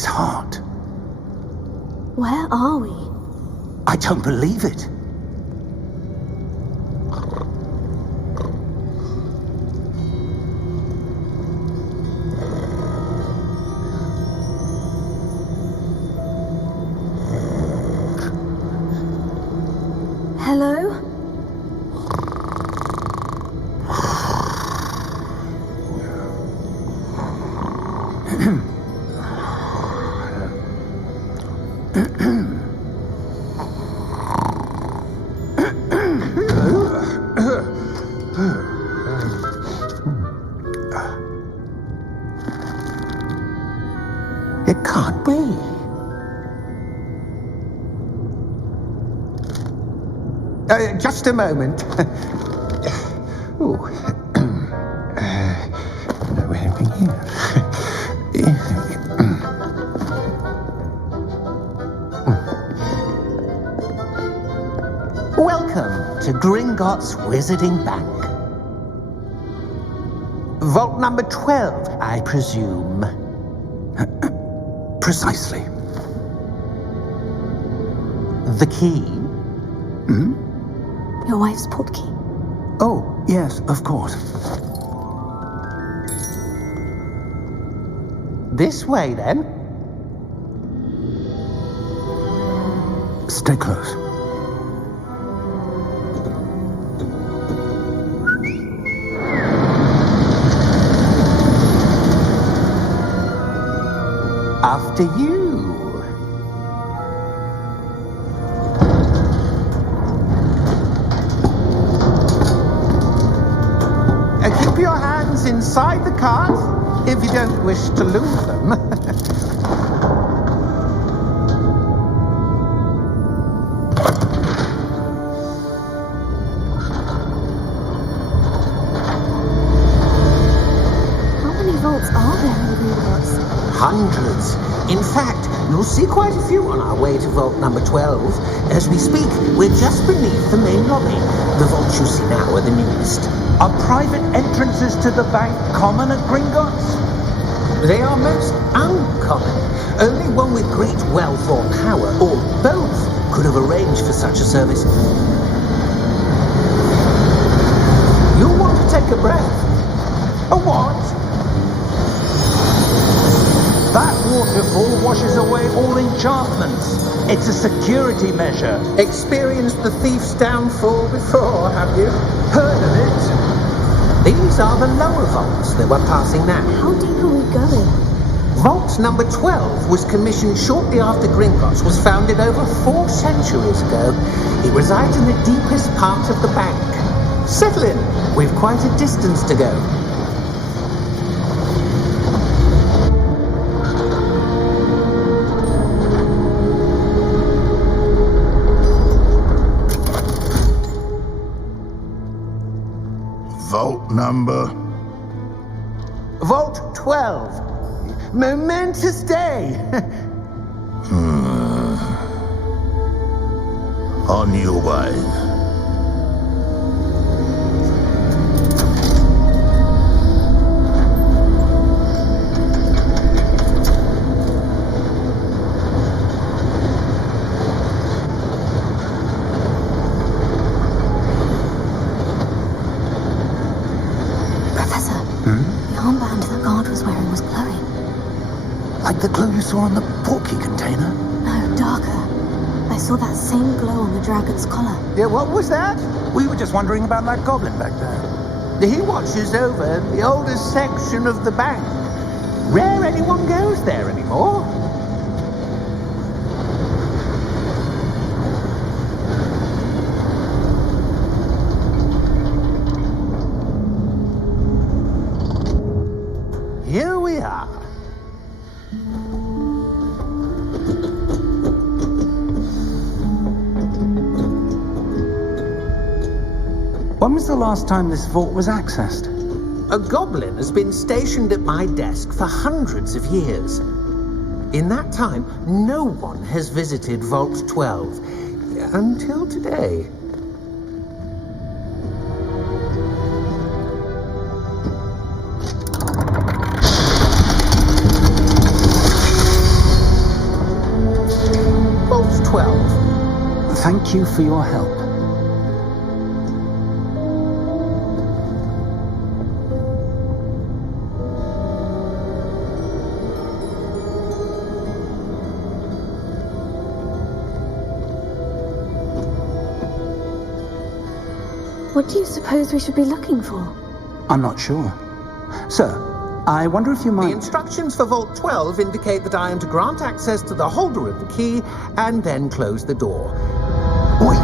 His heart. Where are we? I don't believe it. Hello? It can't be. Just a moment. Ooh. Anything here? Welcome to Gringotts Wizarding Bank. Vault number 12, I presume. Precisely. The key? Hmm? Your wife's portkey. Oh, yes, of course. This way, then. Stay close. After you. Keep your hands inside the cart if you don't wish to lose them. How many vaults are there in Gringotts? Hundreds. In fact, you'll see quite a few on our way to vault number 12. As we speak, we're just beneath the main lobby. The vaults you see now are the newest. Are private entrances to the bank common at Gringotts? They are most uncommon. Only one with great wealth or power, or both, could have arranged for such a service. You'll want to take a breath. A what? That waterfall washes away all enchantments. It's a security measure. Experienced the thief's downfall before, have you? Heard of it? These are the lower vaults that we're passing now. How deep are we going? Vault number 12 was commissioned shortly after Gringotts was founded over 4 centuries ago. It resides in the deepest part of the bank. Settle in. We've quite a distance to go. Vault number? Vault 12. Momentous day. On your way. Like the glow you saw on the portkey container? No, darker. I saw that same glow on the dragon's collar. Yeah, what was that? We were just wondering about that goblin back there. He watches over the oldest section of the bank. Rare anyone goes there anymore. Here we are. When was the last time this vault was accessed? A goblin has been stationed at my desk for hundreds of years. In that time, no one has visited Vault 12 until today. Thank you for your help. What do you suppose we should be looking for? I'm not sure. Sir, I wonder if you The might... instructions for Vault 12 indicate that I am to grant access to the holder of the key and then close the door. Wait!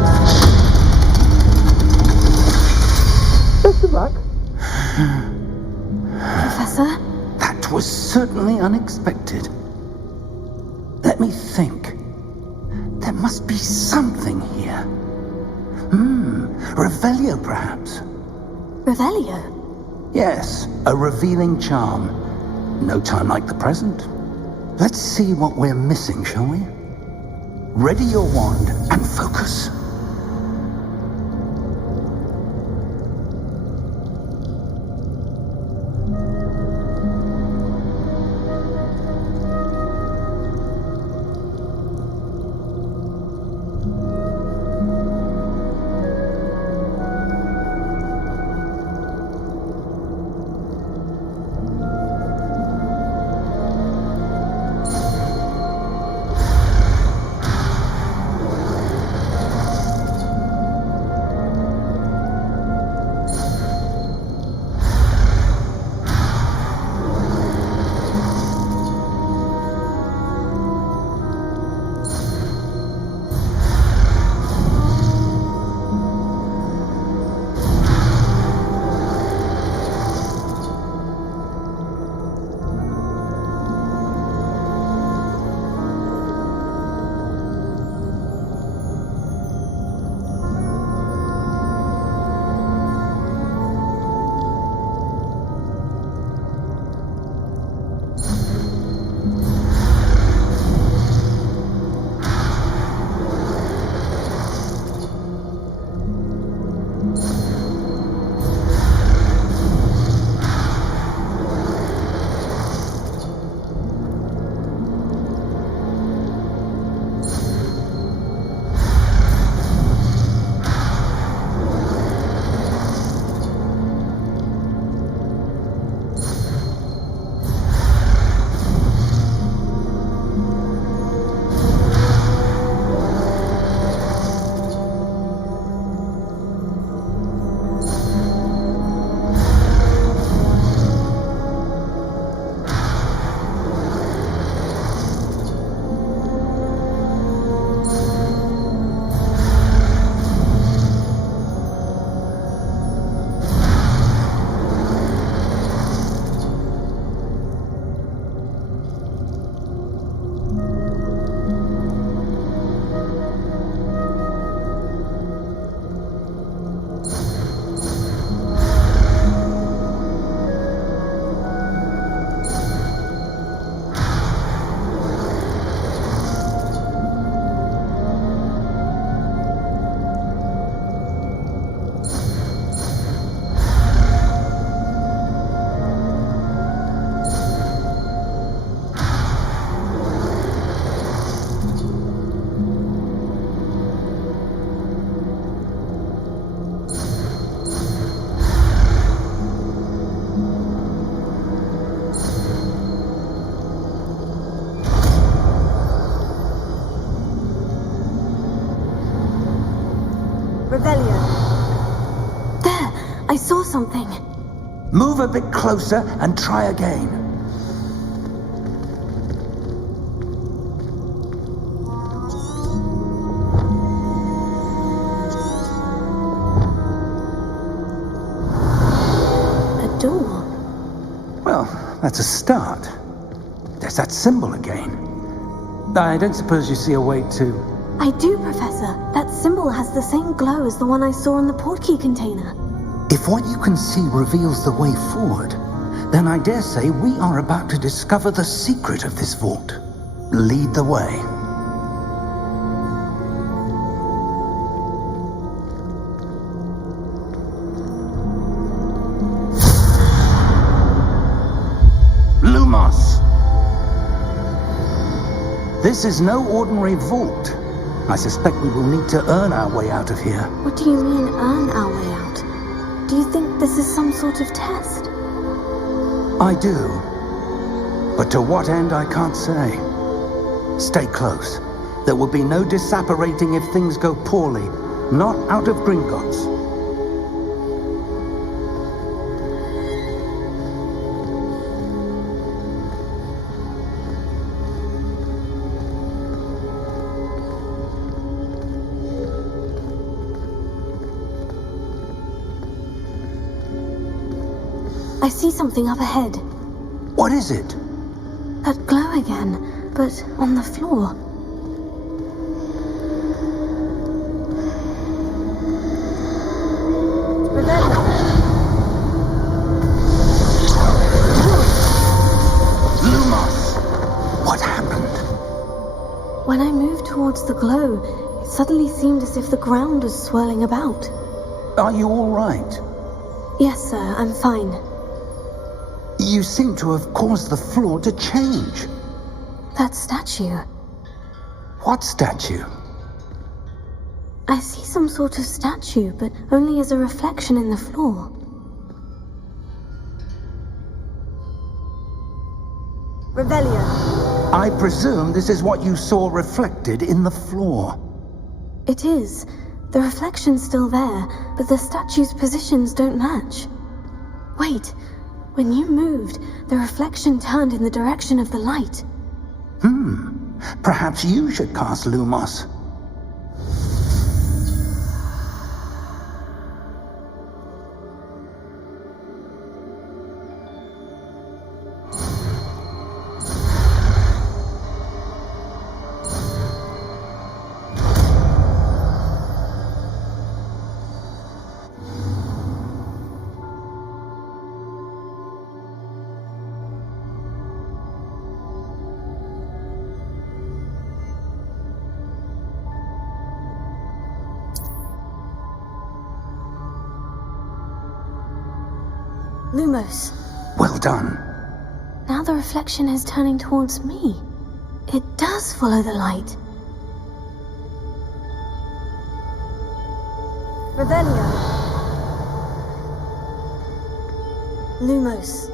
Best of luck. Professor? That was certainly unexpected. Let me think. There must be something here. Revelio, perhaps? Revelio? Yes, a revealing charm. No time like the present. Let's see what we're missing, shall we? Ready your wand and focus. Revelio. There! I saw something. Move a bit closer and try again. A door. Well, that's a start. There's that symbol again. I don't suppose you see a way to... I do, Professor. That symbol has the same glow as the one I saw in the portkey container. If what you can see reveals the way forward, then I dare say we are about to discover the secret of this vault. Lead the way. Lumos! This is no ordinary vault. I suspect we will need to earn our way out of here. What do you mean, earn our way out? Do you think this is some sort of test? I do. But to what end, I can't say. Stay close. There will be no disapparating if things go poorly. Not out of Gringotts. I see something up ahead. What is it? That glow again, but on the floor. Lumos! What happened? When I moved towards the glow, it suddenly seemed as if the ground was swirling about. Are you all right? Yes, sir, I'm fine. You seem to have caused the floor to change. That statue. What statue? I see some sort of statue, but only as a reflection in the floor. Revelio. I presume this is what you saw reflected in the floor. It is. The reflection's still there, but the statue's positions don't match. Wait, when you moved, the reflection turned in the direction of the light. Perhaps you should cast Lumos. Lumos. Well done. Now the reflection is turning towards me. It does follow the light. Revelio. Lumos.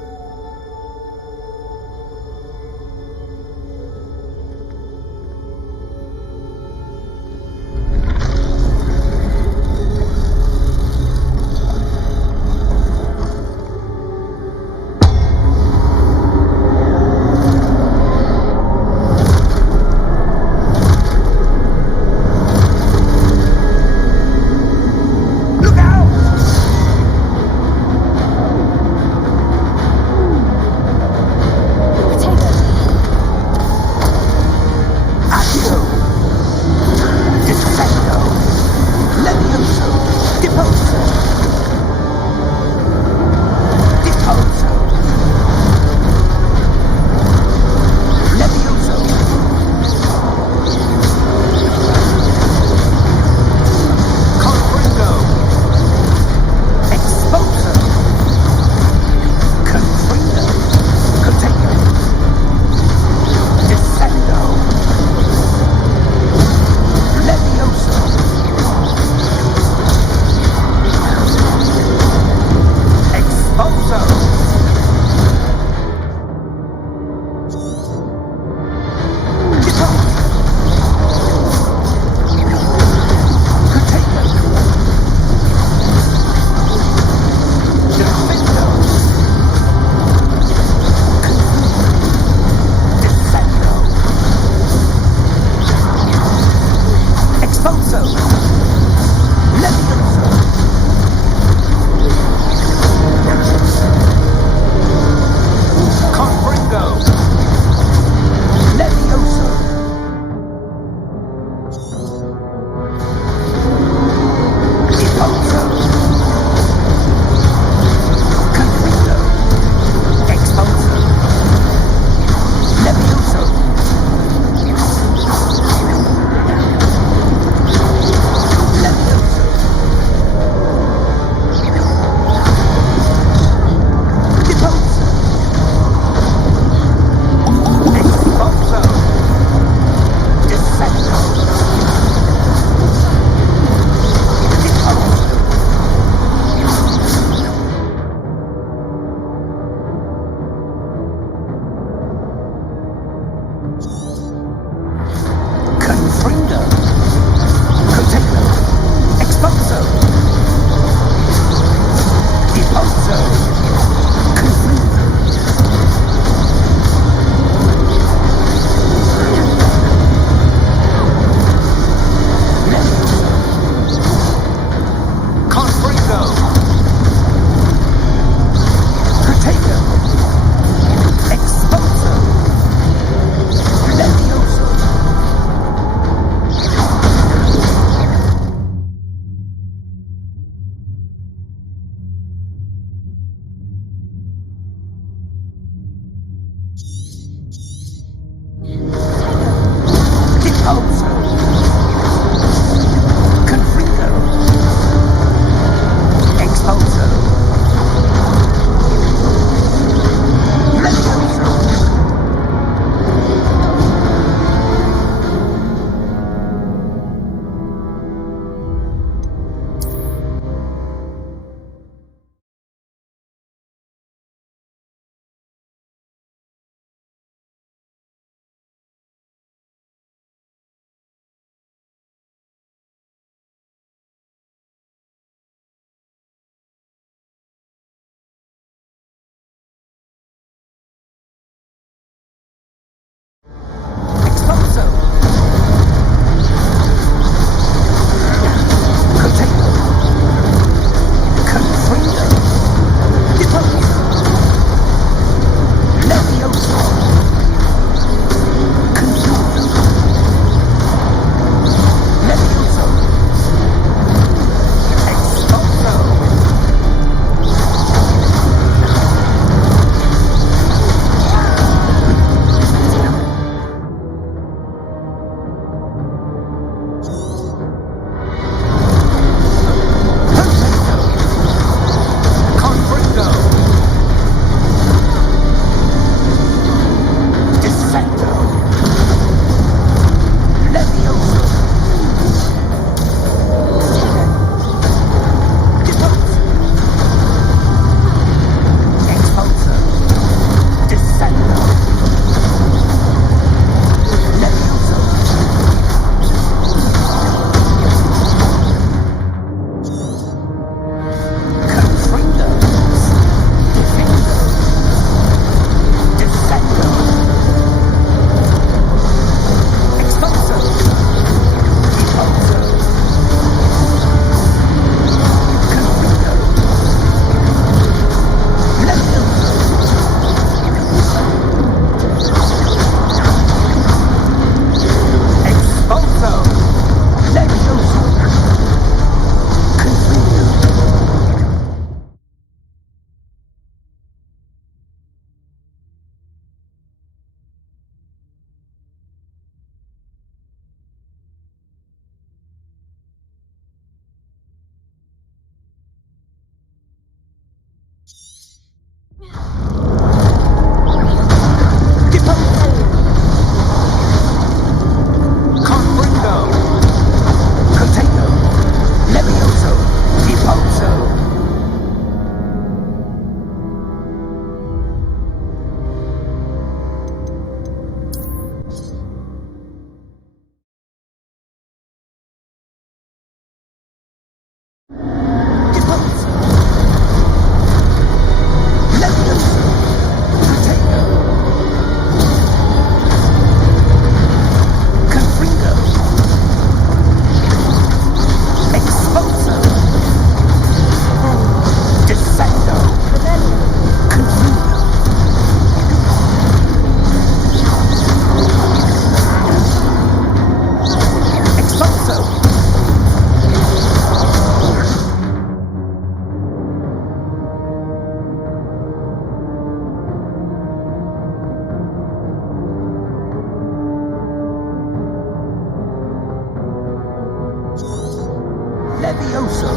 Levioso!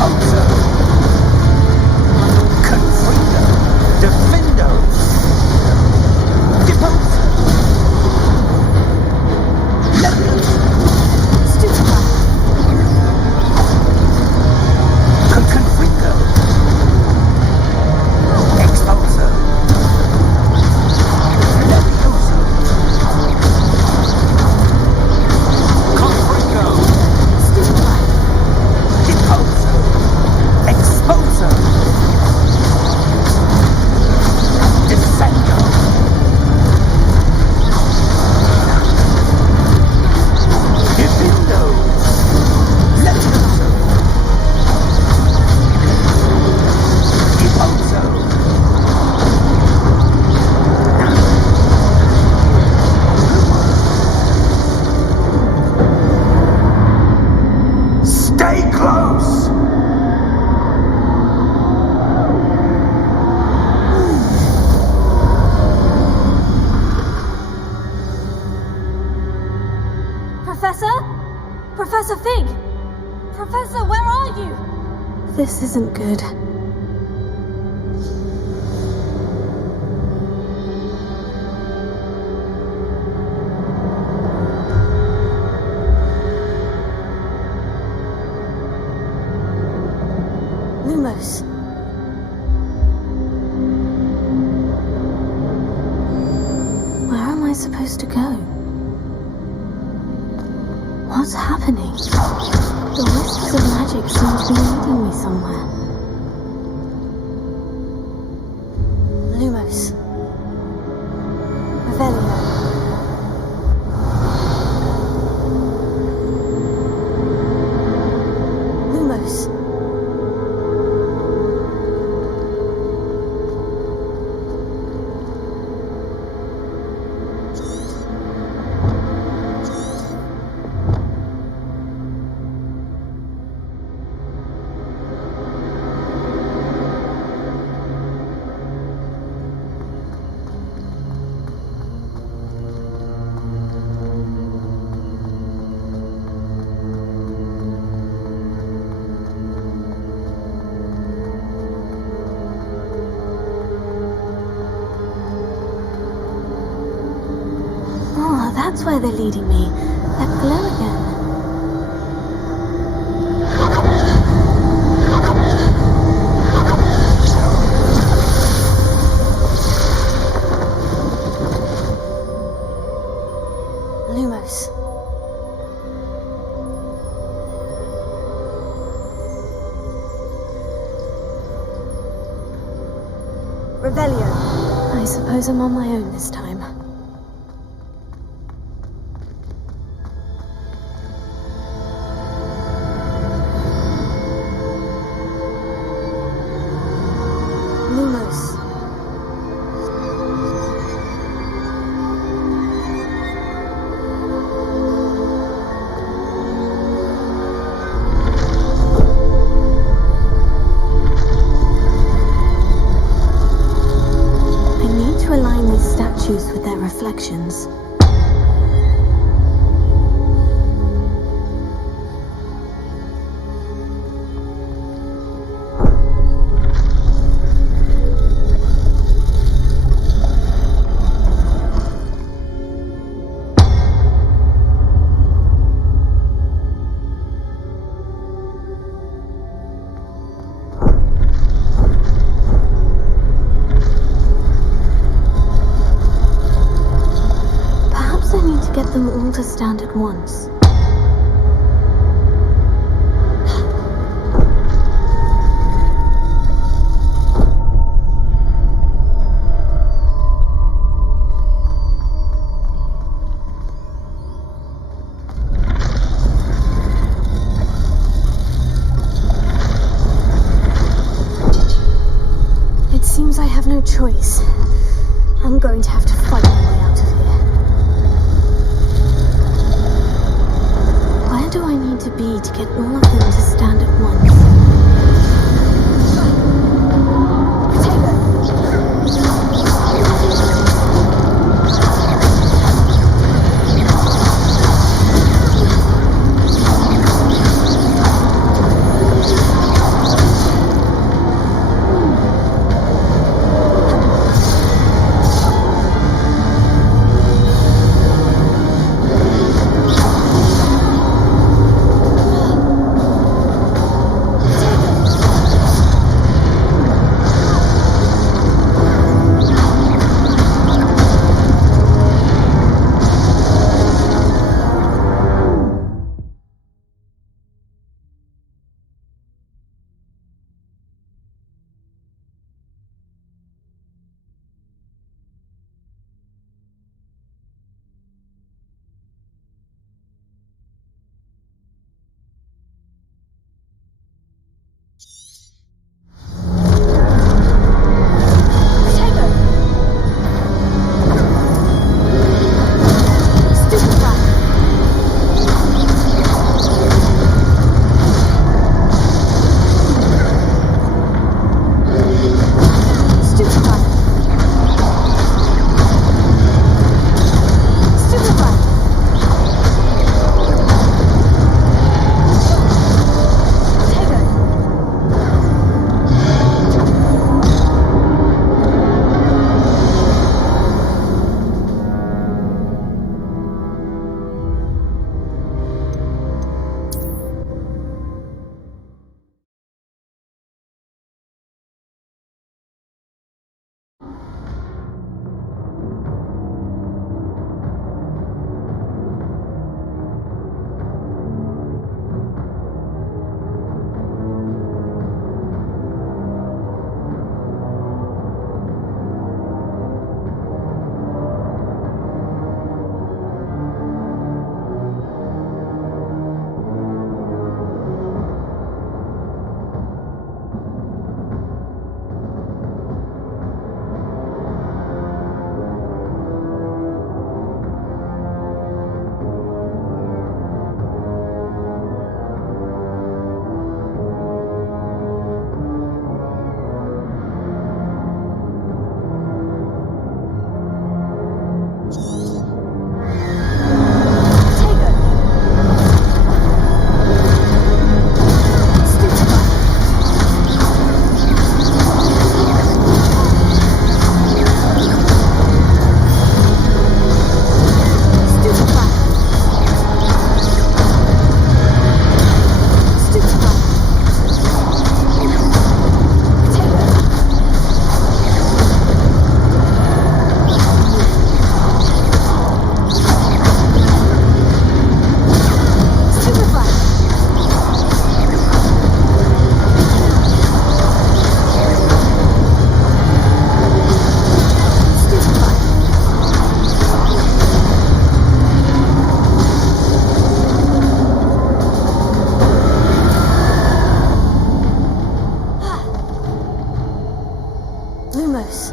Ozo! Confrido! Defendo! Deposo! Levioso! Stupefy! Confrido! Expulso! Levioso! Confrido! Stupefy! Deposo! Expulso! Defendo! Defendo! Levioso! Deposo! Stay close! Professor? Professor Fig! Professor, where are you? This isn't good. Lumos. Where am I supposed to go? What's happening? The whispers of magic seem to be leading me somewhere. Lumos. Revelio. Lumos. Oh, that's where they're leading me. That glow again. Lumos. Revelio. I suppose I'm on my own this time. Lumos. I need to align these statues with their reflections. Perhaps I need to get them all to stand at once. It seems I have no choice. I'm going to have to fight my way out of here. Where do I need to be to get all of them to stand at once? Potato! Lumos.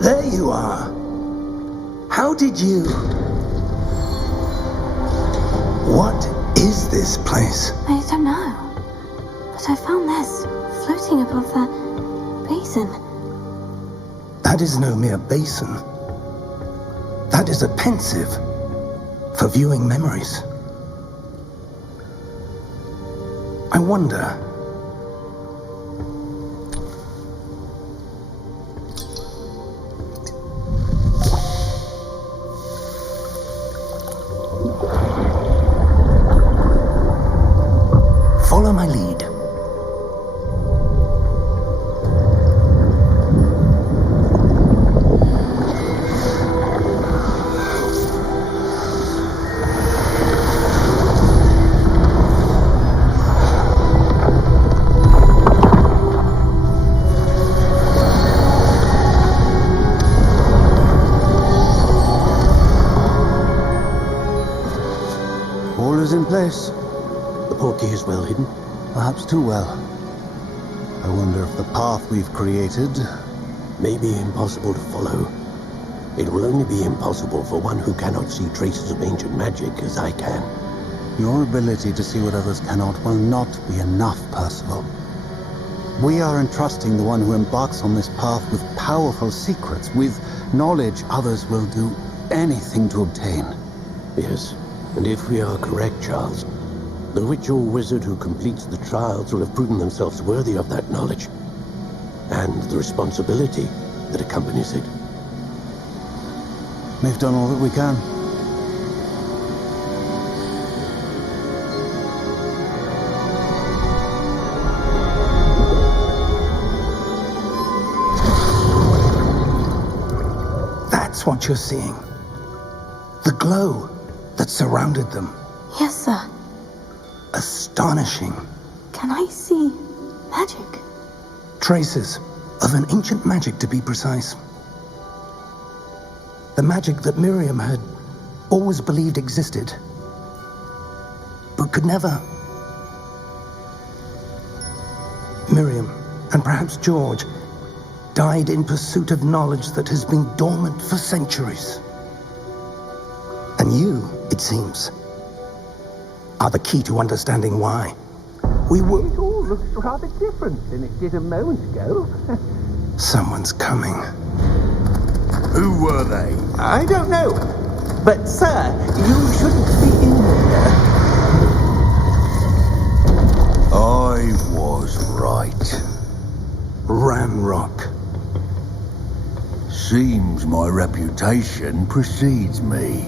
There you are. How did you... What is this place? I don't know. But I found this floating above that basin. That is no mere basin. That is a pensive for viewing memories. I wonder... Follow my lead. All is in place. The portkey is well hidden. Perhaps too well. I wonder if the path we've created... May be impossible to follow. It will only be impossible for one who cannot see traces of ancient magic as I can. Your ability to see what others cannot will not be enough, Percival. We are entrusting the one who embarks on this path with powerful secrets, with knowledge others will do anything to obtain. Yes, and if we are correct, Charles, the witch or wizard who completes the trials will have proven themselves worthy of that knowledge, and the responsibility that accompanies it. We've done all that we can. That's what you're seeing. The glow that surrounded them. Yes, sir. Astonishing. Can I see magic? Traces of an ancient magic, to be precise. The magic that Miriam had always believed existed, but could never. Miriam, and perhaps George, died in pursuit of knowledge that has been dormant for centuries. And you, it seems, are the key to understanding why. It all looks rather different than it did a moment ago. Someone's coming. Who were they? I don't know. But, sir, you shouldn't be in there. I was right. Ramrock. Seems my reputation precedes me.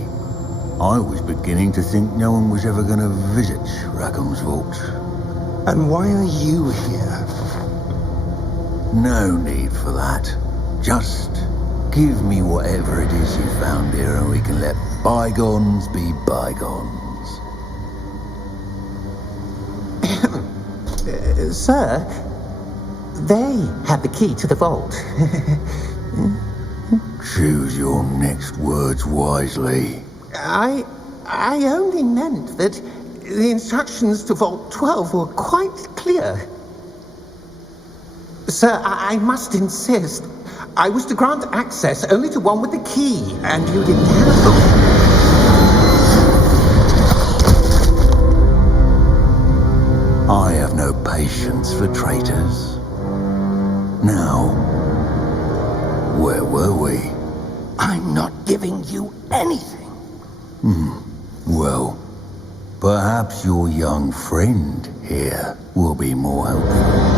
I was beginning to think no one was ever going to visit Rackham's vault. And why are you here? No need for that. Just give me whatever it is you found here and we can let bygones be bygones. Sir, they have the key to the vault. Choose your next words wisely. I only meant that the instructions to Vault 12 were quite clear. Sir, I must insist. I was to grant access only to one with the key, and you didn't have them. patience for traitors. Now, where were we? I'm not giving you anything. Well, perhaps your young friend here will be more helpful.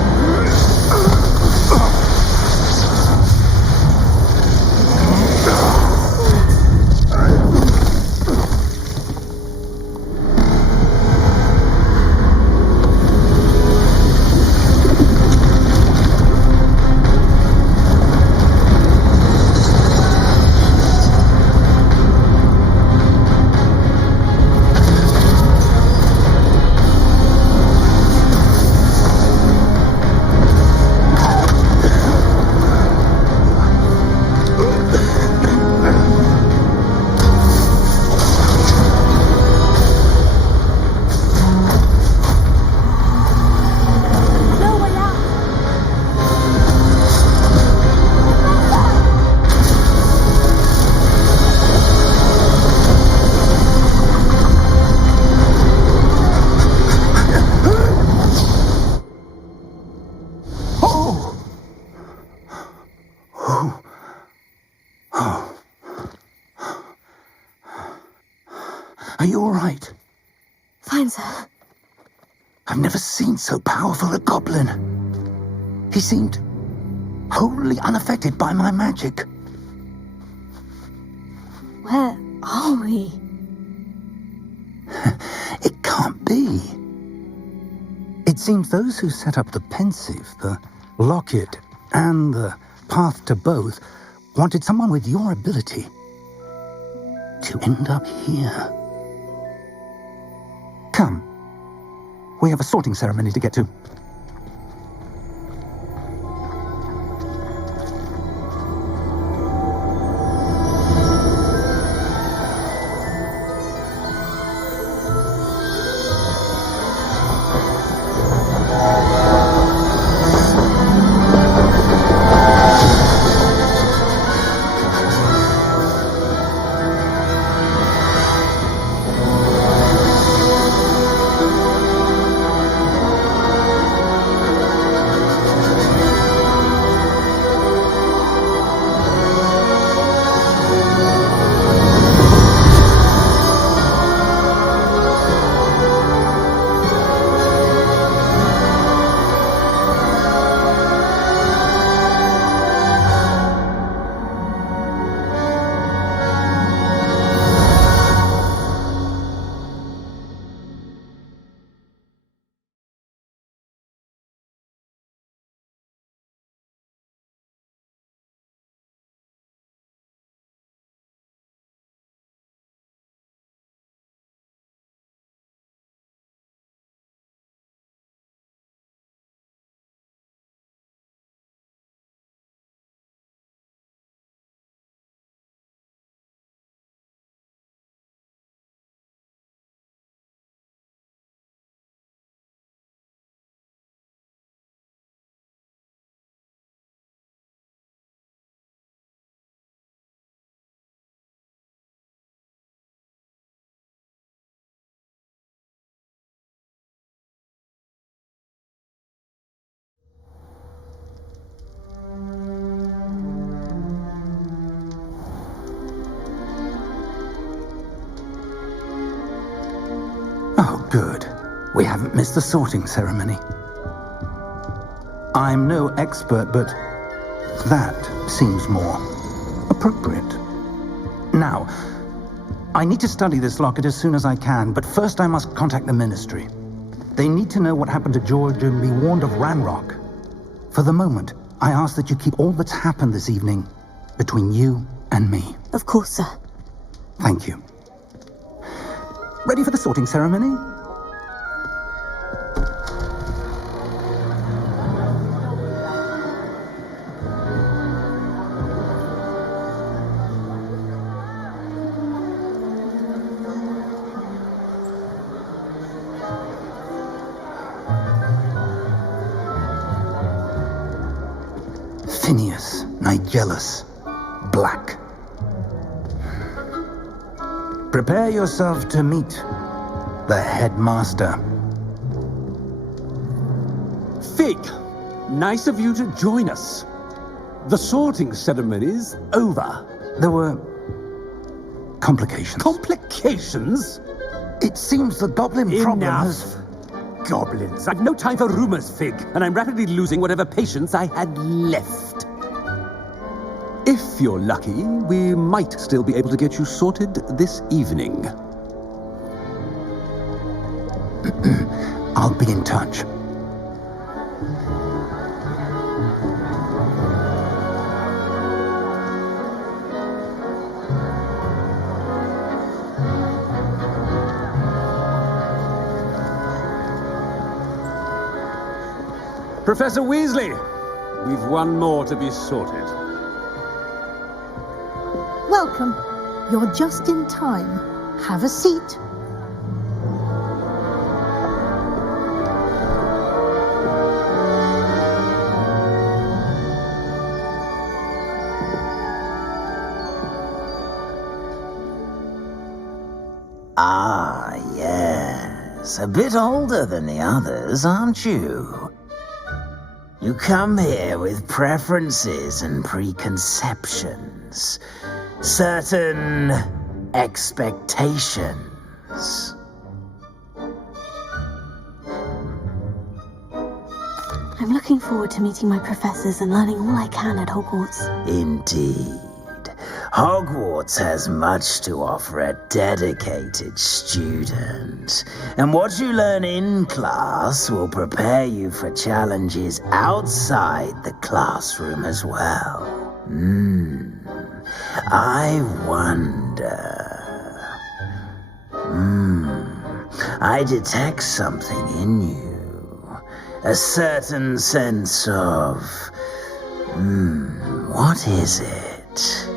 Are you all right? Fine, sir. I've never seen so powerful a goblin. He seemed wholly unaffected by my magic. Where are we? It can't be. It seems those who set up the pensive, the locket, and the path to both wanted someone with your ability to end up here. Come. We have a sorting ceremony to get to. Oh, good. We haven't missed the sorting ceremony. I'm no expert, but that seems more appropriate. Now, I need to study this locket as soon as I can, but first I must contact the Ministry. They need to know what happened to George and be warned of Ranrock. For the moment, I ask that you keep all that's happened this evening between you and me. Of course, sir. Thank you. Ready for the sorting ceremony? Phineas, Nigellus, Black. Prepare yourself to meet the headmaster. Fig, nice of you to join us. The sorting ceremony's over. There were complications. Complications? It seems the goblin problem Enough. has... Goblins. I've no time for rumors, Fig, and I'm rapidly losing whatever patience I had left. If you're lucky, we might still be able to get you sorted this evening. I'll be in touch. Professor Weasley, we've one more to be sorted. Welcome. You're just in time. Have a seat. Ah, yes. A bit older than the others, aren't you? You come here with preferences and preconceptions. Certain expectations. I'm looking forward to meeting my professors and learning all I can at Hogwarts. Indeed. Hogwarts has much to offer a dedicated student. And what you learn in class will prepare you for challenges outside the classroom as well. I wonder... I detect something in you. A certain sense of... what is it?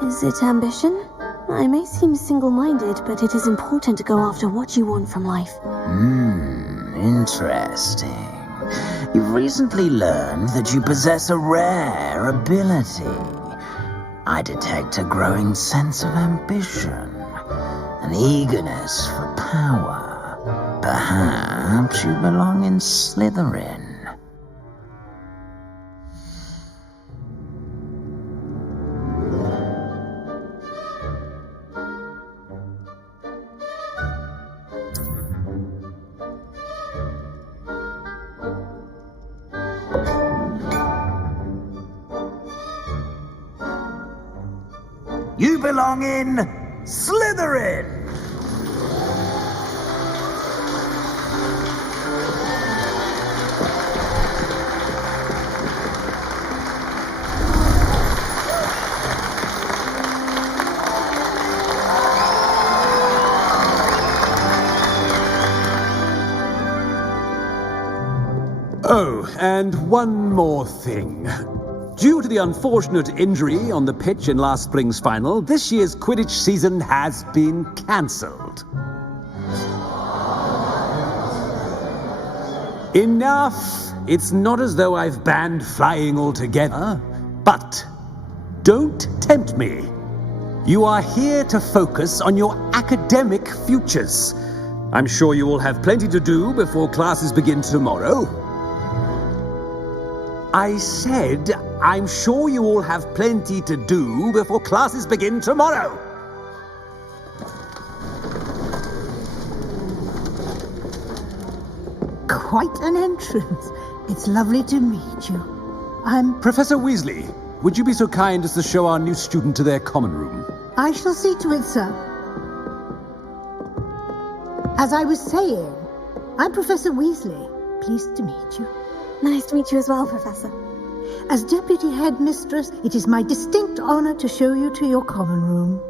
Is it ambition? I may seem single-minded, but it is important to go after what you want from life. Interesting. You've recently learned that you possess a rare ability. I detect a growing sense of ambition, an eagerness for power. Perhaps you belong in Slytherin. You belong in Slytherin! Oh, and one more thing. Due to the unfortunate injury on the pitch in last spring's final, this year's Quidditch season has been cancelled. Enough! It's not as though I've banned flying altogether, but don't tempt me. You are here to focus on your academic futures. I'm sure you will have plenty to do before classes begin tomorrow. I said, I'm sure you all have plenty to do before classes begin tomorrow. Quite an entrance. It's lovely to meet you. I'm... Professor Weasley, would you be so kind as to show our new student to their common room? I shall see to it, sir. As I was saying, I'm Professor Weasley. Pleased to meet you. Nice to meet you as well, Professor. As Deputy Headmistress, it is my distinct honor to show you to your common room.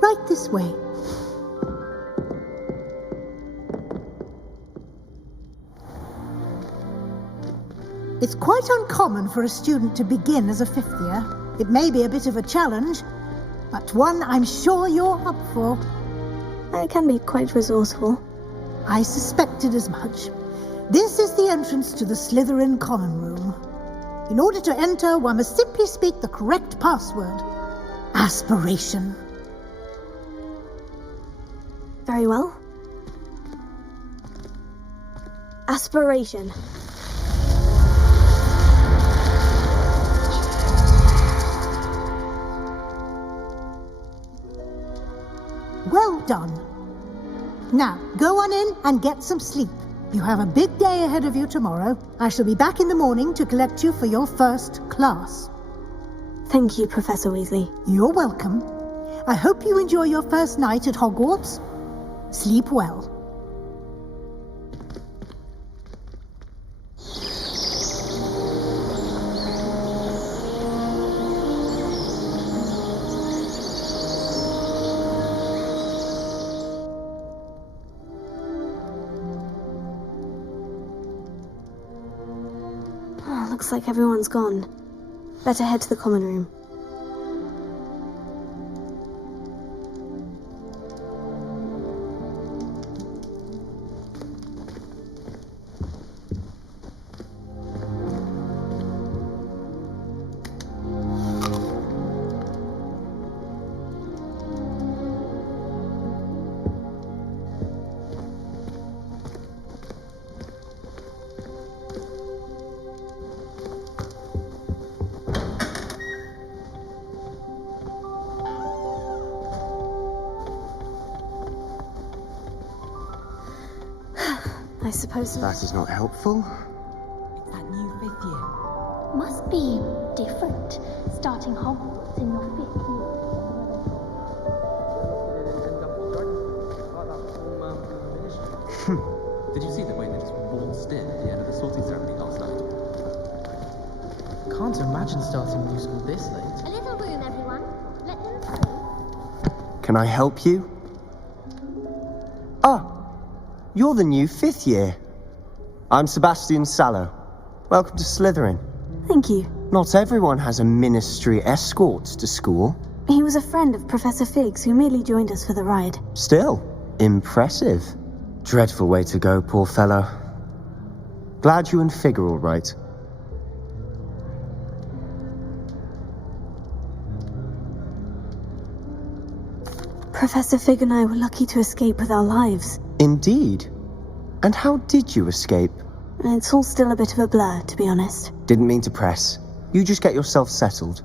Right this way. It's quite uncommon for a student to begin as a fifth year. It may be a bit of a challenge, but one I'm sure you're up for. I can be quite resourceful. I suspected as much. This is the entrance to the Slytherin common room. In order to enter, one must simply speak the correct password. Aspiration. Very well. Aspiration. Well done. Now, go on in and get some sleep. You have a big day ahead of you tomorrow. I shall be back in the morning to collect you for your first class. Thank you, Professor Weasley. You're welcome. I hope you enjoy your first night at Hogwarts. Sleep well. Oh, looks like everyone's gone. Better head to the common room. I suppose That is not helpful. It's that new 5th year. Must be different, starting Hogwarts in your 5th year. Did you see the way they just waltzed in at the end of the sorting ceremony last night? Can't imagine starting new school this late. A little room, everyone. Let them through. Can I help you? Ah, you're the new 5th year. I'm Sebastian Sallow. Welcome to Slytherin. Thank you. Not everyone has a ministry escort to school. He was a friend of Professor Fig's who merely joined us for the ride. Still, impressive. Dreadful way to go, poor fellow. Glad you and Fig are all right. Professor Fig and I were lucky to escape with our lives. Indeed. And how did you escape? It's all still a bit of a blur, to be honest. Didn't mean to press. You just get yourself settled.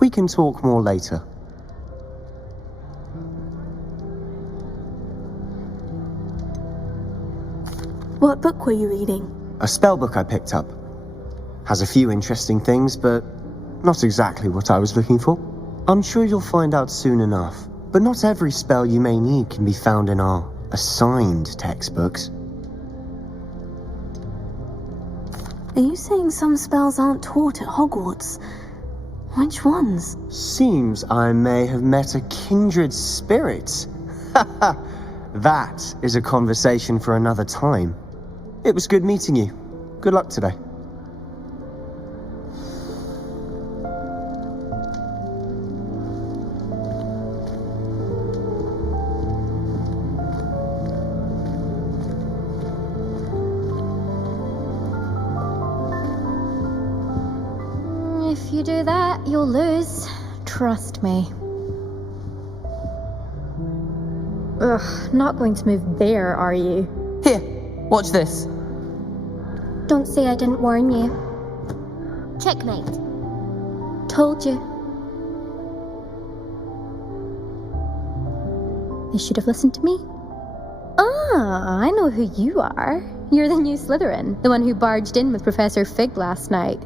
We can talk more later. What book were you reading? A spell book I picked up. Has a few interesting things, but not exactly what I was looking for. I'm sure you'll find out soon enough. But not every spell you may need can be found in our assigned textbooks. Are you saying some spells aren't taught at Hogwarts? Which ones? Seems I may have met a kindred spirit. That is a conversation for another time. It was good meeting you. Good luck today. If you do that, you'll lose. Trust me. Ugh, not going to move there, are you? Here, watch this. Don't say I didn't warn you. Checkmate. Told you. They should have listened to me. Ah, I know who you are. You're the new Slytherin, the one who barged in with Professor Fig last night.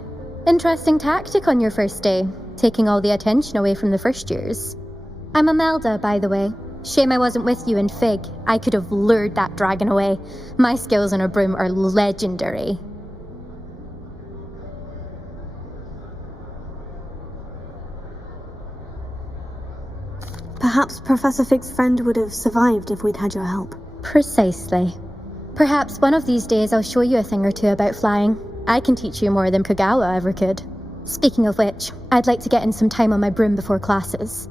Interesting tactic on your first day, taking all the attention away from the first years. I'm Imelda, by the way. Shame I wasn't with you in Fig. I could have lured that dragon away. My skills on a broom are legendary. Perhaps Professor Fig's friend would have survived if we'd had your help. Precisely. Perhaps one of these days I'll show you a thing or two about flying. I can teach you more than Kogawa ever could. Speaking of which, I'd like to get in some time on my broom before classes.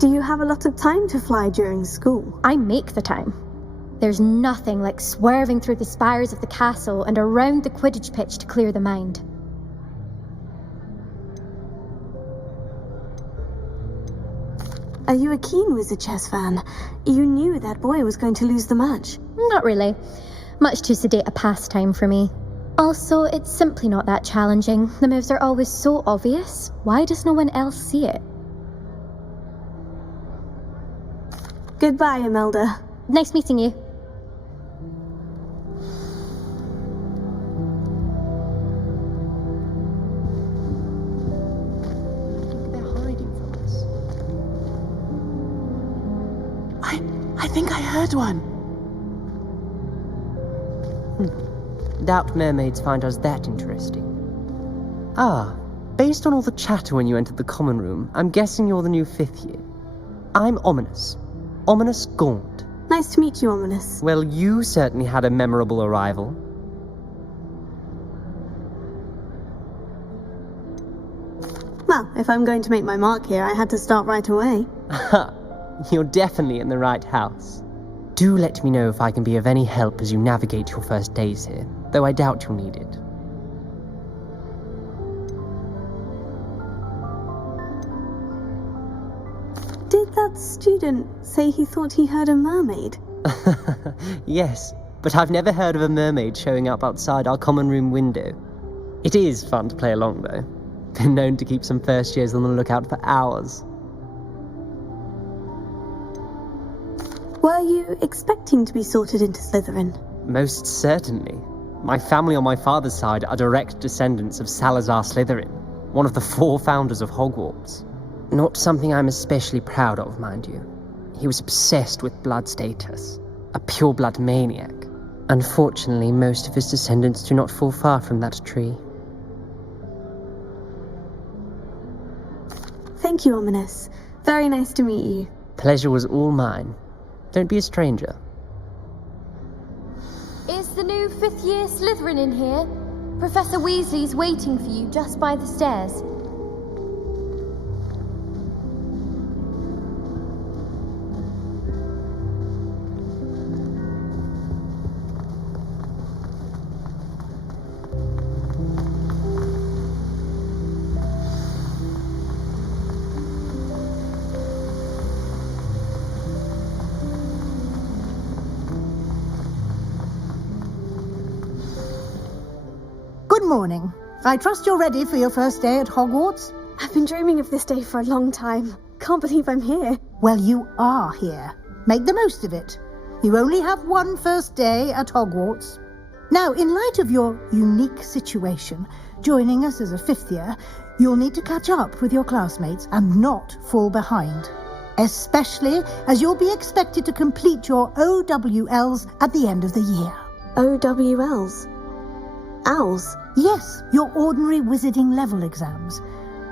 Do you have a lot of time to fly during school? I make the time. There's nothing like swerving through the spires of the castle and around the Quidditch pitch to clear the mind. Are you a keen Wizard Chess fan? You knew that boy was going to lose the match. Not really. Much too sedate a pastime for me. Also, it's simply not that challenging. The moves are always so obvious. Why does no one else see it? Goodbye, Imelda. Nice meeting you. They're hiding from us. I think I heard one. Doubt mermaids find us that interesting. Ah, based on all the chatter when you entered the common room, I'm guessing you're the new 5th year. I'm Ominous. Ominous Gaunt. Nice to meet you, Ominous. Well, you certainly had a memorable arrival. Well, if I'm going to make my mark here, I had to start right away. You're definitely in the right house. Do let me know if I can be of any help as you navigate your first days here, though I doubt you'll need it. Did that student say he thought he heard a mermaid? Yes, but I've never heard of a mermaid showing up outside our common room window. It is fun to play along, though. Been known to keep some first years on the lookout for hours. Were you expecting to be sorted into Slytherin? Most certainly. My family on my father's side are direct descendants of Salazar Slytherin, one of the 4 founders of Hogwarts. Not something I'm especially proud of, mind you. He was obsessed with blood status, a pure-blood maniac. Unfortunately, most of his descendants do not fall far from that tree. Thank you, Ominous. Very nice to meet you. Pleasure was all mine. Don't be a stranger. Is the new 5th year Slytherin in here? Professor Weasley's waiting for you just by the stairs. Good morning. I trust you're ready for your first day at Hogwarts? I've been dreaming of this day for a long time. Can't believe I'm here. Well, you are here. Make the most of it. You only have one first day at Hogwarts. Now, in light of your unique situation, joining us as a 5th year, you'll need to catch up with your classmates and not fall behind. Especially as you'll be expected to complete your OWLs at the end of the year. OWLs? Owls? Yes, your ordinary wizarding level exams.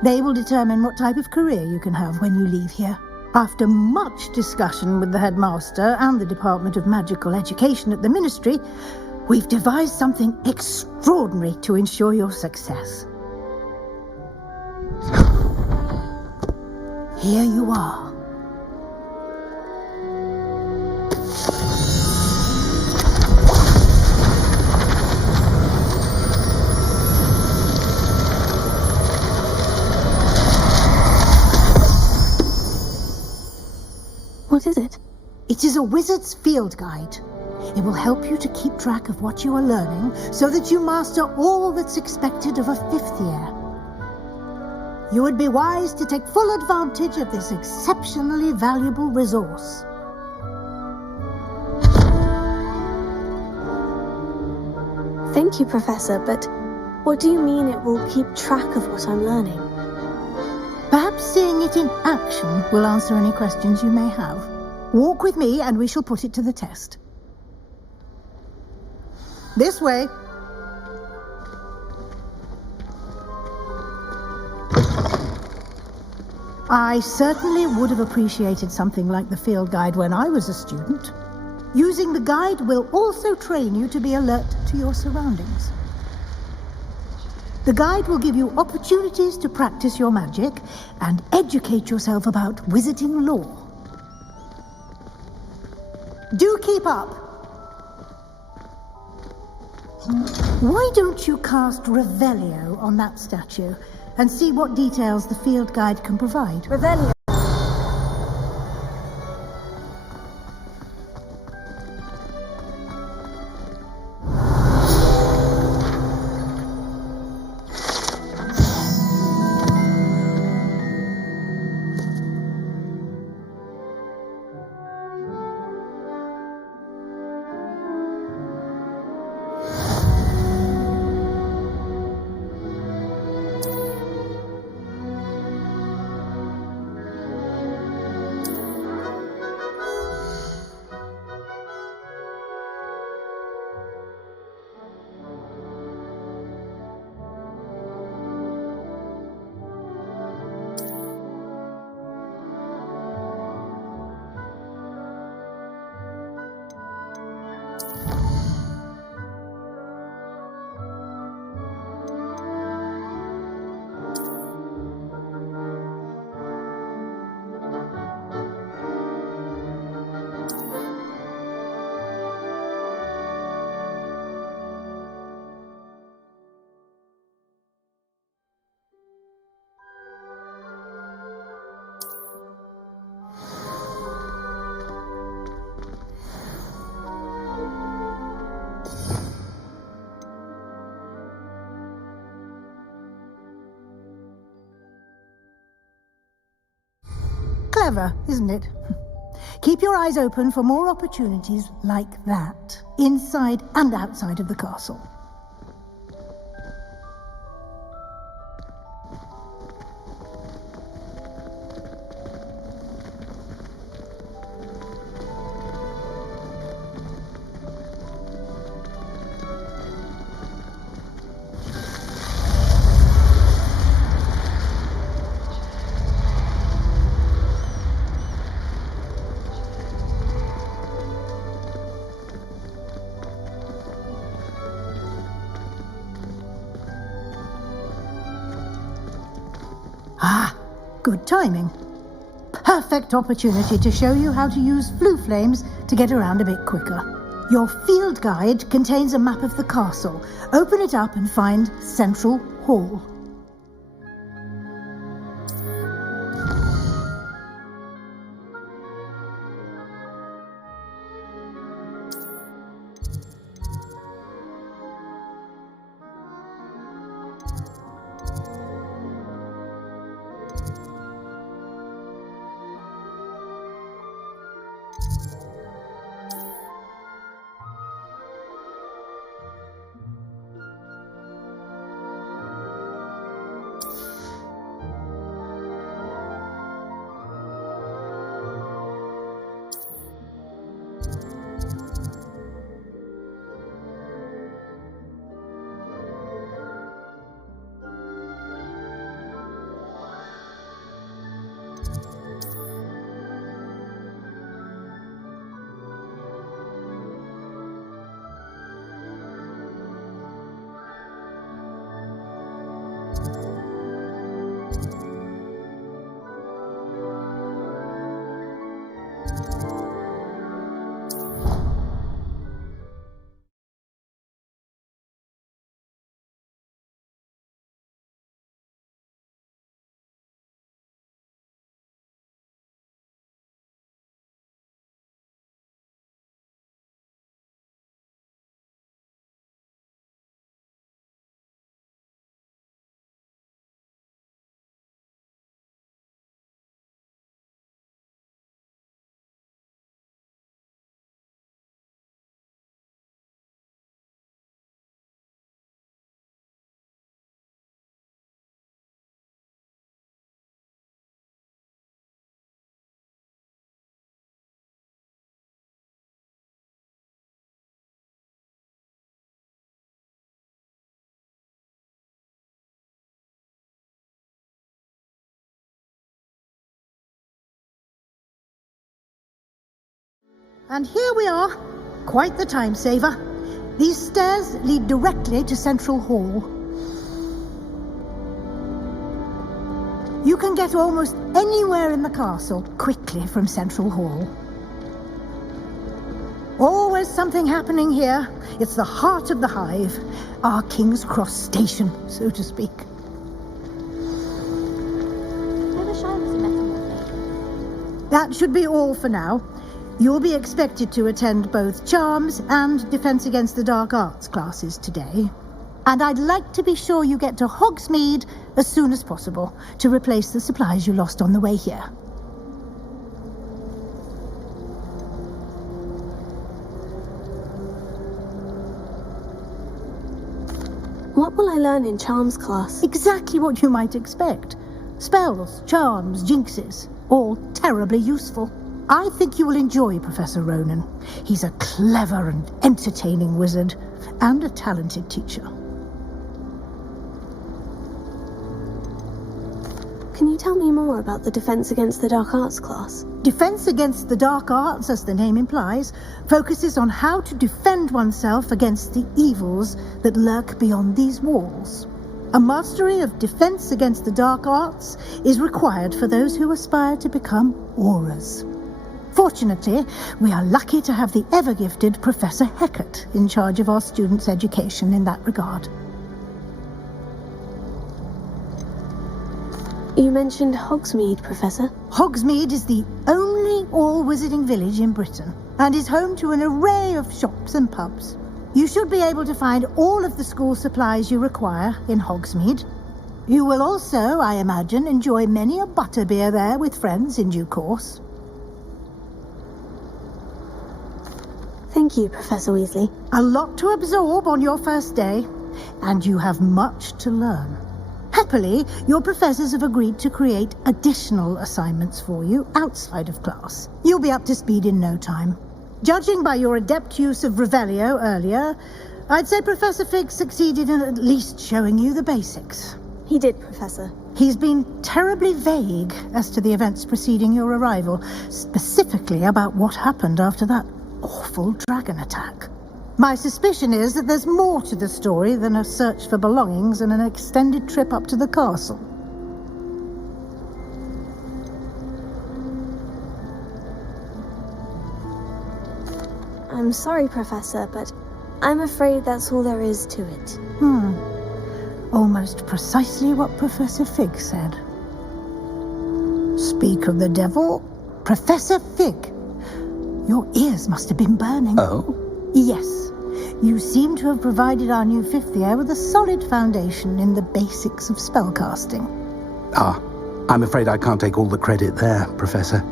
They will determine what type of career you can have when you leave here. After much discussion with the headmaster and the Department of Magical Education at the Ministry, we've devised something extraordinary to ensure your success. Here you are. What is it? It is a wizard's field guide. It will help you to keep track of what you are learning so that you master all that's expected of a 5th year. You would be wise to take full advantage of this exceptionally valuable resource. Thank you, Professor, but what do you mean it will keep track of what I'm learning? Perhaps seeing it in action will answer any questions you may have. Walk with me and we shall put it to the test. This way. I certainly would have appreciated something like the field guide when I was a student. Using the guide will also train you to be alert to your surroundings. The guide will give you opportunities to practice your magic and educate yourself about wizarding lore. Do keep up. Why don't you cast Revelio on that statue and see what details the field guide can provide? Revelio. Clever, isn't it? Keep your eyes open for more opportunities like that, inside and outside of the castle. Good timing. Perfect opportunity to show you how to use flue flames to get around a bit quicker. Your field guide contains a map of the castle. Open it up and find Central Hall. And here we are. Quite the time saver. These stairs lead directly to Central Hall. You can get almost anywhere in the castle quickly from Central Hall. Always something happening here. It's the heart of the hive, our King's Cross station, so to speak. I wish I was a metamorph. That should be all for now. You'll be expected to attend both Charms and Defense Against the Dark Arts classes today. And I'd like to be sure you get to Hogsmeade as soon as possible to replace the supplies you lost on the way here. What will I learn in Charms class? Exactly what you might expect. Spells, charms, jinxes, all terribly useful. I think you will enjoy Professor Ronan. He's a clever and entertaining wizard, and a talented teacher. Can you tell me more about the Defense Against the Dark Arts class? Defense Against the Dark Arts, as the name implies, focuses on how to defend oneself against the evils that lurk beyond these walls. A mastery of Defense Against the Dark Arts is required for those who aspire to become Aurors. Fortunately, we are lucky to have the ever-gifted Professor Hecat in charge of our students' education in that regard. You mentioned Hogsmeade, Professor. Hogsmeade is the only all-wizarding village in Britain, and is home to an array of shops and pubs. You should be able to find all of the school supplies you require in Hogsmeade. You will also, I imagine, enjoy many a butterbeer there with friends in due course. Thank you, Professor Weasley. A lot to absorb on your first day, and you have much to learn. Happily, your professors have agreed to create additional assignments for you outside of class. You'll be up to speed in no time. Judging by your adept use of Revelio earlier, I'd say Professor Fig succeeded in at least showing you the basics. He did, Professor. He's been terribly vague as to the events preceding your arrival, specifically about what happened after that awful dragon attack. My suspicion is that there's more to the story than a search for belongings and an extended trip up to the castle. I'm sorry, Professor, but I'm afraid that's all there is to it. Almost precisely what Professor Fig said. Speak of the devil, Professor Fig. Your ears must have been burning. Oh? Yes. You seem to have provided our new fifth year with a solid foundation in the basics of spellcasting. Ah, I'm afraid I can't take all the credit there, Professor.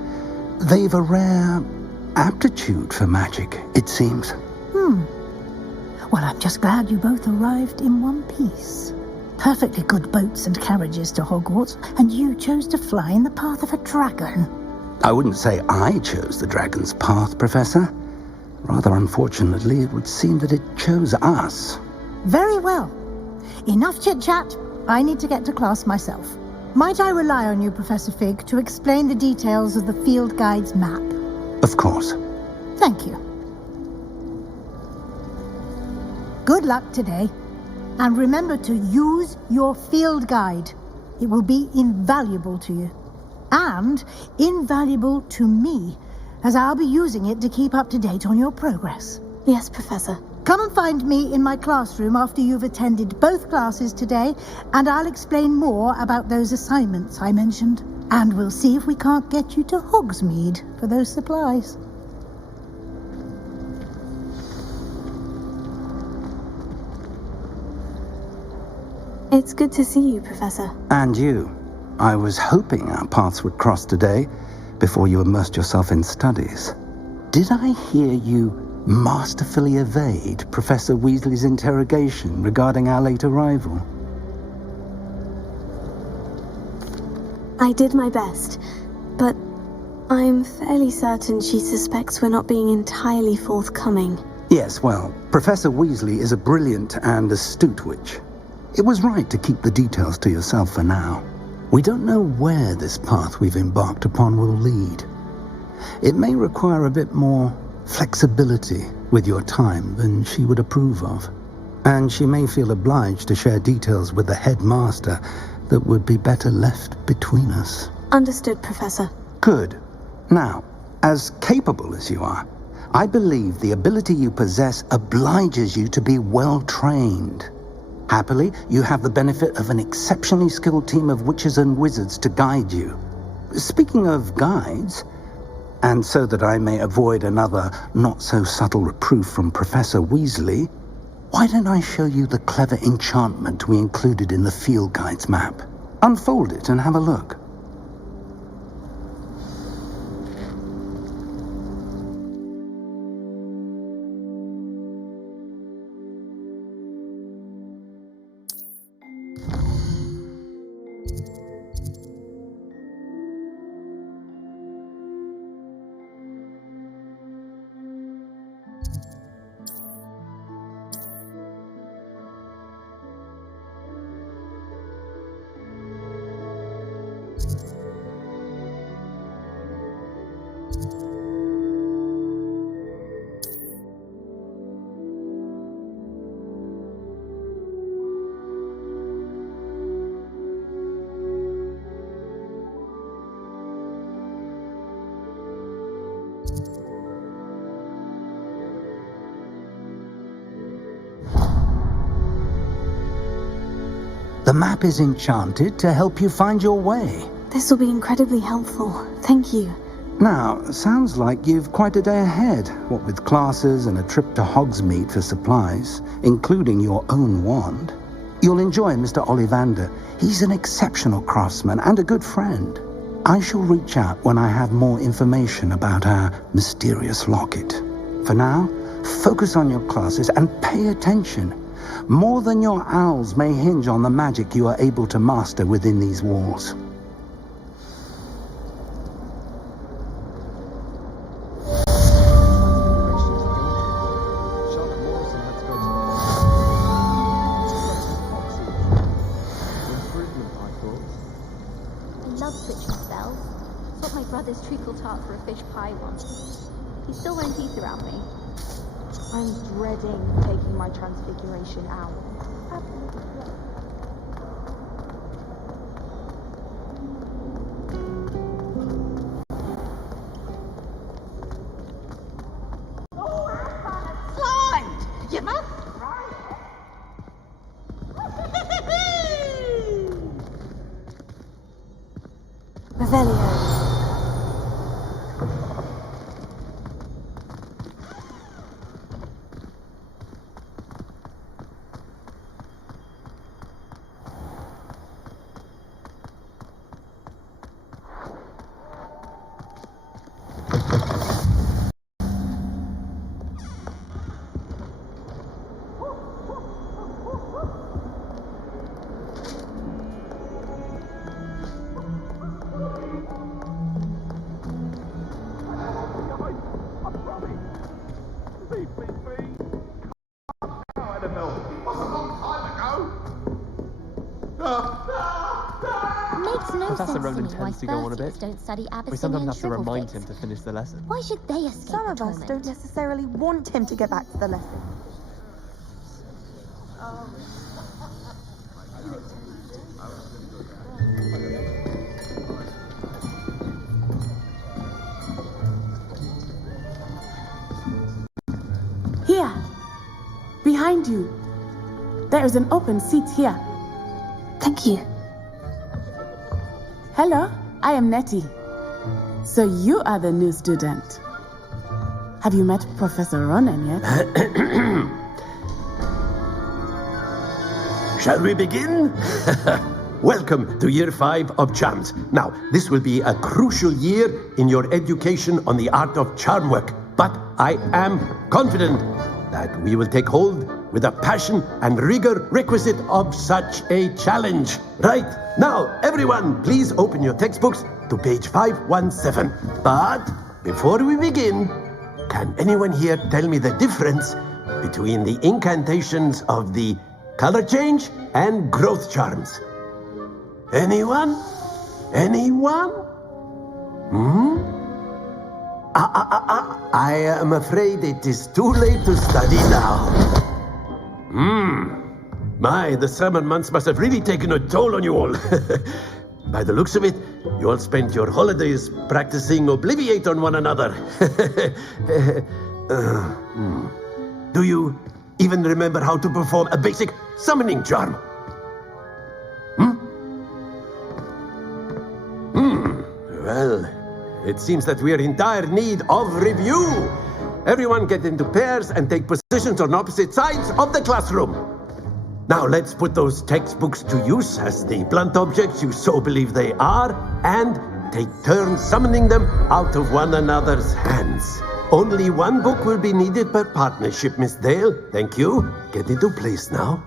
They've a rare aptitude for magic, it seems. Well, I'm just glad you both arrived in one piece. Perfectly good boats and carriages to Hogwarts, and you chose to fly in the path of a dragon. I wouldn't say I chose the dragon's path, Professor. Rather unfortunately, it would seem that it chose us. Very well. Enough chit-chat. I need to get to class myself. Might I rely on you, Professor Fig, to explain the details of the field guide's map? Of course. Thank you. Good luck today. And remember to use your field guide. It will be invaluable to you. And invaluable to me, as I'll be using it to keep up to date on your progress. Yes, Professor. Come and find me in my classroom after you've attended both classes today, and I'll explain more about those assignments I mentioned. And we'll see if we can't get you to Hogsmeade for those supplies. It's good to see you, Professor. And you. I was hoping our paths would cross today, before you immersed yourself in studies. Did I hear you masterfully evade Professor Weasley's interrogation regarding our late arrival? I did my best, but I'm fairly certain she suspects we're not being entirely forthcoming. Yes, well, Professor Weasley is a brilliant and astute witch. It was right to keep the details to yourself for now. We don't know where this path we've embarked upon will lead. It may require a bit more flexibility with your time than she would approve of. And she may feel obliged to share details with the headmaster that would be better left between us. Understood, Professor. Good. Now, as capable as you are, I believe the ability you possess obliges you to be well trained. Happily, you have the benefit of an exceptionally skilled team of witches and wizards to guide you. Speaking of guides, and so that I may avoid another not-so-subtle reproof from Professor Weasley, why don't I show you the clever enchantment we included in the field guide's map? Unfold it and have a look. The map is enchanted to help you find your way. This will be incredibly helpful. Thank you. Now, sounds like you've quite a day ahead, what with classes and a trip to Hogsmeade for supplies, including your own wand. You'll enjoy Mr. Ollivander. He's an exceptional craftsman and a good friend. I shall reach out when I have more information about our mysterious locket. For now, focus on your classes and pay attention. More than your owls may hinge on the magic you are able to master within these walls. Treacle tart for a fish pie once. He still won't eat around me. I'm dreading taking my transfiguration out. Slide! You must Revelio. Professor Ronan tends to go on a bit. Don't study We sometimes have to remind him to finish the lesson. Why should they escape Some of us torment? don't necessarily want him to get back to the lesson. Here! Behind you! There is an open seat here. Thank you. Hello, I am Nettie. So you are the new student. Have you met Professor Ronan yet? Shall we begin? Welcome to Year 5 of Charms. Now, this will be a crucial year in your education on the art of charm work, but I am confident that we will take hold with the passion and rigor requisite of such a challenge. Right, now, everyone, please open your textbooks to page 517. But before we begin, can anyone here tell me the difference between the incantations of the color change and growth charms? Anyone? Anyone? I am afraid it is too late to study now. My, the summer months must have really taken a toll on you all. By the looks of it, you all spent your holidays practicing Obliviate on one another. Do you even remember how to perform a basic summoning charm? Well, it seems that we are in dire need of review. Everyone get into pairs and take positions on opposite sides of the classroom. Now let's put those textbooks to use as the blunt objects you so believe they are, and take turns summoning them out of one another's hands. Only one book will be needed per partnership, Miss Dale. Thank you. Get into place now.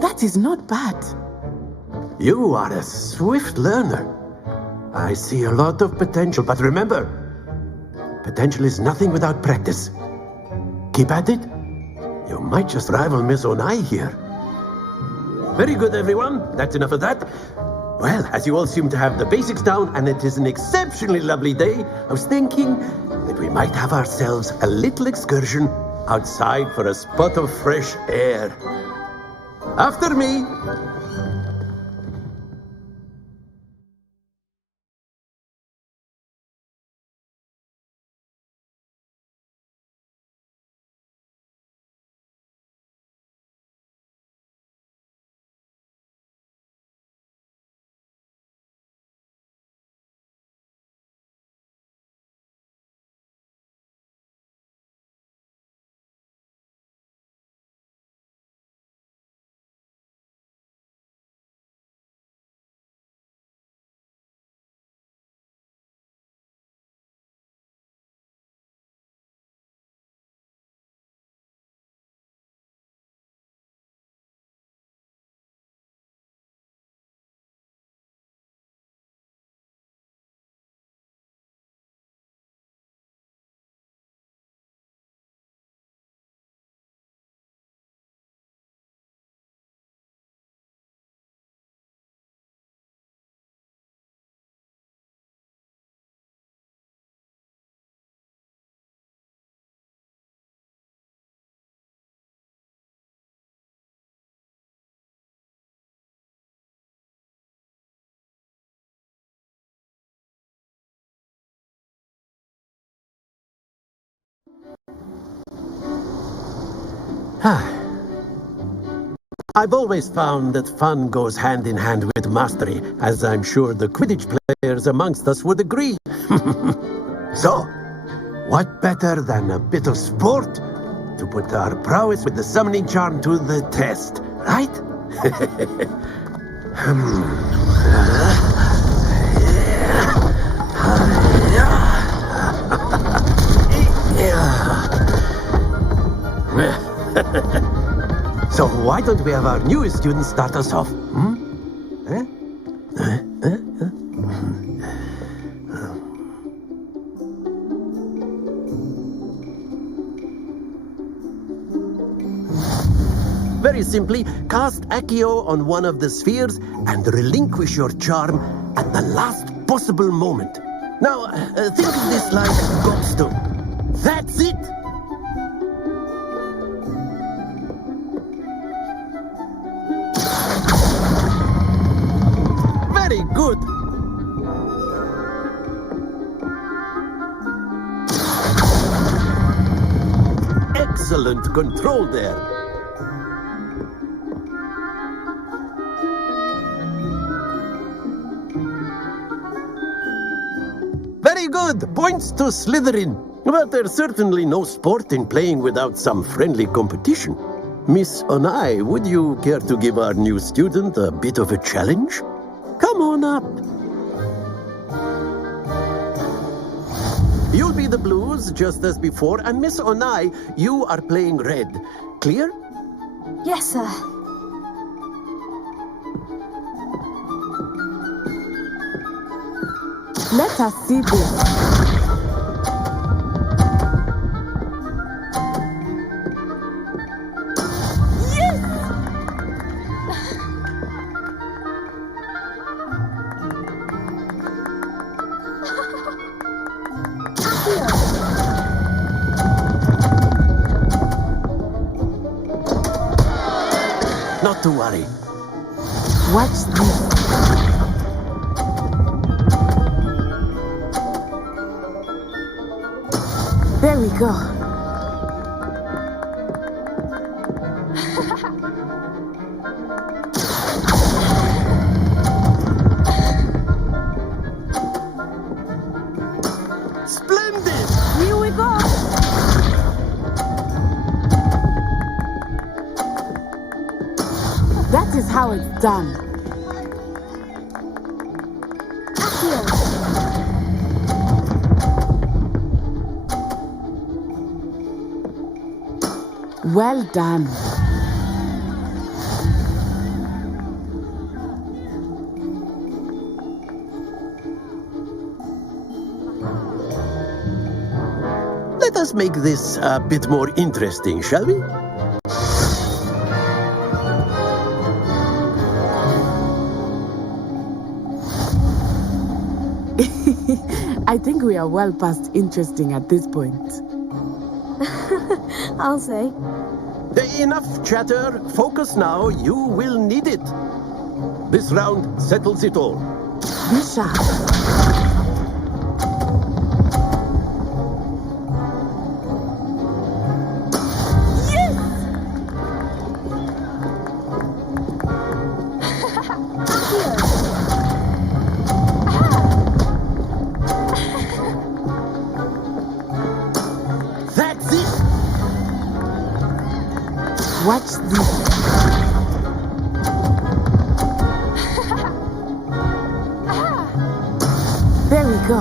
That is not bad. You are a swift learner. I see a lot of potential, but remember, potential is nothing without practice. Keep at it. You might just rival Miss Onai here. Very good, everyone. That's enough of that. Well, as you all seem to have the basics down, and it is an exceptionally lovely day, I was thinking that we might have ourselves a little excursion outside for a spot of fresh air. After me. I've always found that fun goes hand in hand with mastery, as I'm sure the Quidditch players amongst us would agree. So, what better than a bit of sport to put our prowess with the summoning charm to the test, right? So why don't we have our newest student start us off? Very simply, cast Accio on one of the spheres and relinquish your charm at the last possible moment. Now, think of this like gobstone. That's it! Very good! Excellent control there. Very good! Points to Slytherin. But there's certainly no sport in playing without some friendly competition. Miss Onai, would you care to give our new student a bit of a challenge? Come on up. You'll be the blues, just as before, and Miss Onai, you are playing red. Clear? Yes, sir. Let us see this. Not to worry. Watch this. There we go. Splendid! Here we go. That is how it's done. Well done. Let us make this a bit more interesting, shall we? I think we are well past interesting at this point. I'll say. Enough chatter. Focus now. You will need it. This round settles it all. Be sharp. That's it. Watch this. There we go.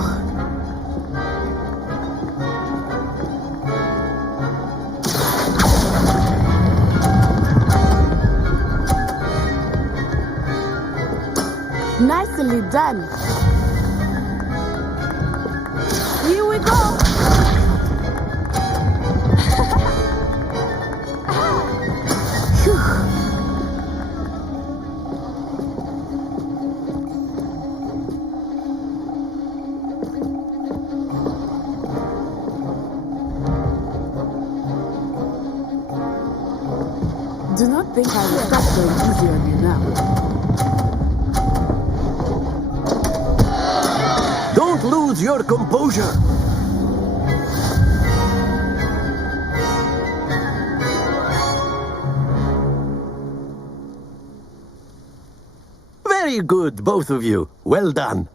Nicely done. Here we go. Do not think I will start going easy on you now. Don't lose your composure. Very good, both of you. Well done.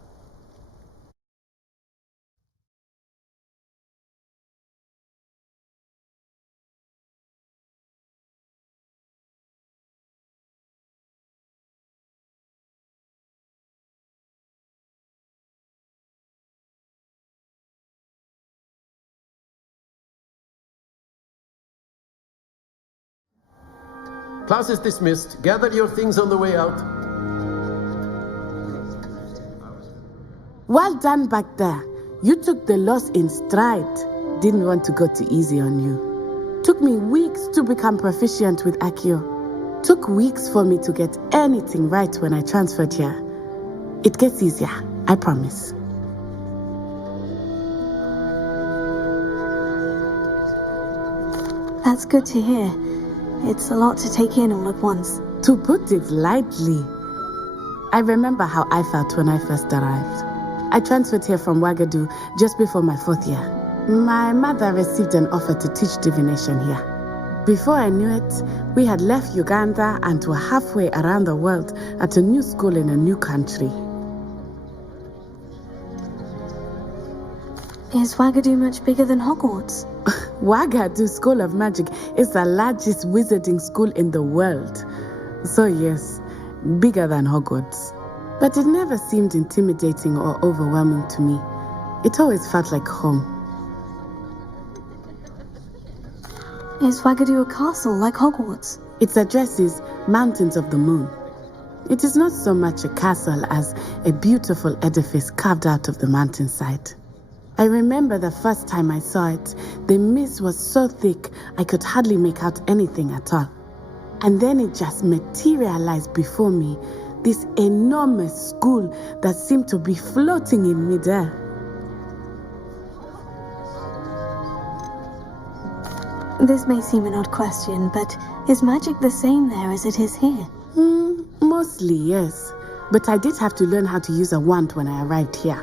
Class is dismissed. Gather your things on the way out. Well done back there. You took the loss in stride. Didn't want to go too easy on you. Took me weeks to become proficient with Accio. Took weeks for me to get anything right when I transferred here. It gets easier, I promise. That's good to hear. It's a lot to take in all at once. To put it lightly, I remember how I felt when I first arrived. I transferred here from Wagadu just before my 4th year. My mother received an offer to teach divination here. Before I knew it, we had left Uganda and were halfway around the world at a new school in a new country. Is Wagadu much bigger than Hogwarts? Wagadu School of Magic is the largest wizarding school in the world. So yes, bigger than Hogwarts. But it never seemed intimidating or overwhelming to me. It always felt like home. Is Wagadu a castle like Hogwarts? Its address is Mountains of the Moon. It is not so much a castle as a beautiful edifice carved out of the mountainside. I remember the first time I saw it, the mist was so thick I could hardly make out anything at all. And then it just materialized before me, this enormous school that seemed to be floating in midair. This may seem an odd question, but is magic the same there as it is here? Mostly, yes. But I did have to learn how to use a wand when I arrived here.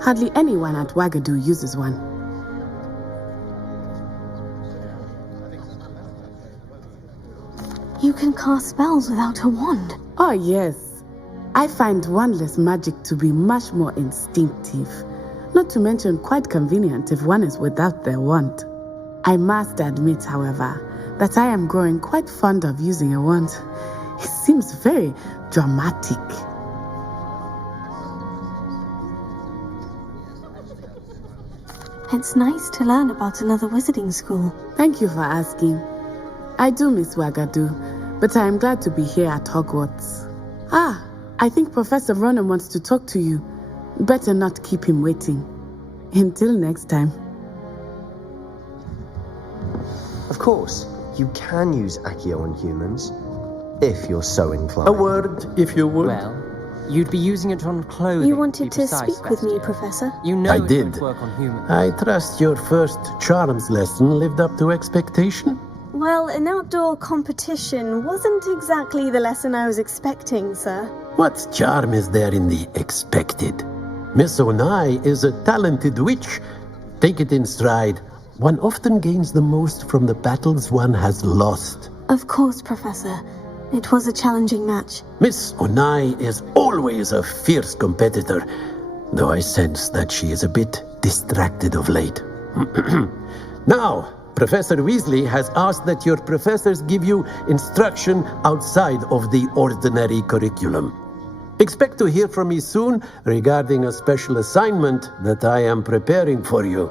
Hardly anyone at Wagadu uses one. You can cast spells without a wand? Oh, yes. I find wandless magic to be much more instinctive. Not to mention quite convenient if one is without their wand. I must admit, however, that I am growing quite fond of using a wand. It seems very dramatic. It's nice to learn about another wizarding school. Thank you for asking. I do miss Wagadu, but I am glad to be here at Hogwarts. I think Professor Ronan wants to talk to you. Better not keep him waiting. Until next time. Of course, you can use Accio on humans, if you're so inclined. A word, if you would. Well, you'd be using it on clothing. You wanted to precise, speak with me, Sebastian. Professor? You know I it did. won't work on humans. I trust your first charms lesson lived up to expectation. Well, an outdoor competition wasn't exactly the lesson I was expecting, sir. What charm is there in the expected? Miss Onai is a talented witch. Take it in stride. One often gains the most from the battles one has lost. Of course, Professor. It was a challenging match. Miss Onai is always a fierce competitor, though I sense that she is a bit distracted of late. Now, Professor Weasley has asked that your professors give you instruction outside of the ordinary curriculum. Expect to hear from me soon regarding a special assignment that I am preparing for you.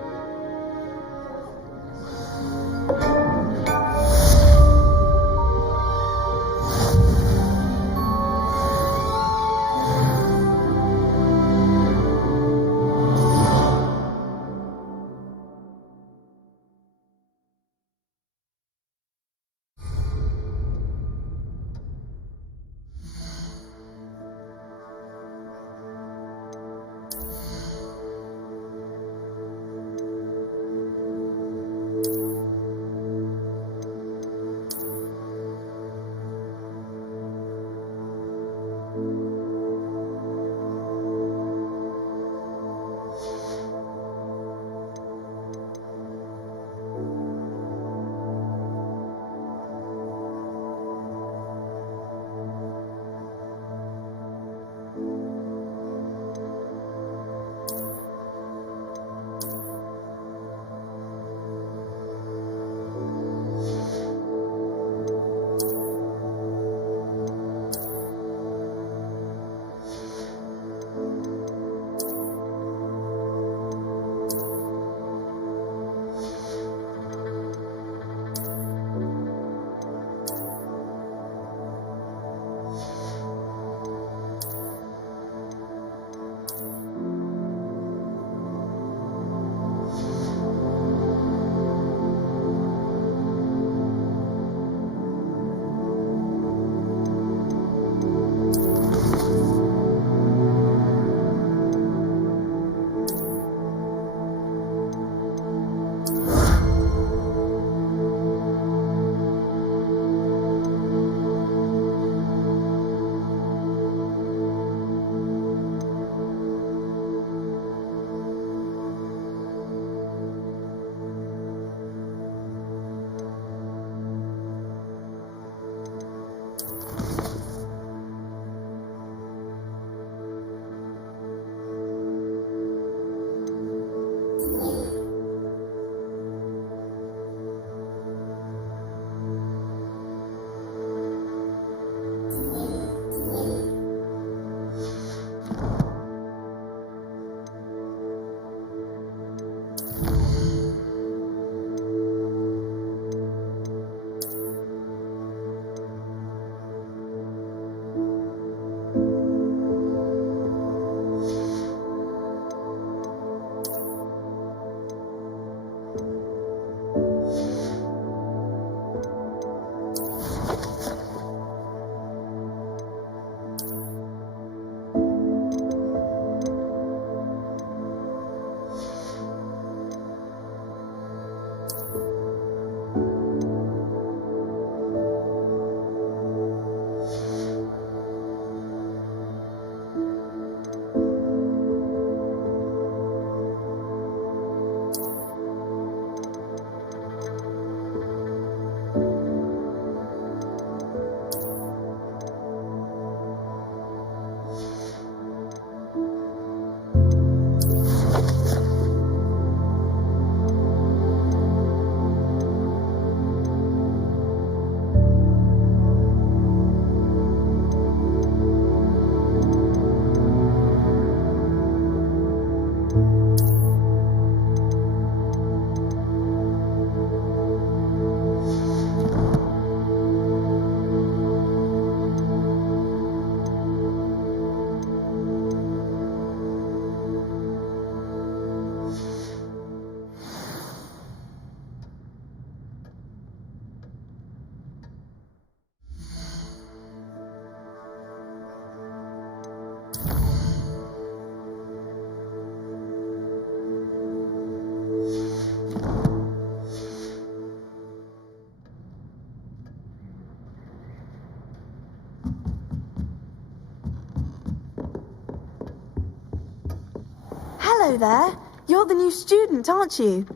Hello there. You're the new student, aren't you?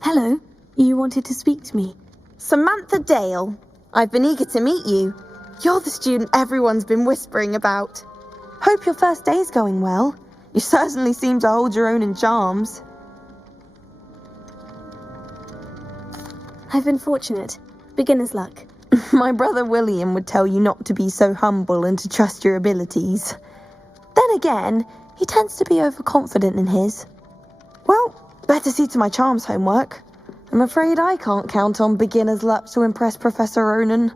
Hello. You wanted to speak to me? Samantha Dale. I've been eager to meet you. You're the student everyone's been whispering about. Hope your first day's going well. You certainly seem to hold your own in charms. I've been fortunate. Beginner's luck. My brother William would tell you not to be so humble and to trust your abilities. Then again, he tends to be overconfident in his. Well, better see to my charms homework. I'm afraid I can't count on beginner's luck to impress Professor Ronan.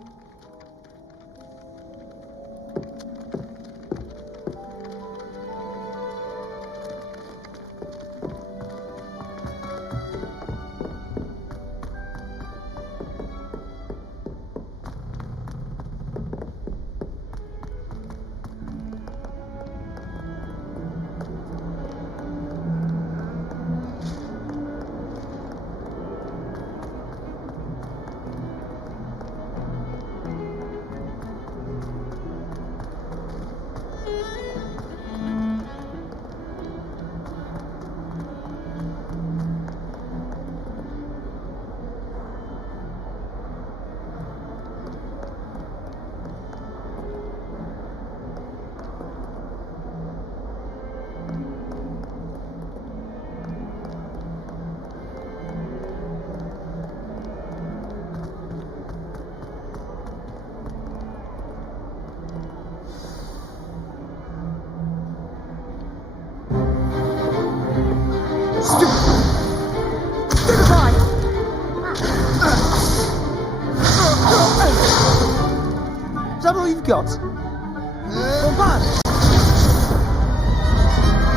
Is that all you've got?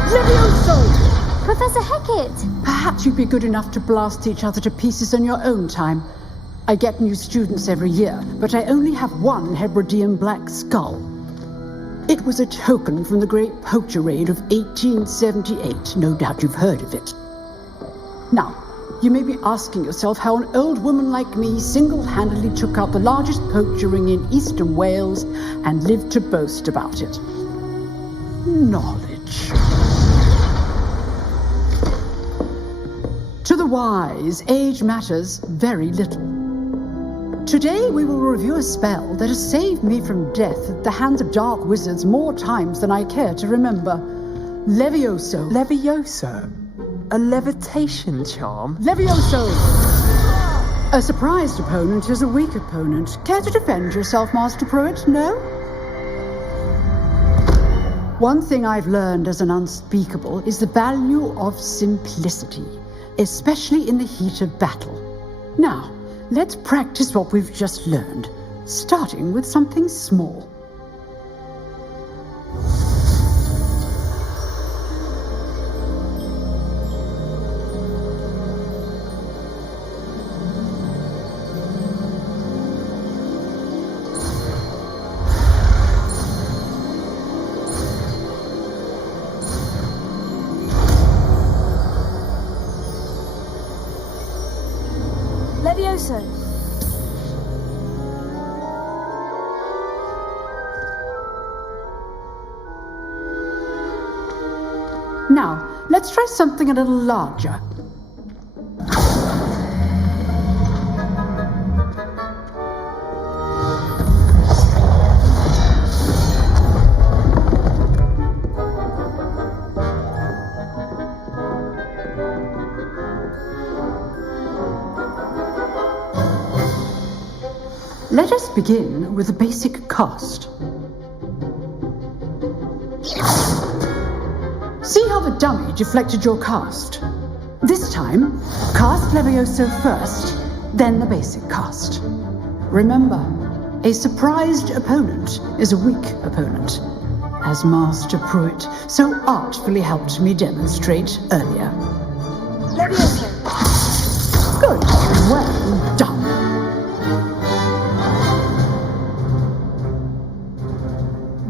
Levioso! Professor Hecat! Perhaps you'd be good enough to blast each other to pieces in your own time. I get new students every year, but I only have one Hebridean black skull. It was a token from the Great Poacher Raid of 1878. No doubt you've heard of it. Now, you may be asking yourself how an old woman like me single-handedly took out the largest poacher ring in eastern Wales and lived to boast about it. Knowledge. To the wise, age matters very little. Today we will review a spell that has saved me from death at the hands of dark wizards more times than I care to remember. Levioso. Levioso? A levitation charm? Levioso! A surprised opponent is a weak opponent. Care to defend yourself, Master Pruitt? No? One thing I've learned as an unspeakable is the value of simplicity, especially in the heat of battle. Now, let's practice what we've just learned, starting with something small. Levioso. Now, let's try something a little larger. Let us begin with the basic cast. See how the dummy deflected your cast? This time, cast Levioso first, then the basic cast. Remember, a surprised opponent is a weak opponent, as Master Pruitt so artfully helped me demonstrate earlier. Levioso! Good. Well done.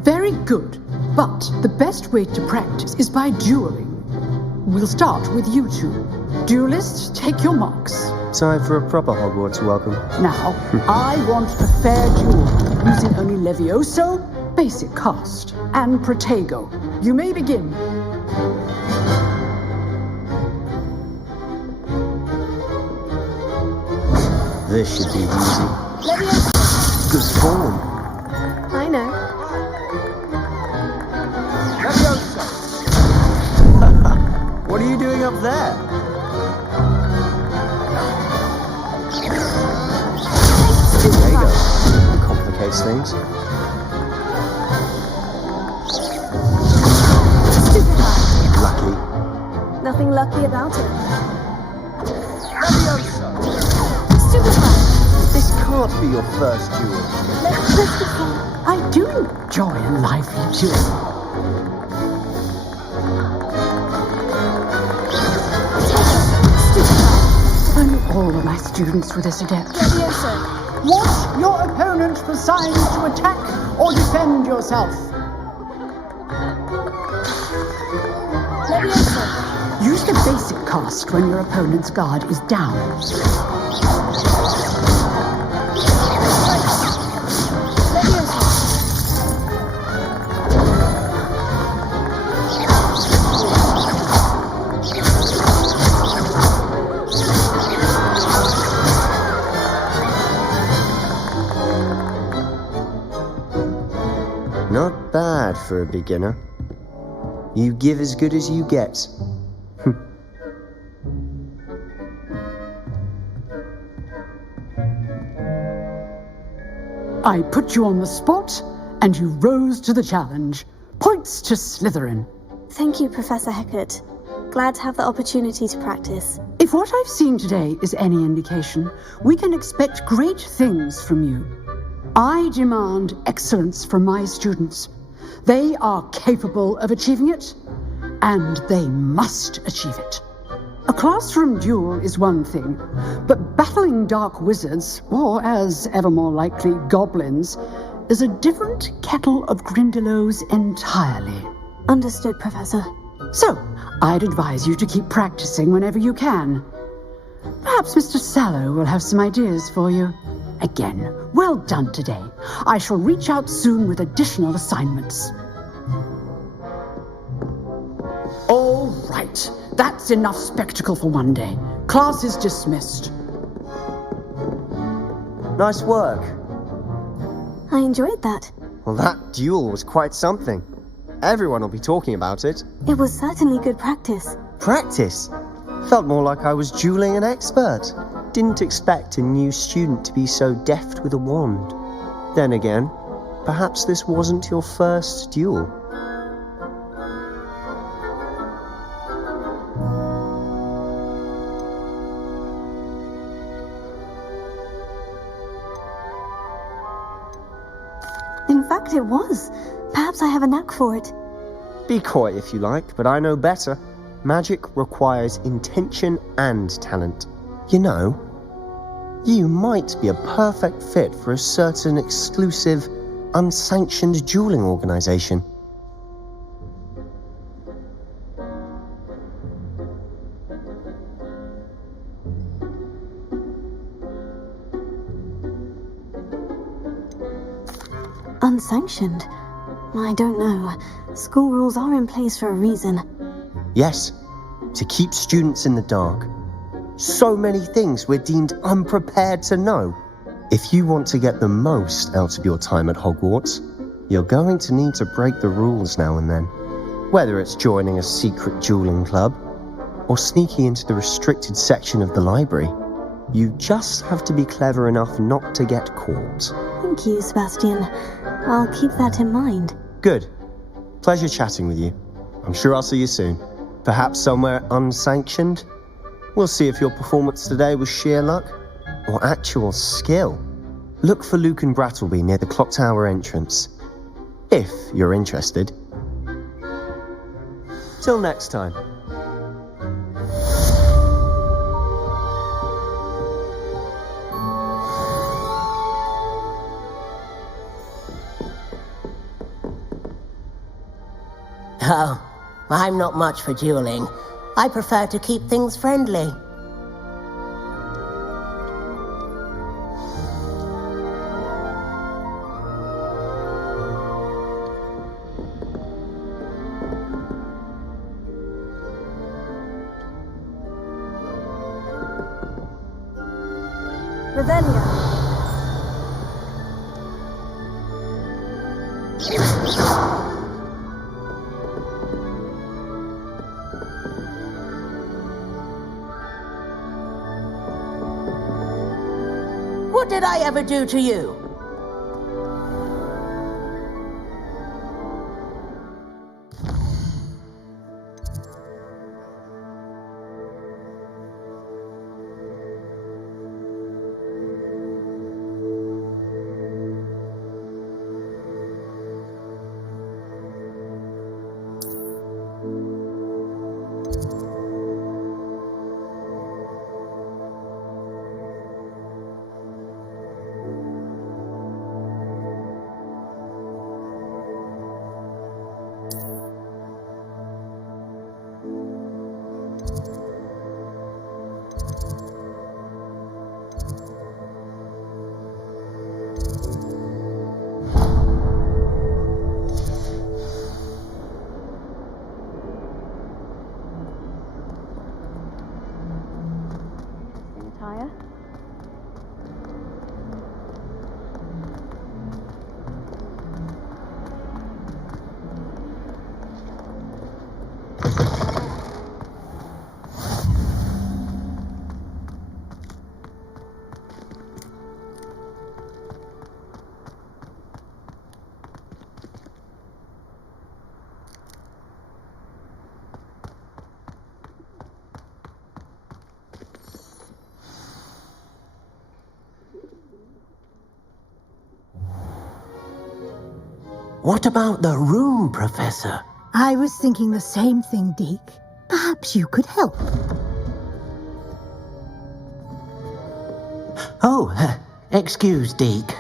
Very good, but the best way to practice is by dueling. We'll start with you two. Duelists, take your marks. Time for a proper Hogwarts welcome. Now, I want a fair duel, using only Levioso basic cast, and Protego. You may begin. This should be easy. Good form. I know. What are you doing up there? There you go. Complicates things. Lucky. Nothing lucky about it. This can't be your first duel. I do enjoy a lively duel. And all of my students were this adept. Watch your opponent for signs to attack or defend yourself. Use the basic cast when your opponent's guard is down. Not bad for a beginner. You give as good as you get. I put you on the spot, and you rose to the challenge. Points to Slytherin. Thank you, Professor Hecat. Glad to have the opportunity to practice. If what I've seen today is any indication, we can expect great things from you. I demand excellence from my students. They are capable of achieving it, and they must achieve it. A classroom duel is one thing, but battling dark wizards, or as ever more likely, goblins, is a different kettle of Grindylows entirely. Understood, Professor. So, I'd advise you to keep practicing whenever you can. Perhaps Mr. Sallow will have some ideas for you. Again, well done today. I shall reach out soon with additional assignments. All right. That's enough spectacle for one day. Class is dismissed. Nice work. I enjoyed that. Well, that duel was quite something. Everyone will be talking about it. It was certainly good practice. Practice? Felt more like I was dueling an expert. Didn't expect a new student to be so deft with a wand. Then again, perhaps this wasn't your first duel. In fact, it was. Perhaps I have a knack for it. Be coy if you like, but I know better. Magic requires intention and talent. You know, you might be a perfect fit for a certain exclusive, unsanctioned dueling organization. Unsanctioned? I don't know. School rules are in place for a reason. Yes, to keep students in the dark. So many things we're deemed unprepared to know. If you want to get the most out of your time at Hogwarts, you're going to need to break the rules now and then. Whether it's joining a secret dueling club, or sneaking into the restricted section of the library, you just have to be clever enough not to get caught. Thank you, Sebastian. I'll keep that in mind. Good. Pleasure chatting with you. I'm sure I'll see you soon. Perhaps somewhere unsanctioned? We'll see if your performance today was sheer luck or actual skill. Look for Luke and Brattleby near the clock tower entrance, if you're interested. Till next time. Oh, I'm not much for dueling. I prefer to keep things friendly. Revelio. What did I ever do to you? What about the room, Professor? I was thinking the same thing, Deke. Perhaps you could help. Oh, excuse, Deke.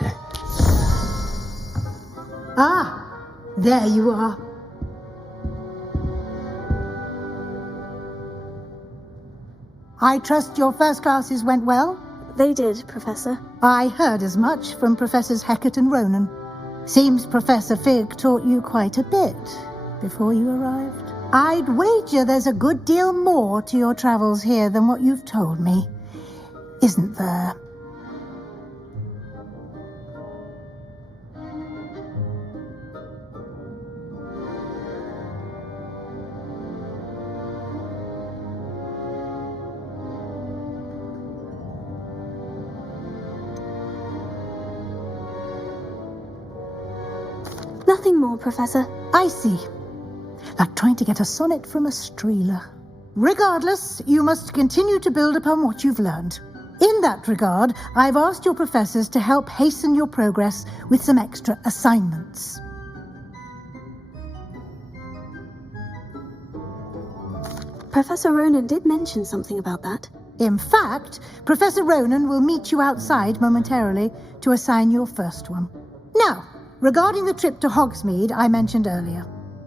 Ah, there you are. I trust your first classes went well? They did, Professor. I heard as much from Professors Hecat and Ronan. Seems Professor Fig taught you quite a bit before you arrived. I'd wager there's a good deal more to your travels here than what you've told me, isn't there? Nothing more, Professor. I see. Like trying to get a sonnet from a streeler. Regardless, you must continue to build upon what you've learned. In that regard, I've asked your professors to help hasten your progress with some extra assignments. Professor Ronan did mention something about that. In fact, Professor Ronan will meet you outside momentarily to assign your first one. Now, regarding the trip to Hogsmeade I mentioned earlier,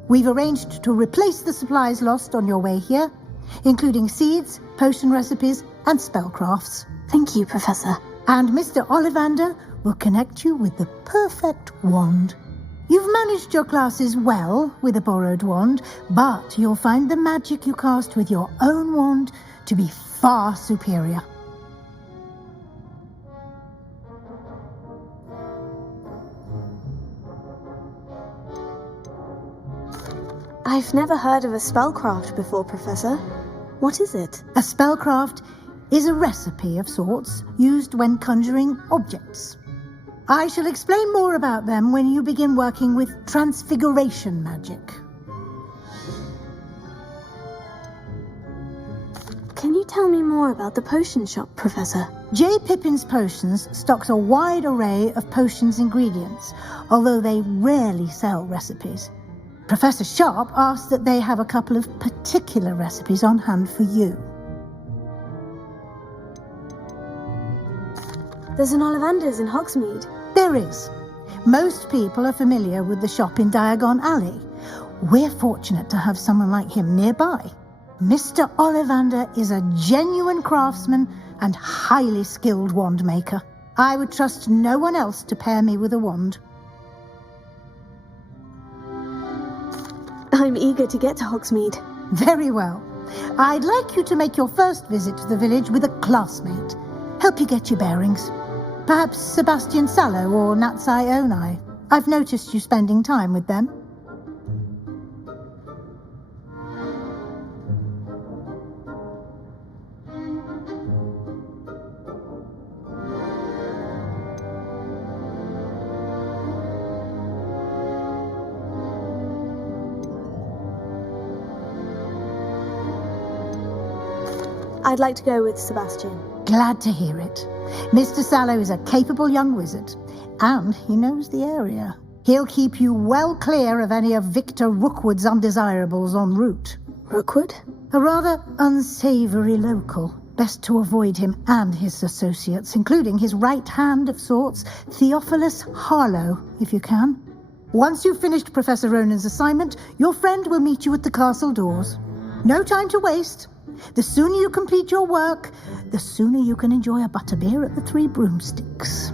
we've arranged to replace the supplies lost on your way here, including seeds, potion recipes, and spellcrafts. Thank you, Professor. And Mr. Ollivander will connect you with the perfect wand. You've managed your classes well with a borrowed wand, but you'll find the magic you cast with your own wand to be far superior. I've never heard of a spellcraft before, Professor. What is it? A spellcraft is a recipe of sorts used when conjuring objects. I shall explain more about them when you begin working with transfiguration magic. Can you tell me more about the potion shop, Professor? J. Pippin's Potions stocks a wide array of potions ingredients, although they rarely sell recipes. Professor Sharp asked that they have a couple of particular recipes on hand for you. There's an Ollivander's in Hogsmeade. There is. Most people are familiar with the shop in Diagon Alley. We're fortunate to have someone like him nearby. Mr. Ollivander is a genuine craftsman and highly skilled wand maker. I would trust no one else to pair me with a wand. I'm eager to get to Hogsmeade. Very well. I'd like you to make your first visit to the village with a classmate. help you get your bearings. Perhaps Sebastian Sallow or Natsai Onai. I've noticed you spending time with them. I'd like to go with Sebastian. Glad to hear it. Mr. Sallow is a capable young wizard, and he knows the area. He'll keep you well clear of any of Victor Rookwood's undesirables en route. Rookwood? A rather unsavory local. Best to avoid him and his associates, including his right hand of sorts, Theophilus Harlow, if you can. Once you've finished Professor Ronan's assignment, your friend will meet you at the castle doors. No time to waste. The sooner you complete your work, the sooner you can enjoy a butterbeer at the Three Broomsticks.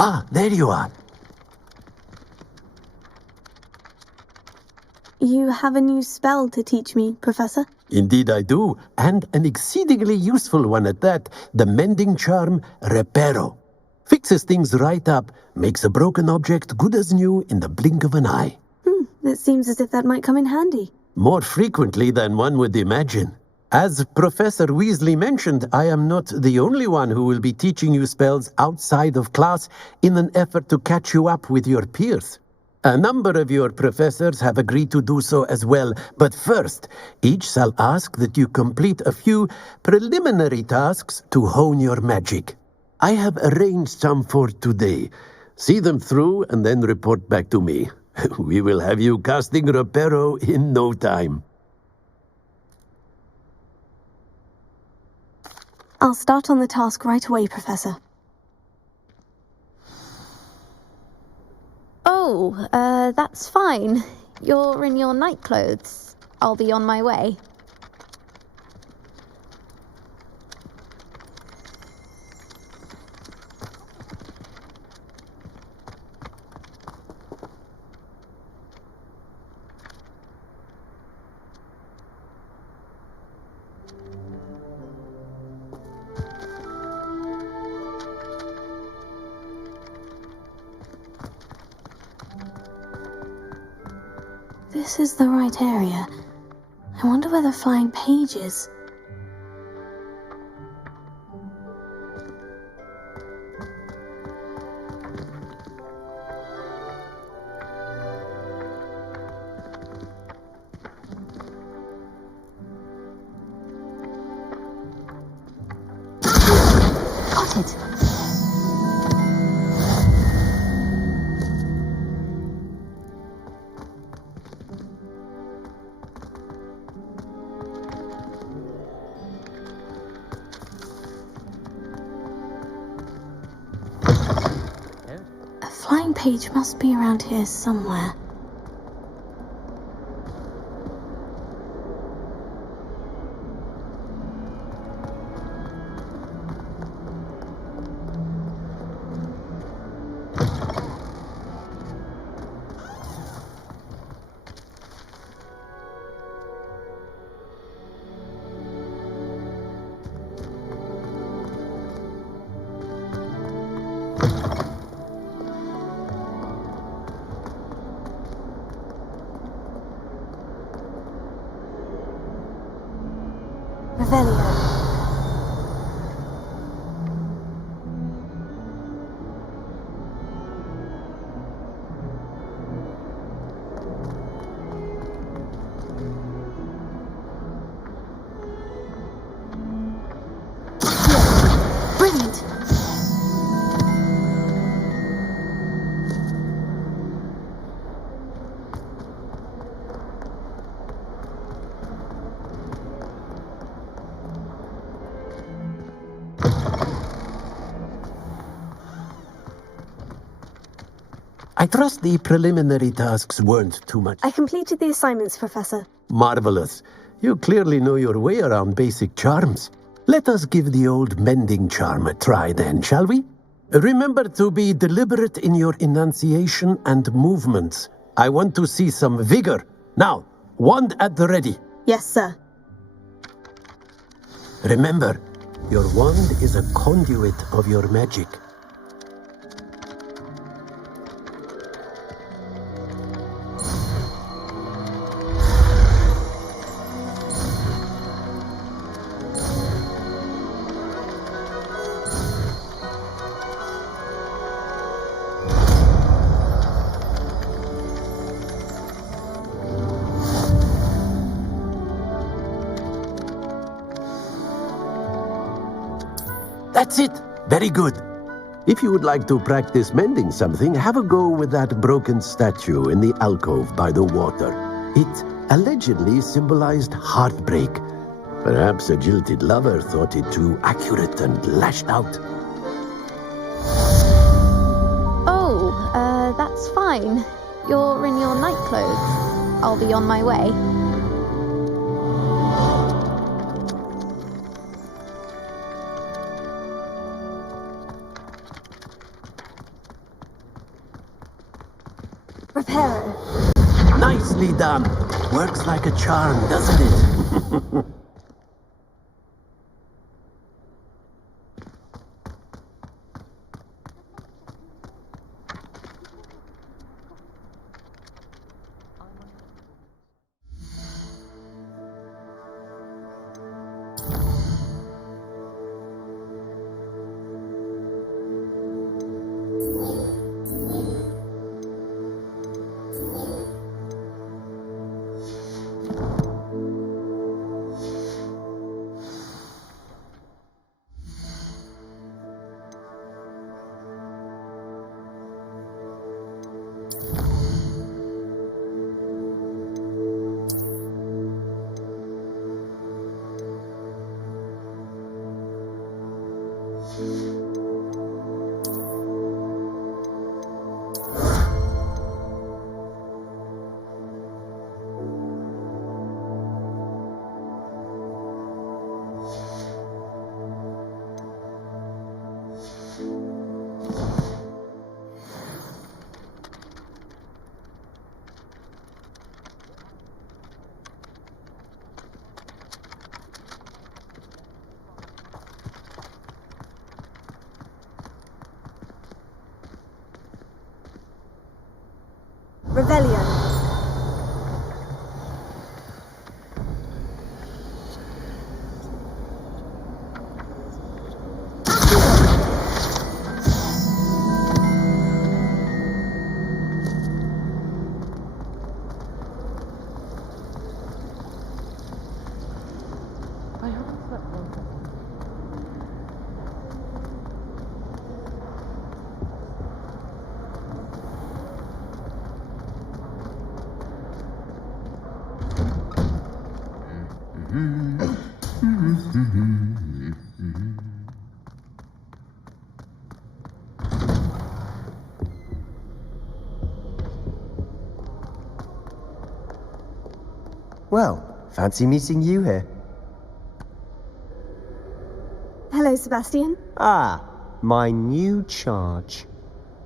Ah, there you are. You have a new spell to teach me, Professor? Indeed I do, and an exceedingly useful one at that, the mending charm Reparo. Fixes things right up, makes a broken object good as new in the blink of an eye. It seems as if that might come in handy. More frequently than one would imagine. As Professor Weasley mentioned, I am not the only one who will be teaching you spells outside of class in an effort to catch you up with your peers. A number of your professors have agreed to do so as well, but first, each shall ask that you complete a few preliminary tasks to hone your magic. I have arranged some for today. See them through and then report back to me. We will have you casting Reparo in no time. I'll start on the task right away, Professor. Oh, that's fine. You're in your night clothes. I'll be on my way. This is the right area. I wonder where the flying page is. Got it. A flying page must be around here somewhere. Revelio. Brilliant. I trust the preliminary tasks weren't too much. I completed the assignments, Professor. Marvelous. You clearly know your way around basic charms. Let us give the old mending charm a try then, shall we? Remember to be deliberate in your enunciation and movements. I want to see some vigor. Now, wand at the ready. Yes, sir. Remember, your wand is a conduit of your magic. That's it. Very good. If you would like to practice mending something, have a go with that broken statue in the alcove by the water. It allegedly symbolized heartbreak. Perhaps a jilted lover thought it too accurate and lashed out. Oh, that's fine. You're in your night clothes. I'll be on my way. Reparo. Nicely done. Works like a charm, doesn't it? Revelio. I haven't slept well. Well, fancy meeting you here. Hello, Sebastian. Ah, my new charge.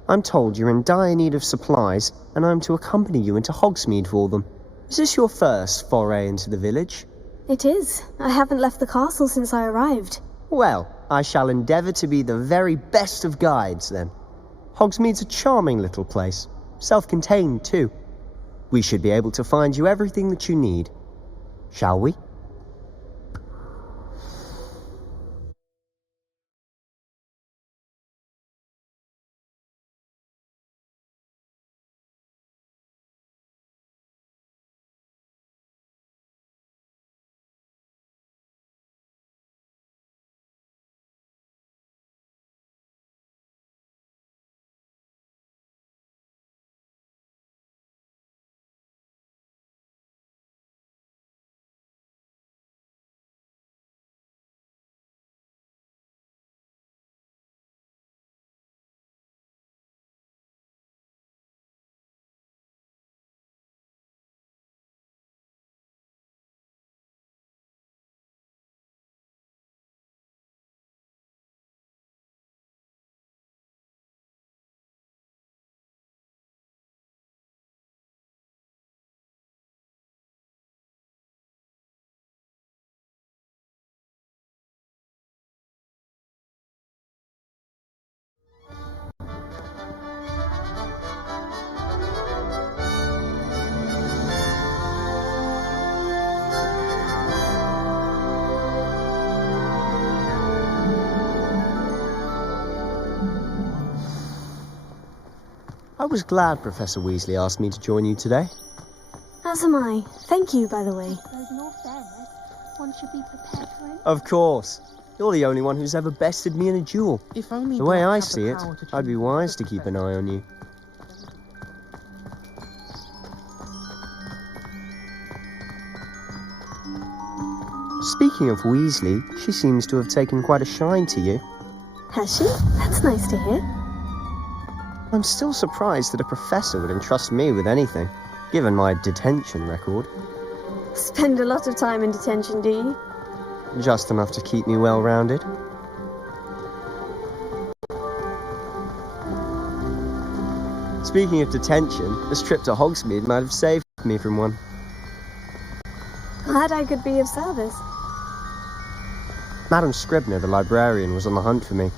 I'm told you're in dire need of supplies, and I'm to accompany you into Hogsmeade for them. Is this your first foray into the village? It is. I haven't left the castle since I arrived. Well, I shall endeavour to be the very best of guides, then. Hogsmeade's a charming little place. Self-contained, too. We should be able to find you everything that you need. Shall we? I was glad Professor Weasley asked me to join you today. As am I. Thank you, by the way. There's no fairness. One should be prepared for it. Of course. You're the only one who's ever bested me in a duel. If only The way Black I had the see it, power to I'd be choose wise to the keep an eye on you. Speaking of Weasley, she seems to have taken quite a shine to you. Has she? That's nice to hear. I'm still surprised that a professor would entrust me with anything, given my detention record. Spend a lot of time in detention, do you? Just enough to keep me well-rounded. Speaking of detention, this trip to Hogsmeade might have saved me from one. Glad I could be of service. Madam Scribner, the librarian, was on the hunt for me,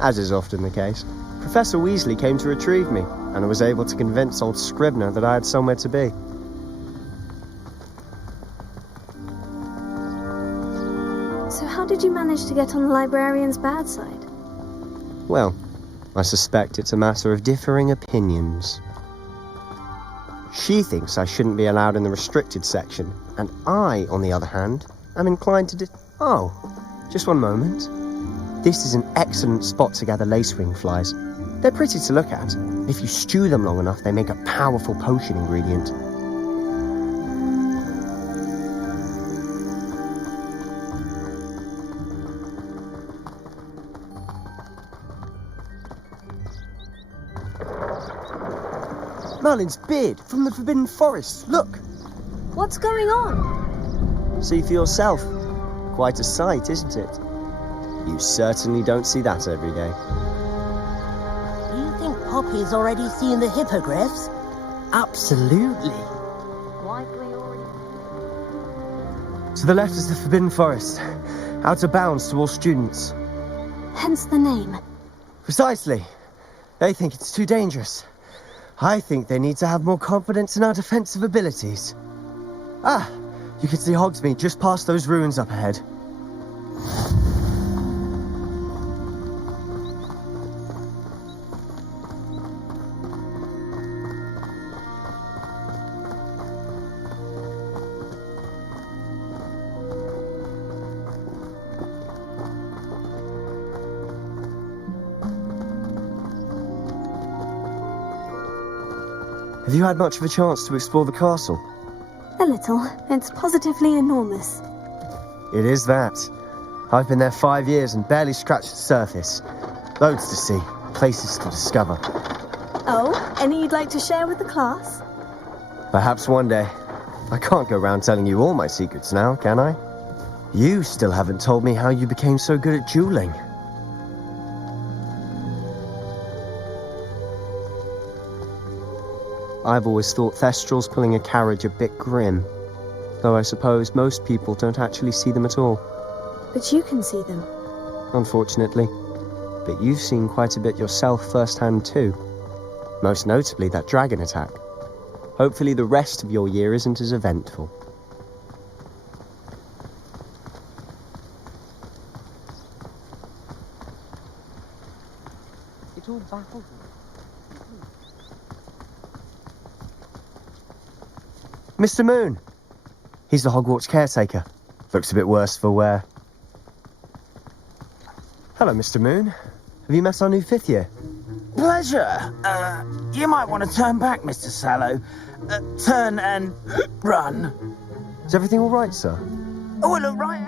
as is often the case. Professor Weasley came to retrieve me, and I was able to convince old Scribner that I had somewhere to be. So how did you manage to get on the librarian's bad side? Well, I suspect it's a matter of differing opinions. She thinks I shouldn't be allowed in the restricted section, and I, on the other hand, am inclined to Oh, just one moment. This is an excellent spot to gather lacewing flies. They're pretty to look at. If you stew them long enough, they make a powerful potion ingredient. Merlin's beard from the Forbidden Forest. Look! What's going on? See for yourself. Quite a sight, isn't it? You certainly don't see that every day. Do you think Poppy's already seen the hippogriffs? Absolutely. To the left is the Forbidden Forest. Out of bounds to all students. Hence the name. Precisely. They think it's too dangerous. I think they need to have more confidence in our defensive abilities. Ah, you can see Hogsmeade just past those ruins up ahead. Have you had much of a chance to explore the castle? A little. It's positively enormous. It is that. I've been there 5 years and barely scratched the surface. Loads to see, places to discover. Oh, any you'd like to share with the class? Perhaps one day. I can't go around telling you all my secrets now, can I? You still haven't told me how you became so good at dueling. I've always thought Thestrals pulling a carriage a bit grim, though I suppose most people don't actually see them at all. But you can see them. Unfortunately. But you've seen quite a bit yourself firsthand too. Most notably that dragon attack. Hopefully the rest of your year isn't as eventful. It all baffles me. Mr. Moon! He's the Hogwarts caretaker. Looks a bit worse for wear. Hello, Mr. Moon. Have you met our new 5th year? Pleasure. You might want to turn back, Mr. Sallow. Turn and run. Is everything all right, sir? Oh, it look right.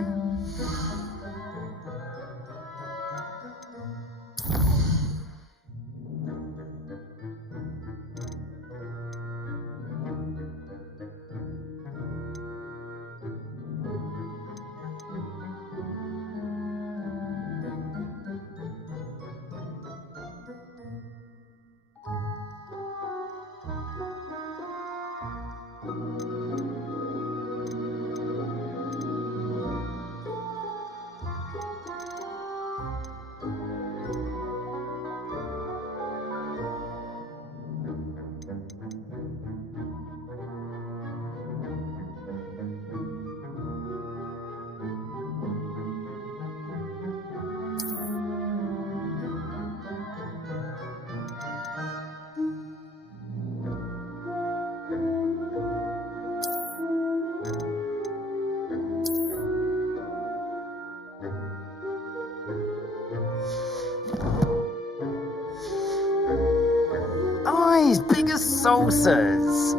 He's big as saucers.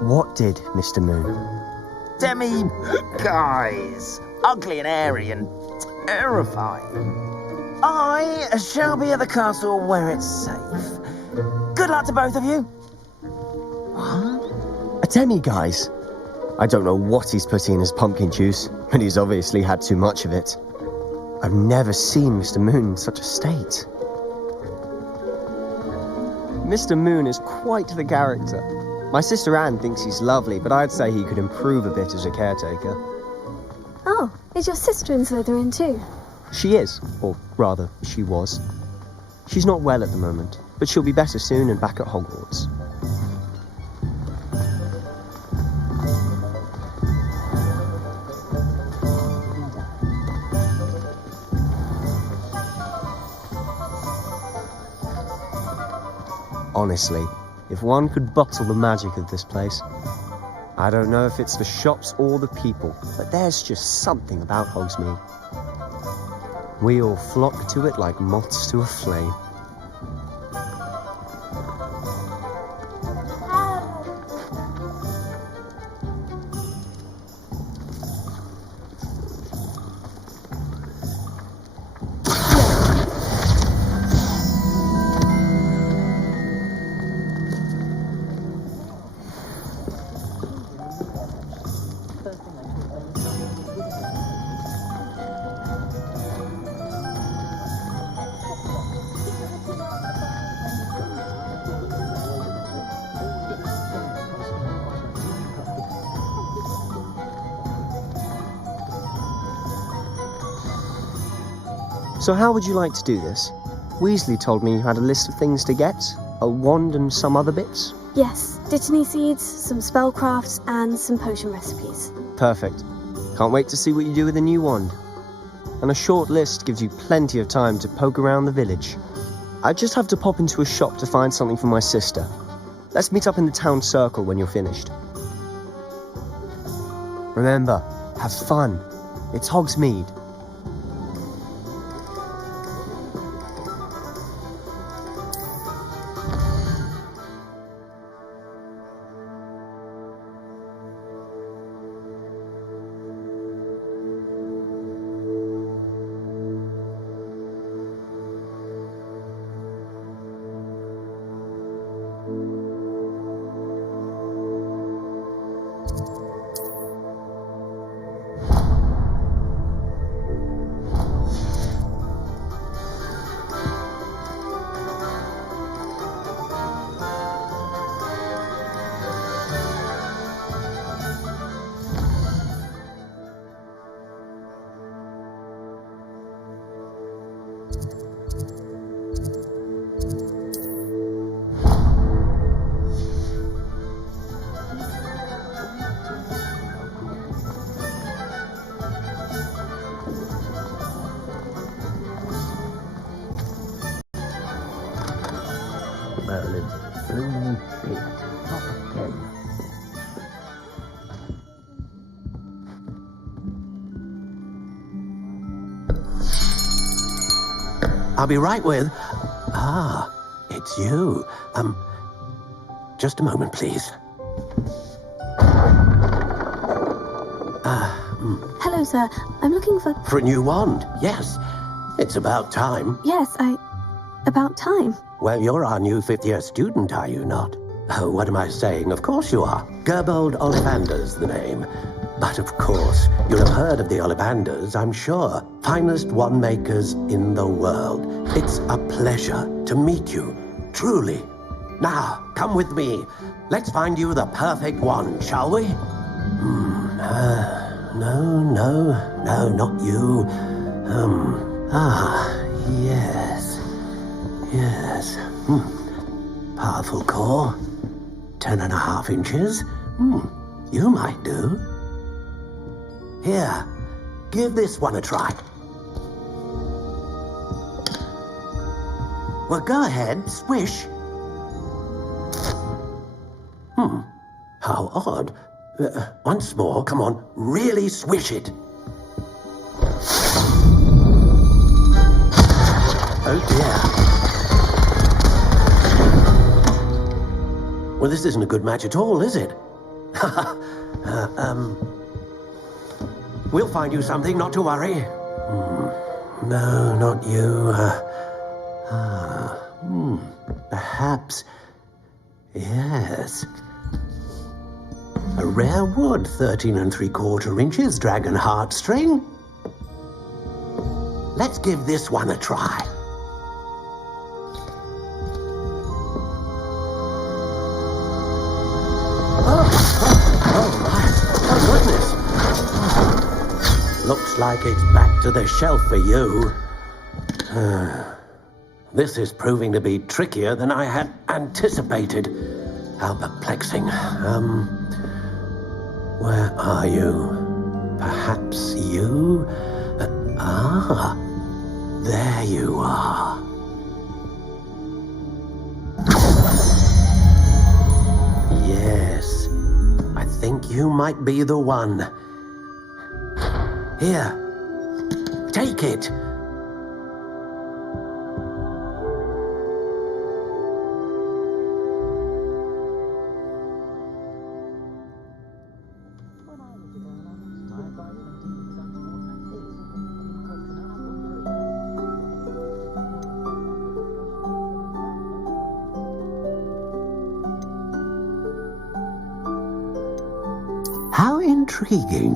What did, Mr. Moon? Demi guys. Ugly and airy and terrifying. I shall be at the castle where it's safe. Good luck to both of you. A demi-guise? I don't know what he's putting in his pumpkin juice, but he's obviously had too much of it. I've never seen Mr. Moon in such a state. Mr. Moon is quite the character. My sister Anne thinks he's lovely, but I'd say he could improve a bit as a caretaker. Oh, is your sister in Slytherin too? She is, or rather, she was. She's not well at the moment, but she'll be better soon and back at Hogwarts. Honestly, if one could bottle the magic of this place, I don't know if it's the shops or the people, but there's just something about Hogsmeade. We all flock to it like moths to a flame. So how would you like to do this? Weasley told me you had a list of things to get, a wand and some other bits. Yes, Dittany seeds, some spellcrafts, and some potion recipes. Perfect. Can't wait to see what you do with the new wand. And a short list gives you plenty of time to poke around the village. I just have to pop into a shop to find something for my sister. Let's meet up in the town circle when you're finished. Remember, have fun. It's Hogsmeade. I'll be right with... Ah, it's you. Just a moment, please. Hello, sir. I'm looking for... For a new wand, yes. It's about time. Yes, about time. Well, you're our new fifth-year student, are you not? Oh, what am I saying? Of course you are. Gerbold Ollivander's the name. But of course, you'll have heard of the Ollivanders, I'm sure. Finest wand makers in the world. It's a pleasure to meet you, truly. Now, come with me. Let's find you the perfect wand, shall we? No, not you. Yes. Powerful core. 10.5 inches. You might do. Here, give this one a try. Well, go ahead, swish. How odd. Once more, come on, really swish it. Oh dear. Well, this isn't a good match at all, is it? We'll find you something, not to worry. No, not you. Perhaps. Yes. A rare wood, 13 3/4 inches, dragon heartstring. Let's give this one a try. Looks like it's back to the shelf for you. This is proving to be trickier than I had anticipated. How perplexing. Where are you? Perhaps you? There you are. Yes, I think you might be the one. Here, take it. How intriguing.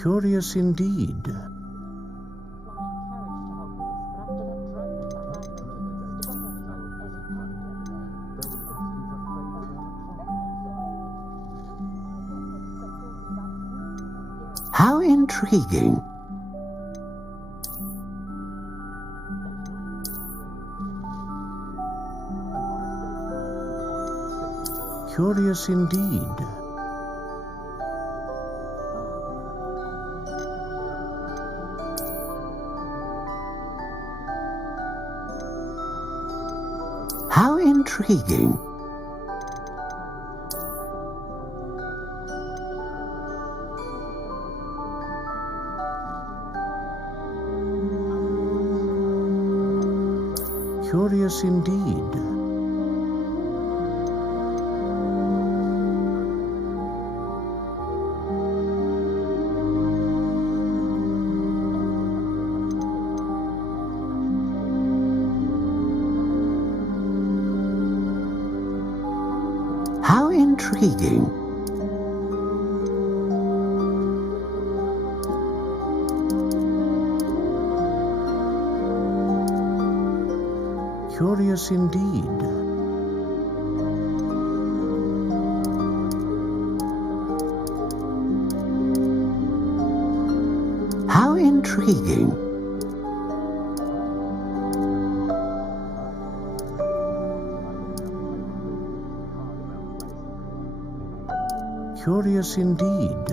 Curious indeed. How intriguing. Curious indeed. How intriguing. Curious indeed. How intriguing. Curious indeed. How intriguing. Curious indeed.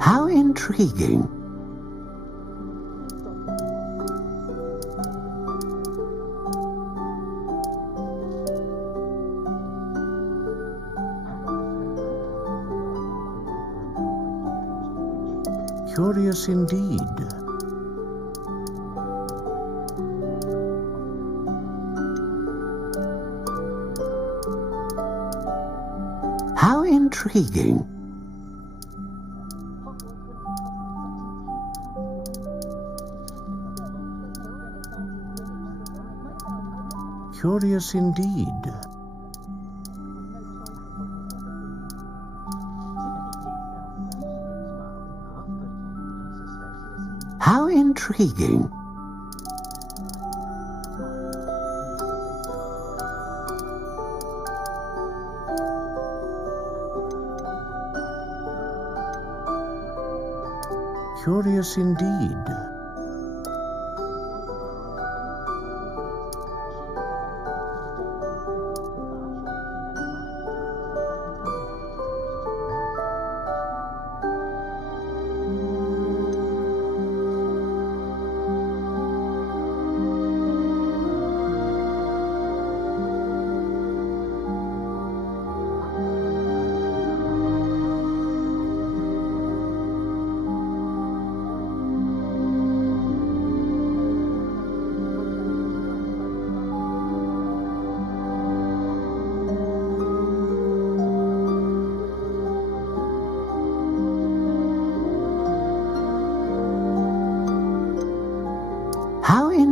How intriguing. Curious indeed. How intriguing. Curious indeed. How intriguing. Curious indeed.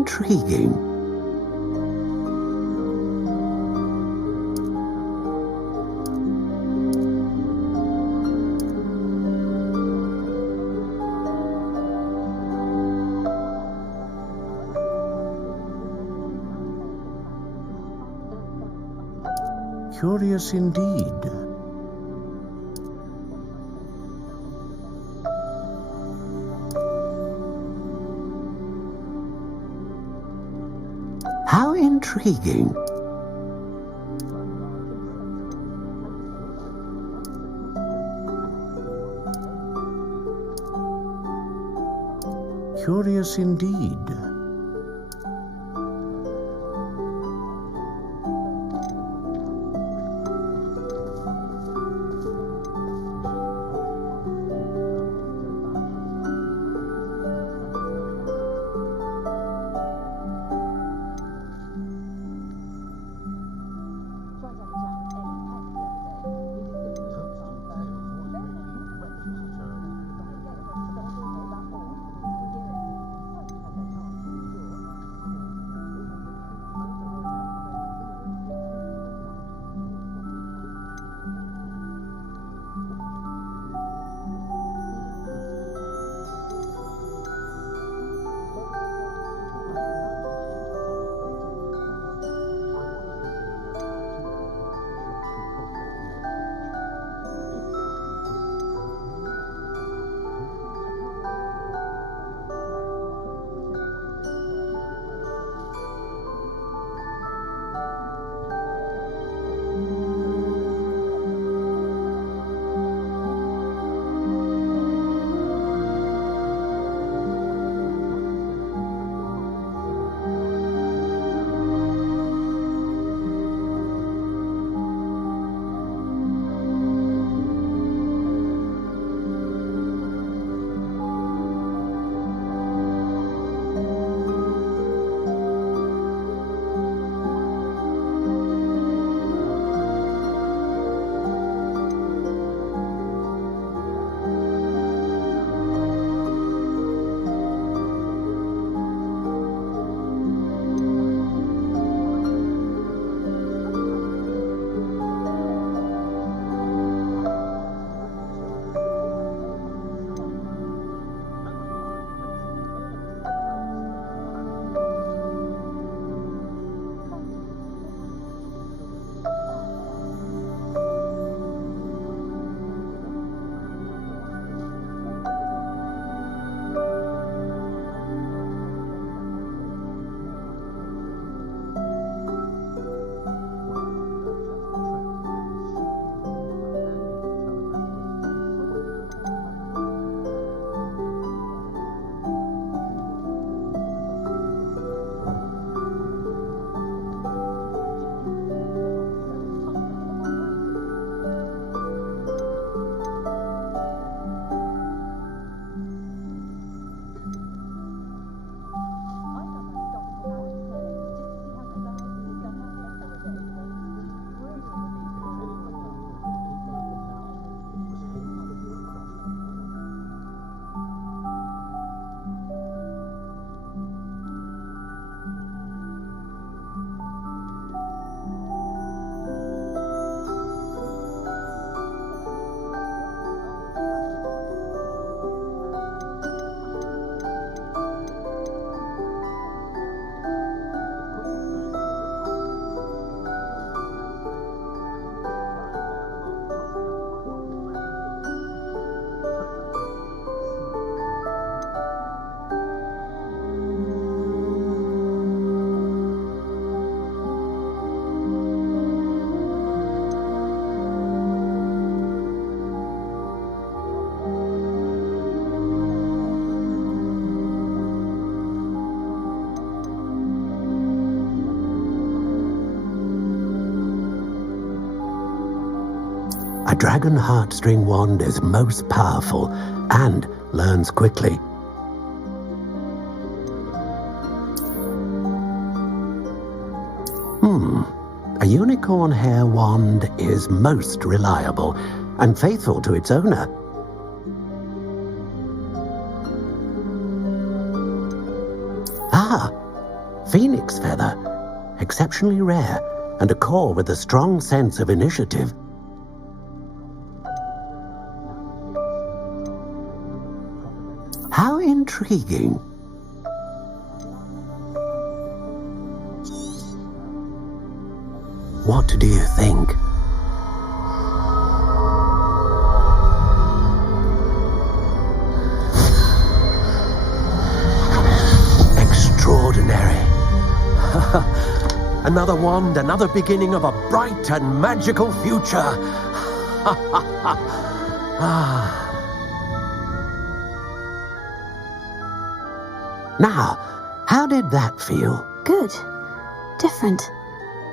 intriguing. Curious indeed. How intriguing. Curious indeed. A dragon heartstring wand is most powerful and learns quickly. A unicorn hair wand is most reliable and faithful to its owner. Phoenix feather. Exceptionally rare, and a core with a strong sense of initiative. How intriguing. What do you think? Extraordinary. Another wand, another beginning of a bright and magical future. Now, how did that feel? Good. Different.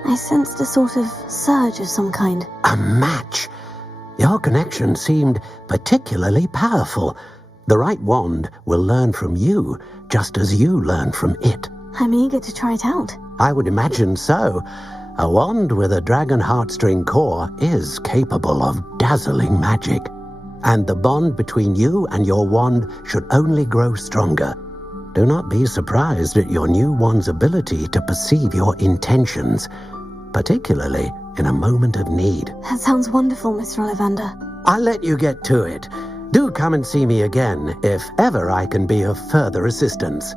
I sensed a sort of surge of some kind. A match. Your connection seemed particularly powerful. The right wand will learn from you, just as you learn from it. I'm eager to try it out. I would imagine so. A wand with a dragon heartstring core is capable of dazzling magic. And the bond between you and your wand should only grow stronger. Do not be surprised at your new wand's ability to perceive your intentions, particularly in a moment of need. That sounds wonderful, Mr. Ollivander. I'll let you get to it. Do come and see me again if ever I can be of further assistance.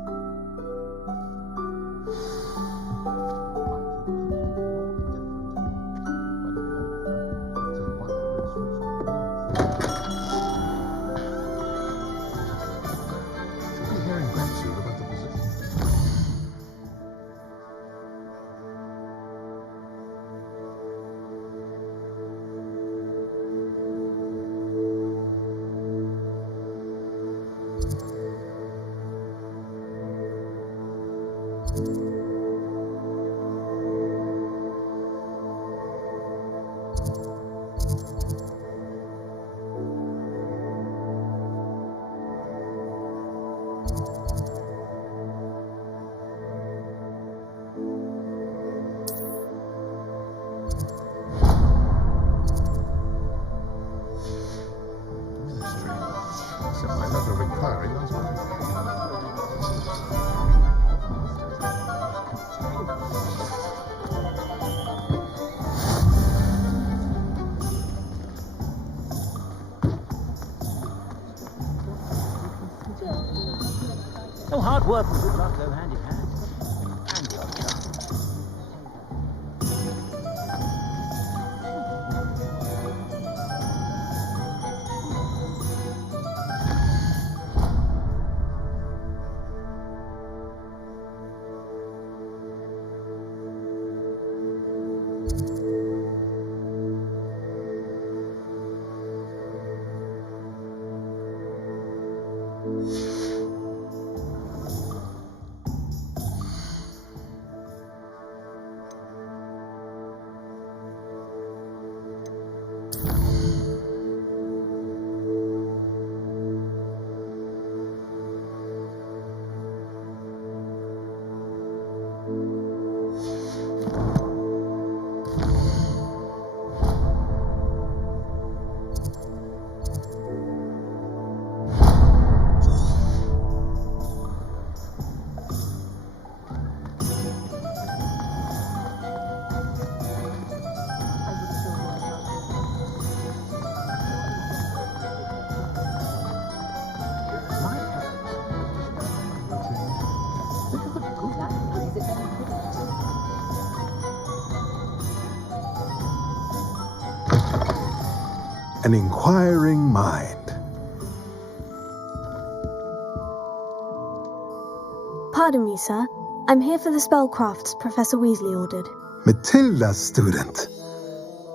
No, hard work and good luck go hand in hand. An inquiring mind. Pardon me, sir. I'm here for the spellcrafts Professor Weasley ordered. Matilda, student.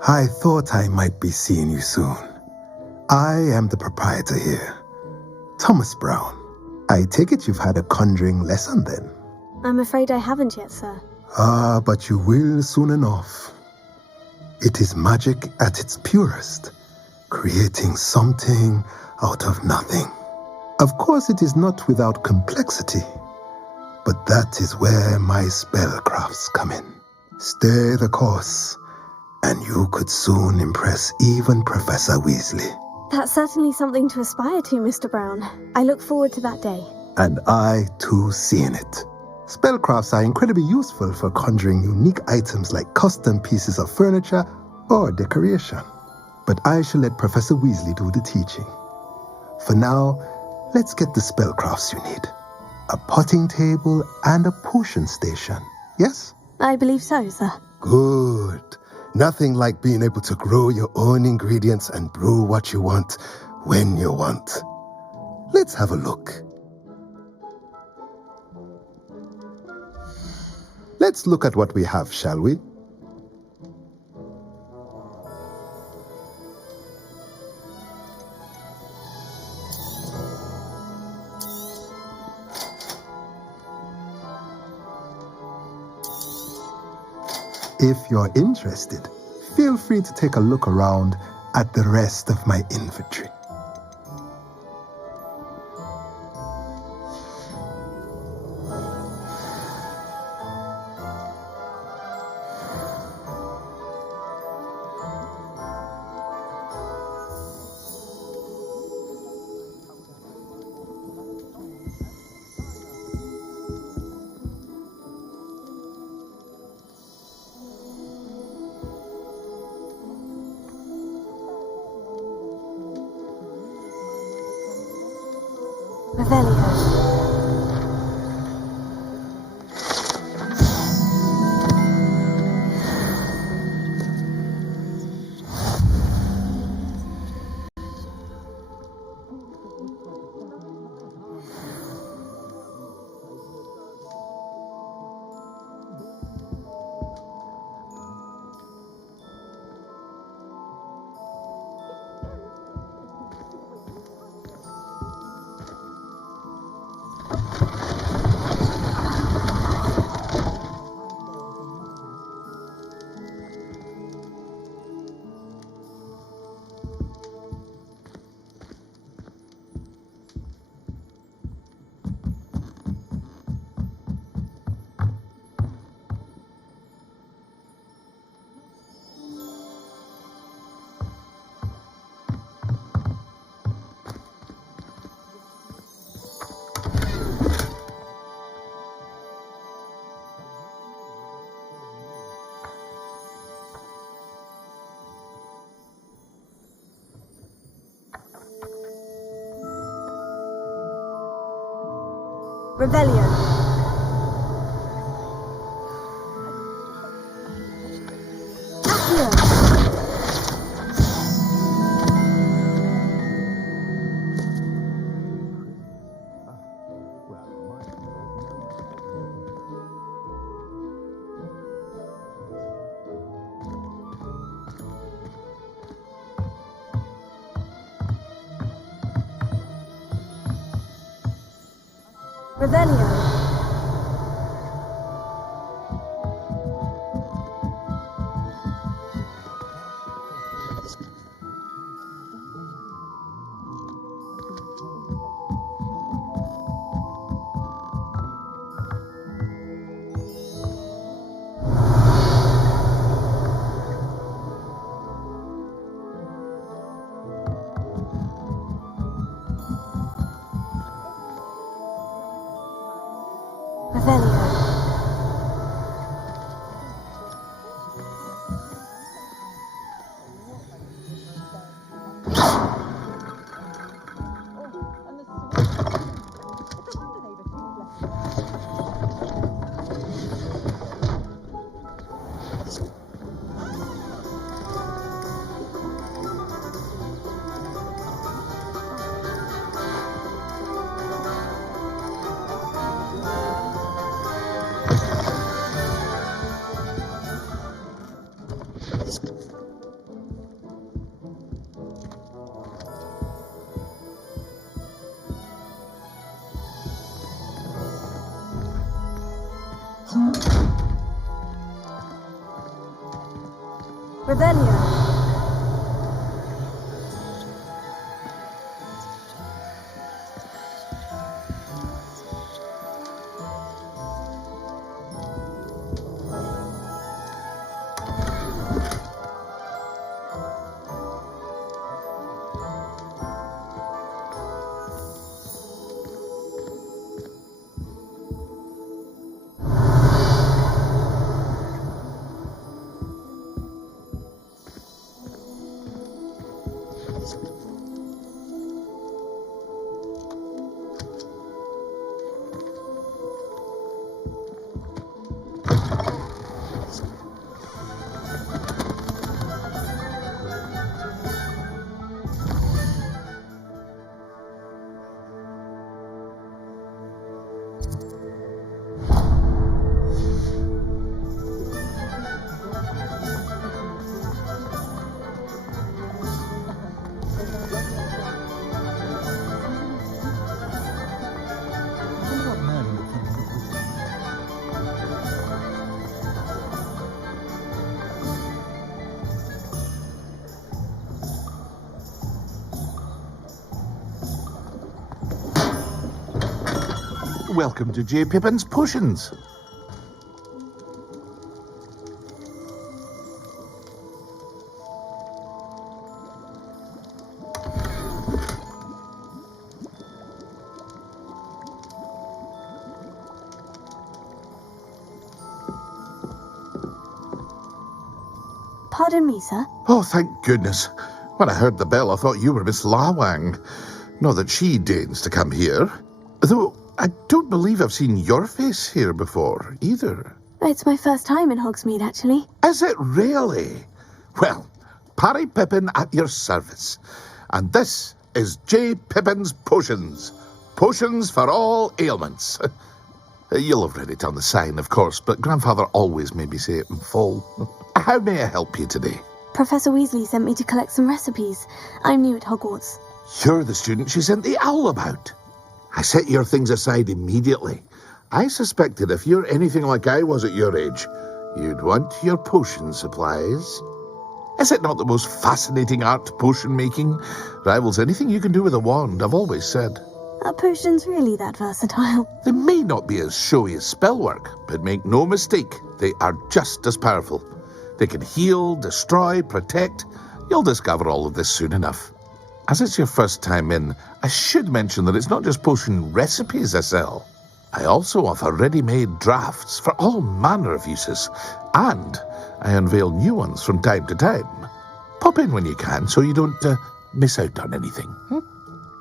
I thought I might be seeing you soon. I am the proprietor here, Thomas Brown. I take it you've had a conjuring lesson then? I'm afraid I haven't yet, sir. Ah, but you will soon enough. It is magic at its purest, creating something out of nothing. Of course, it is not without complexity, but that is where my spellcrafts come in. Stay the course, and you could soon impress even Professor Weasley. That's certainly something to aspire to, Mr. Brown. I look forward to that day. And I, too, seeing it. Spellcrafts are incredibly useful for conjuring unique items like custom pieces of furniture or decoration. But I shall let Professor Weasley do the teaching. For now, let's get the spellcrafts you need. A potting table and a potion station, yes? I believe so, sir. Good. Nothing like being able to grow your own ingredients and brew what you want when you want. Let's have a look. Let's look at what we have, shall we? If you're interested, feel free to take a look around at the rest of my inventory. Revelio. Revelio. Revelio. Revelio. Welcome to J. Pippin's Potions. Pardon me, sir. Oh, thank goodness. When I heard the bell, I thought you were Miss Lawang. Not that she deigns to come here. Though I don't believe I've seen your face here before, either. It's my first time in Hogsmeade, actually. Is it really? Well, Parry Pippin at your service. And this is J. Pippin's Potions. Potions for all ailments. You'll have read it on the sign, of course, but Grandfather always made me say it in full. How may I help you today? Professor Weasley sent me to collect some recipes. I'm new at Hogwarts. You're the student she sent the owl about. I set your things aside immediately. I suspected if you're anything like I was at your age, you'd want your potion supplies. Is it not the most fascinating art, potion making? Rivals anything you can do with a wand, I've always said. Are potions really that versatile? They may not be as showy as spellwork, but make no mistake, they are just as powerful. They can heal, destroy, protect. You'll discover all of this soon enough. As it's your first time in, I should mention that it's not just potion recipes I sell. I also offer ready-made drafts for all manner of uses, and I unveil new ones from time to time. Pop in when you can so you don't miss out on anything.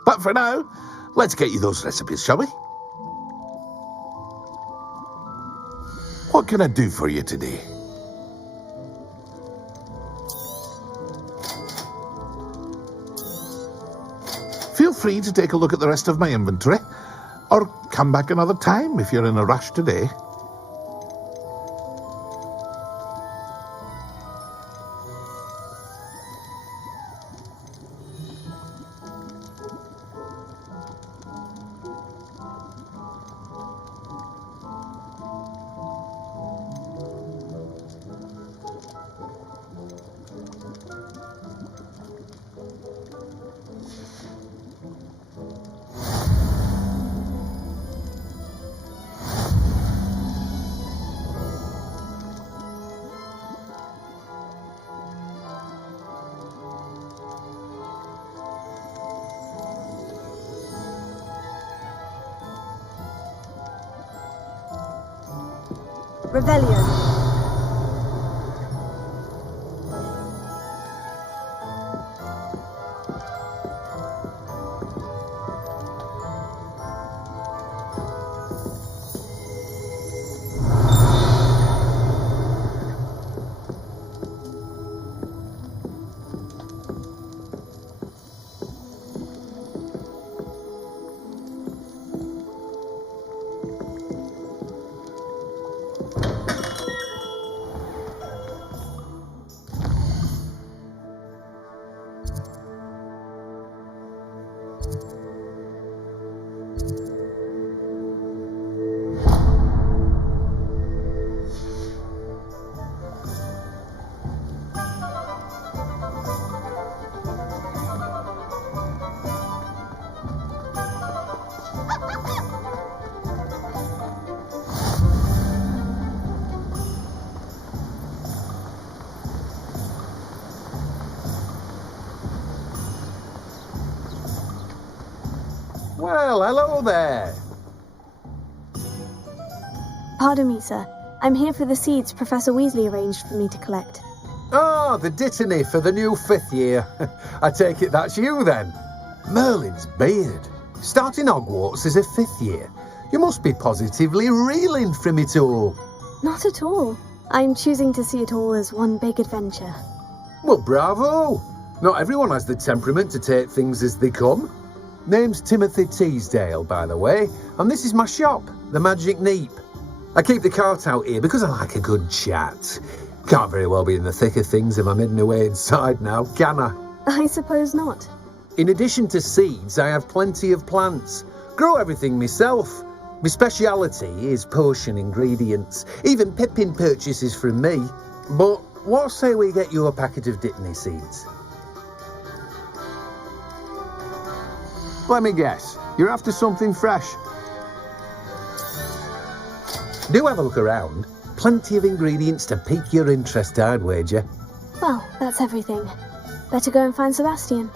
But for now, let's get you those recipes, shall we? What can I do for you today? Feel free to take a look at the rest of my inventory, or come back another time if you're in a rush today. Revelio. Well, hello there. Pardon me, sir. I'm here for the seeds Professor Weasley arranged for me to collect. Ah, the dittany for the new 5th year. I take it that's you, then. Merlin's beard. Starting Hogwarts as a 5th year. You must be positively reeling from it all. Not at all. I'm choosing to see it all as one big adventure. Well, bravo. Not everyone has the temperament to take things as they come. Name's Timothy Teasdale, by the way, and this is my shop, the Magic Neep. I keep the cart out here because I like a good chat. Can't very well be in the thick of things if I'm hidden away inside now, can I? I suppose not. In addition to seeds, I have plenty of plants. Grow everything myself. My speciality is potion ingredients. Even Pippin purchases from me. But what say we get you a packet of Dittany seeds? Let me guess. You're after something fresh. Do have a look around. Plenty of ingredients to pique your interest, I'd wager. Well, that's everything. Better go and find Sebastian.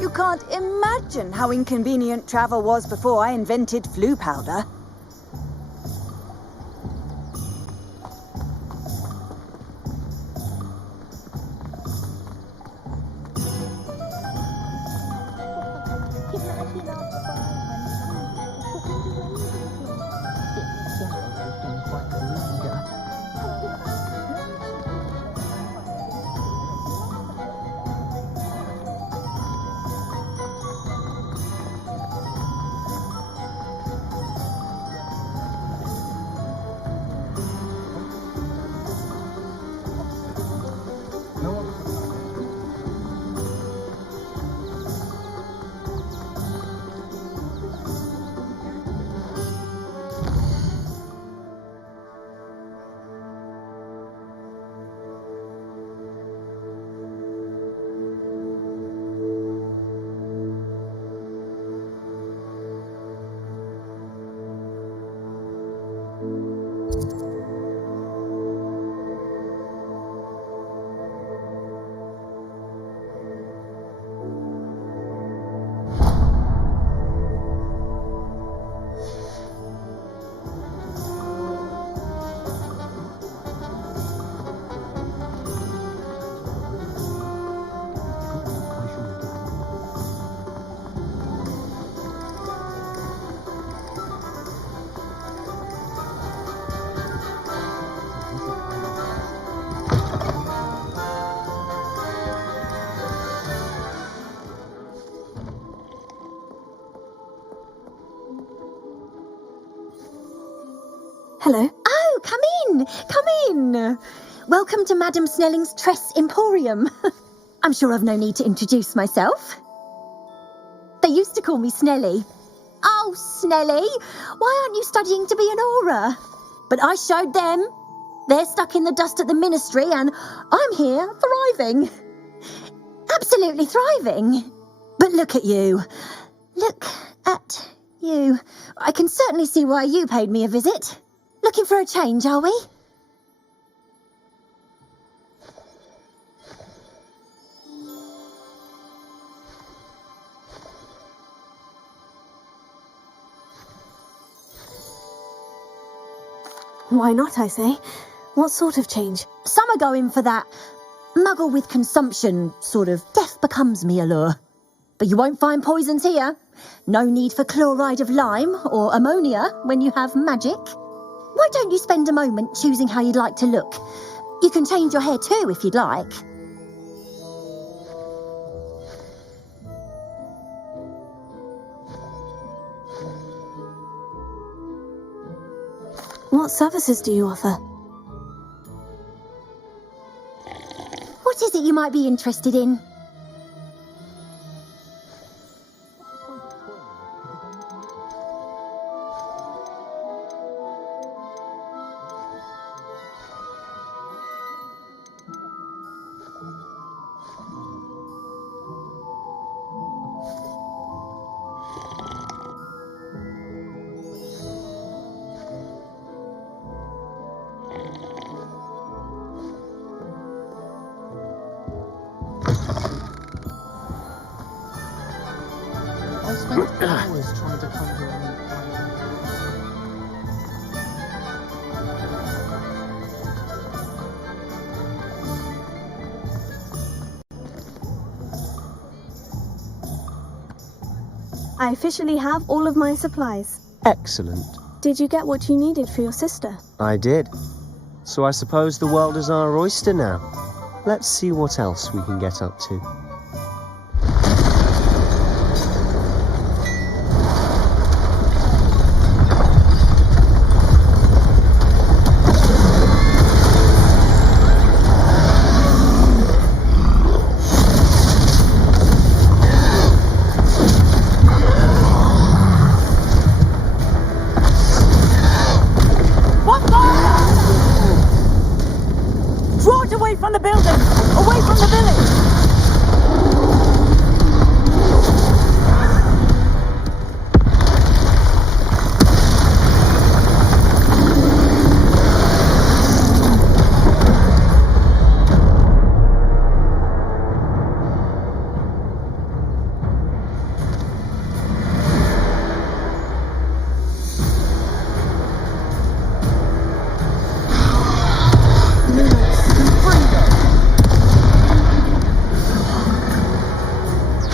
You can't imagine how inconvenient travel was before I invented flu powder. Hello. Oh, come in. Come in. Welcome to Madame Snelling's Tress Emporium. I'm sure I've no need to introduce myself. They used to call me Snelly. Oh, Snelly, why aren't you studying to be an aura? But I showed them. They're stuck in the dust at the ministry and I'm here thriving. Absolutely thriving. But look at you. Look at you. I can certainly see why you paid me a visit. Looking for a change, are we? Why not, I say? What sort of change? Some are going for that muggle with consumption, sort of death becomes me allure. But you won't find poisons here. No need for chloride of lime or ammonia when you have magic. Why don't you spend a moment choosing how you'd like to look? You can change your hair too if you'd like. What services do you offer? What is it you might be interested in? I spent hours trying to conjure a new I officially have all of my supplies. Excellent. Did you get what you needed for your sister? I did. So I suppose the world is our oyster now. Let's see what else we can get up to. Draw it away from the building! Away from the village!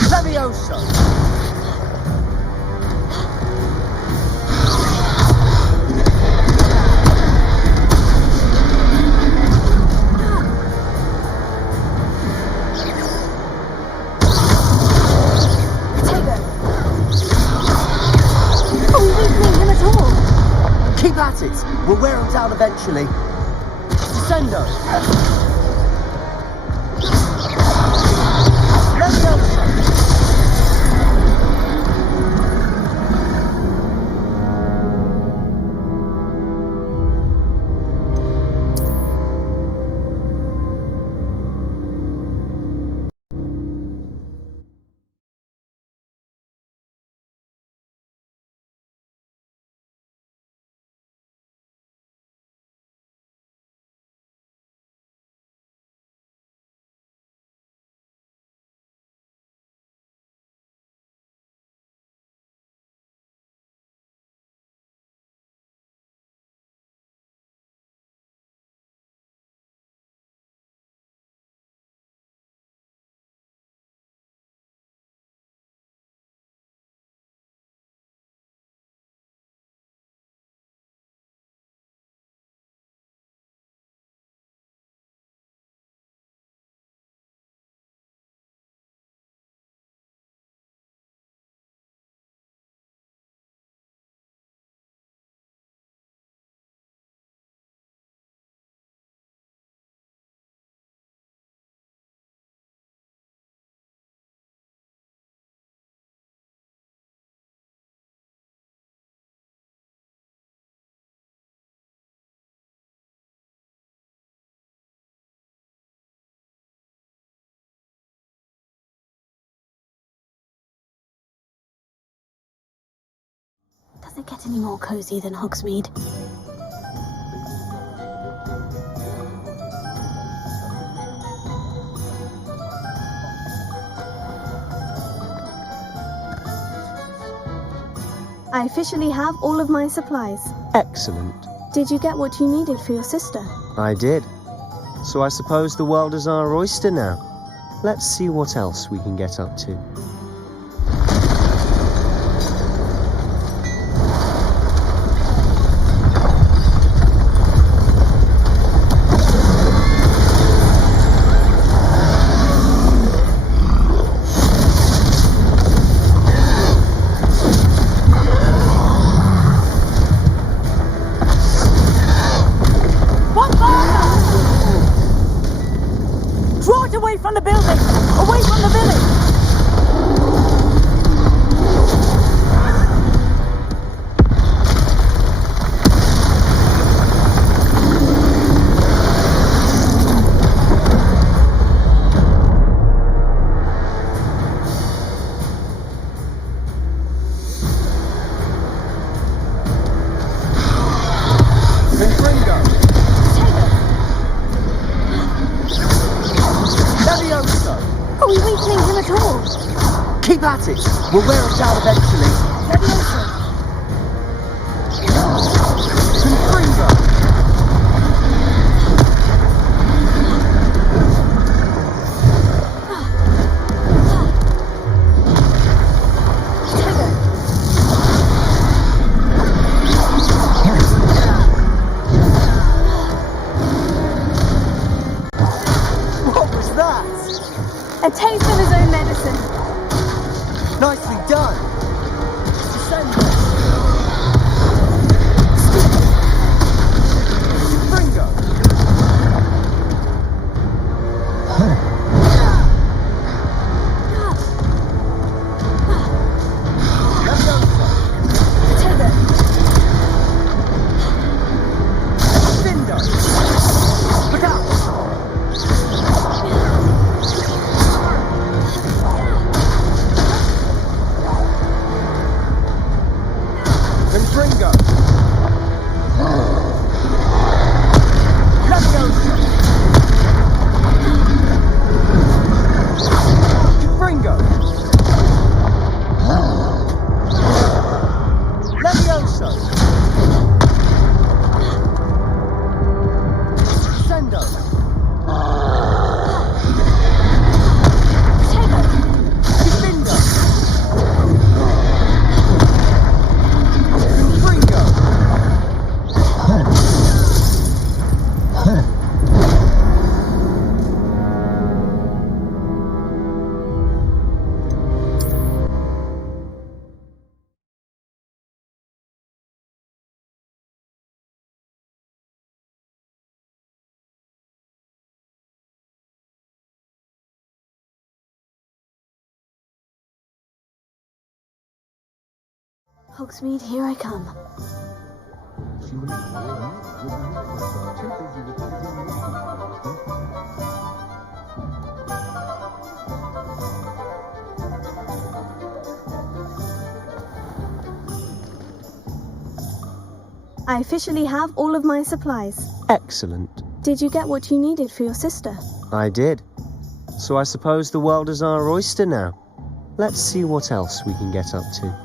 Levioso! Keep at it. We'll wear them down eventually. Descendo. Levioso! Does it get any more cozy than Hogsmeade? I officially have all of my supplies. Excellent. Did you get what you needed for your sister? I did. So I suppose the world is our oyster now. Let's see what else we can get up to. Away from the building! Away from the village! Are we weakening him at all? Keep at it. We'll wear us out eventually. What was that? A taste of his own medicine. Nicely done. Ringo. Look out. Ringo. Ringo. Levioso. Sendo. Defendo. Ringo. Hogsmeade, here I come. I officially have all of my supplies. Excellent. Did you get what you needed for your sister? I did. So I suppose the world is our oyster now. Let's see what else we can get up to.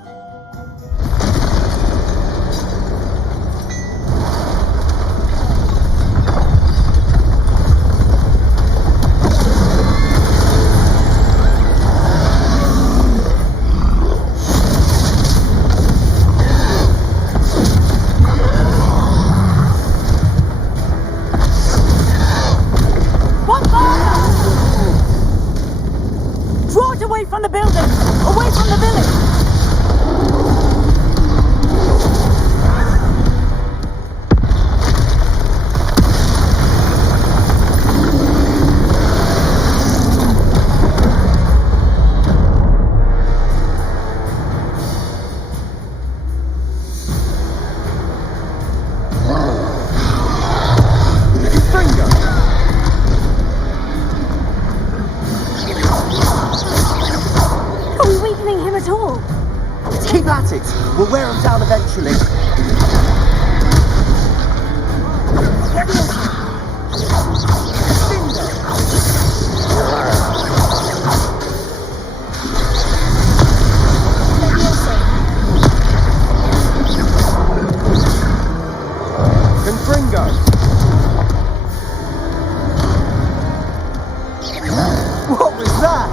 Draw it away from the building! Away from the village! Keep at it. We'll wear them down eventually. Confringo. What was that?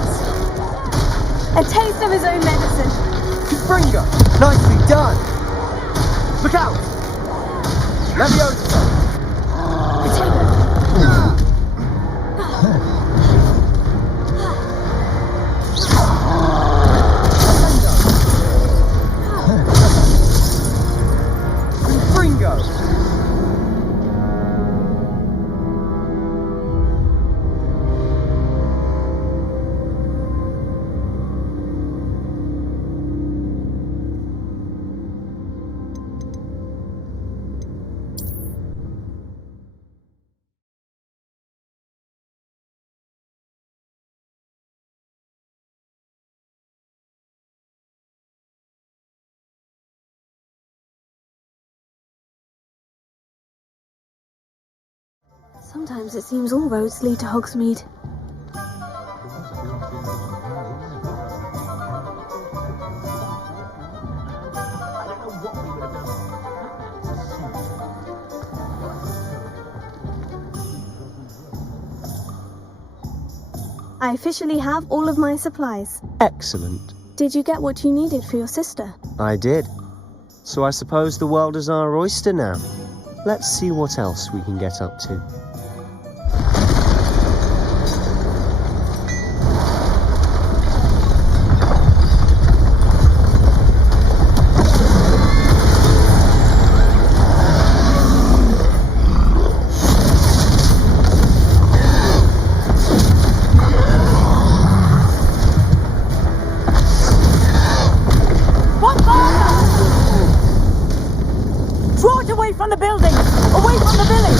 A taste of his own medicine. Confringo. Nicely done. Look out. Leviosa. Sometimes it seems all roads lead to Hogsmeade. I officially have all of my supplies. Excellent. Did you get what you needed for your sister? I did. So I suppose the world is our oyster now. Let's see what else we can get up to. Draw it away from the building! Away from the village!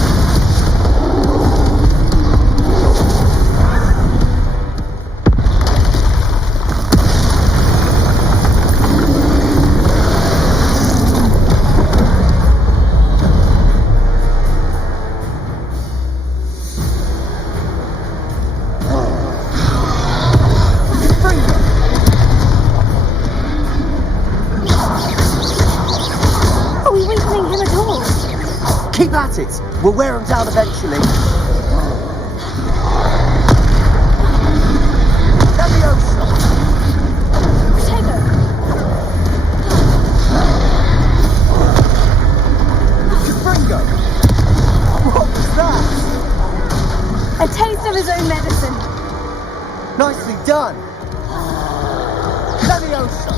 Are we weakening him at all? Keep at it. We'll wear them down eventually. Leviosa. Confringo. What was that? A taste of his own medicine. Nicely done. Leviosa.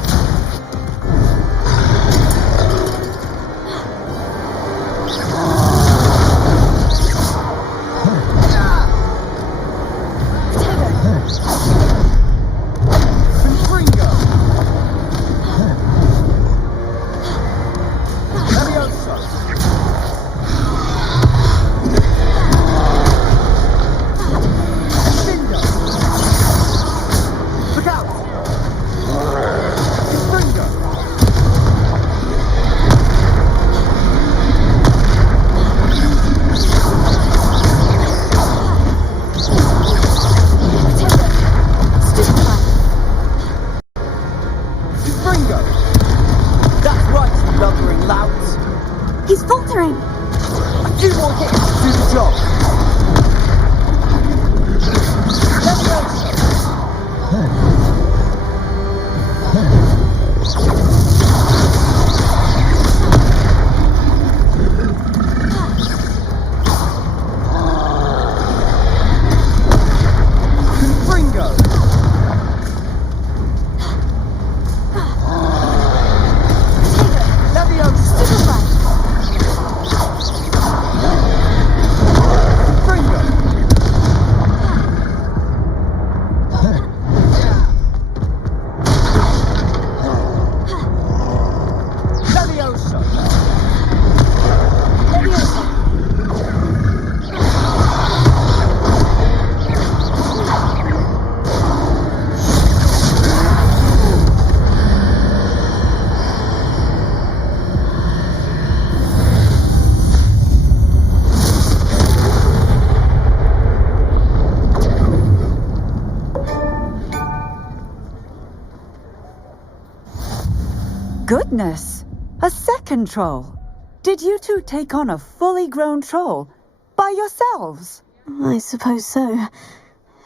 Goodness! A second troll! Did you two take on a fully grown troll by yourselves? I suppose so.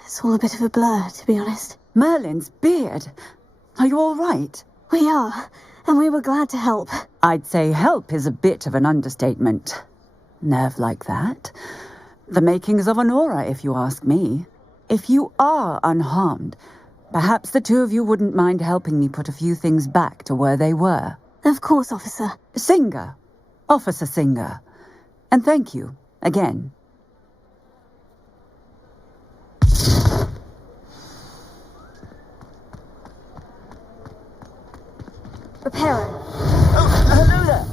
It's all a bit of a blur, to be honest. Merlin's beard. Are you all right? We are, and we were glad to help. I'd say help is a bit of an understatement. Nerve like that. The makings of an aura, if you ask me. If you are unharmed, perhaps the two of you wouldn't mind helping me put a few things back to where they were. Of course, officer. Singer. Officer Singer. And thank you, again. Repairer. Oh, hello there.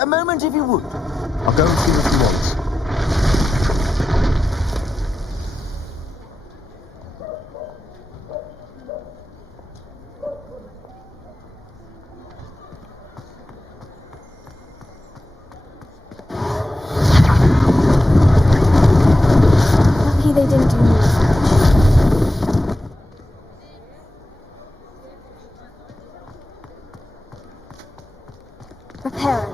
A moment, if you would. I'll go and see what he wants. Lucky they didn't do more damage. Repairer.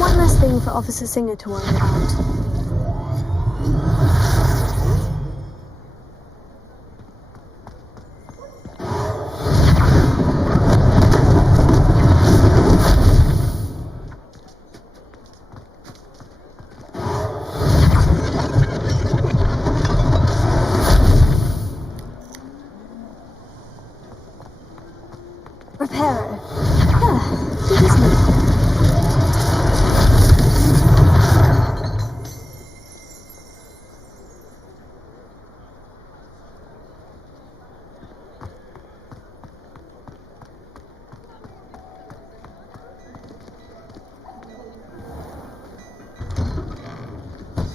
One less thing for Officer Singer to worry about. Repairer. Yeah, it is me.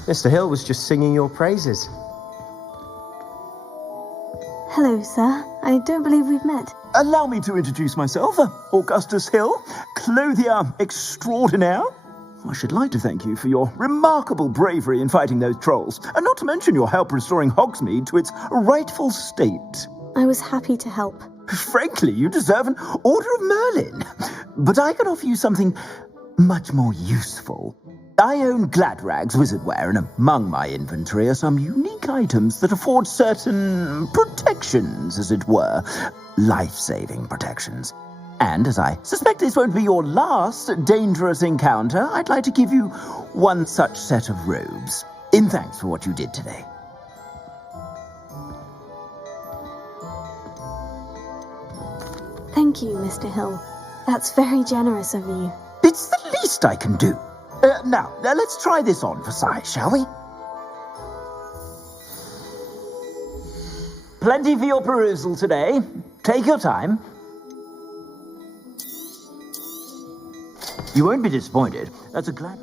Mr. Hill was just singing your praises. Hello, sir. I don't believe we've met. Allow me to introduce myself, Augustus Hill, clothier extraordinaire. I should like to thank you for your remarkable bravery in fighting those trolls, and not to mention your help restoring Hogsmeade to its rightful state. I was happy to help. Frankly, you deserve an Order of Merlin. But I can offer you something much more useful. I own Gladrag's wizardware, and among my inventory are some unique items that afford certain protections, as it were. Life-saving protections. And as I suspect this won't be your last dangerous encounter, I'd like to give you one such set of robes, in thanks for what you did today. Thank you, Mr. Hill. That's very generous of you. It's the least I can do. Now, let's try this on for size, shall we? Plenty for your perusal today. Take your time. You won't be disappointed. That's a glad...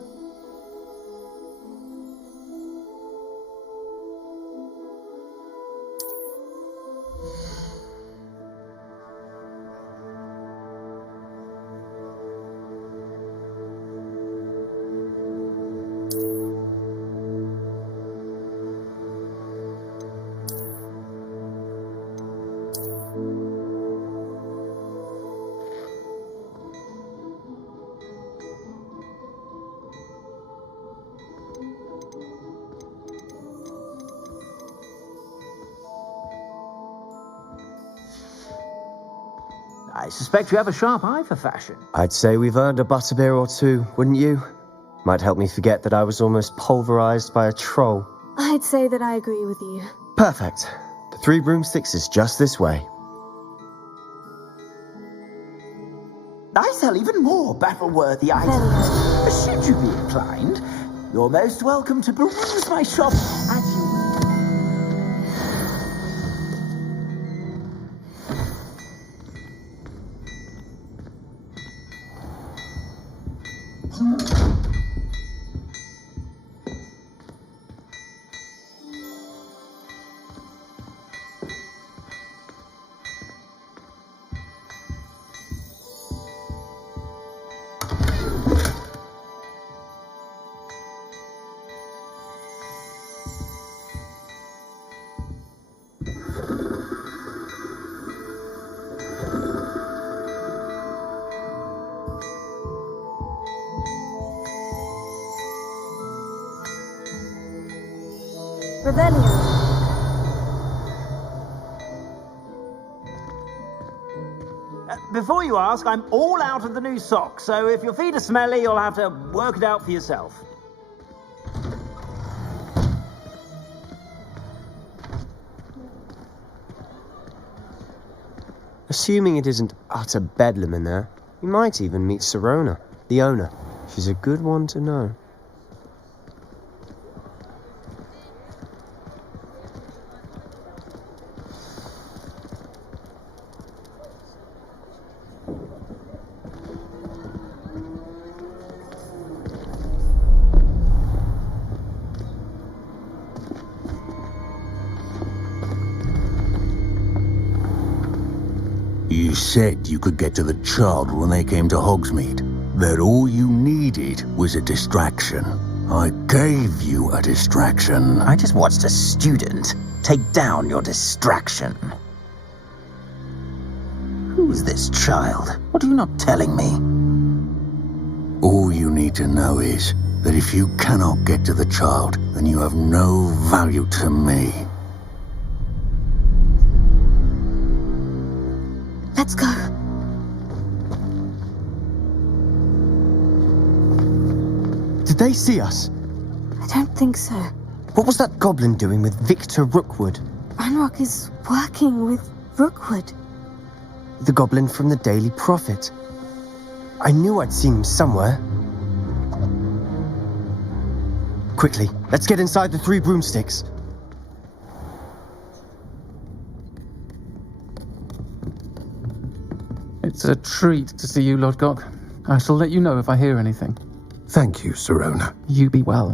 I suspect you have a sharp eye for fashion. I'd say we've earned a butterbeer or two, wouldn't you? Might help me forget that I was almost pulverized by a troll. I'd say that I agree with you. Perfect. The 3 broomsticks is just this way. I sell even more battle-worthy items. Should you be inclined, you're most welcome to peruse my shop as you... Revelio. Before you ask, I'm all out of the new socks, so if your feet are smelly, you'll have to work it out for yourself. Assuming it isn't utter bedlam in there, you might even meet Sirona, the owner. She's a good one to know. You said you could get to the child when they came to Hogsmeade. That all you needed was a distraction. I gave you a distraction. I just watched a student take down your distraction. Who's this child? What are you not telling me? All you need to know is that if you cannot get to the child, then you have no value to me. Let's go. Did they see us? I don't think so. What was that goblin doing with Victor Rookwood? Ranrock is working with Rookwood. The goblin from the Daily Prophet. I knew I'd seen him somewhere. Quickly, let's get inside the 3 broomsticks. It's a treat to see you, Lodgok. I shall let you know if I hear anything. Thank you, Sirona. You be well.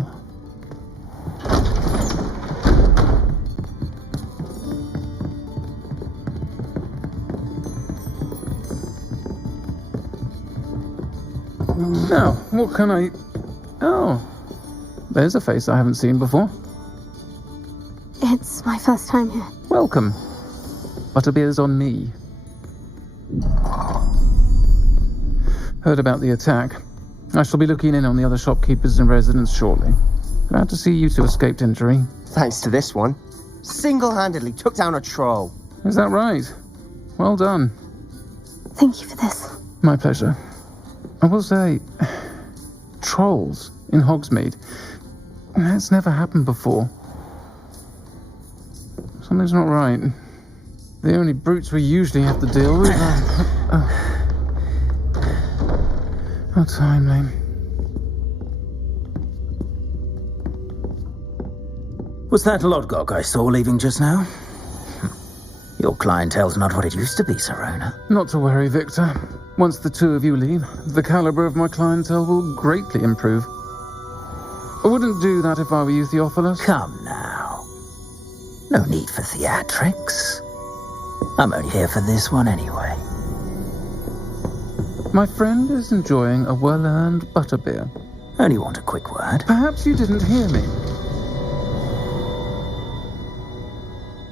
Now, what can I... Oh, there's a face I haven't seen before. It's my first time here. Welcome. Butterbeer's on me. Heard about the attack. I shall be looking in on the other shopkeepers and residents shortly. Glad to see you two escaped injury. Thanks to this one. Single-handedly took down a troll. Is that right? Well done. Thank you for this. My pleasure. I will say, trolls in Hogsmeade. That's never happened before. Something's not right. The only brutes we usually have to deal with are... How timely. Was that Lodgok I saw leaving just now? Your clientele's not what it used to be, Sirona. Not to worry, Victor. Once the two of you leave, the caliber of my clientele will greatly improve. I wouldn't do that if I were you, Theophilus. Come now. No need for theatrics. I'm only here for this one anyway. My friend is enjoying a well-earned butterbeer. Only want a quick word. Perhaps you didn't hear me.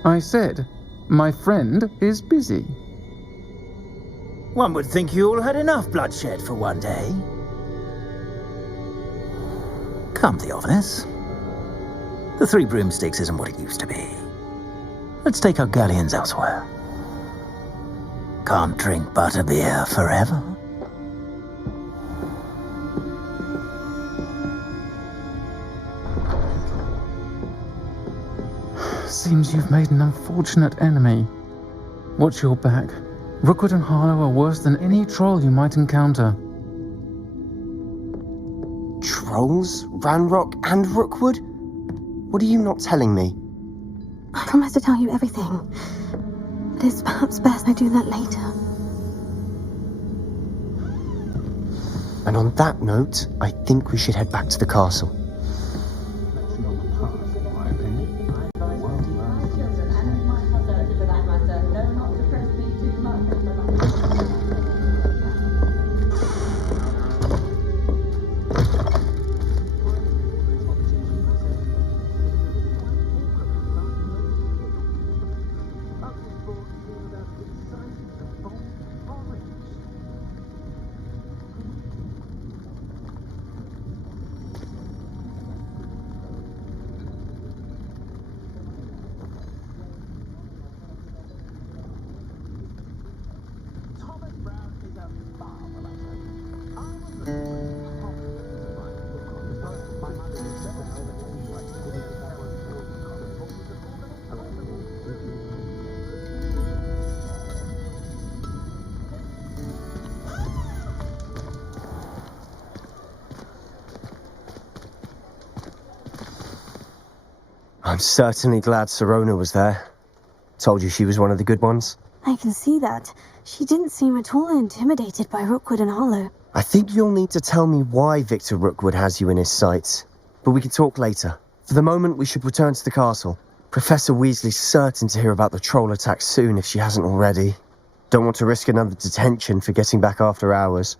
I said, my friend is busy. One would think you all had enough bloodshed for one day. Come, Theophilus. The 3 broomsticks isn't what it used to be. Let's take our galleons elsewhere. Can't drink butterbeer forever. Seems you've made an unfortunate enemy. Watch your back. Rookwood and Harlow are worse than any troll you might encounter. Trolls? Ranrock and Rookwood? What are you not telling me? I promise to tell you everything. But it's perhaps best I do that later. And on that note, I think we should head back to the castle. I'm certainly glad Sirona was there. Told you she was one of the good ones. I can see that. She didn't seem at all intimidated by Rookwood and Hollow. I think you'll need to tell me why Victor Rookwood has you in his sights. But we can talk later. For the moment, we should return to the castle. Professor Weasley's certain to hear about the troll attack soon if she hasn't already. Don't want to risk another detention for getting back after hours.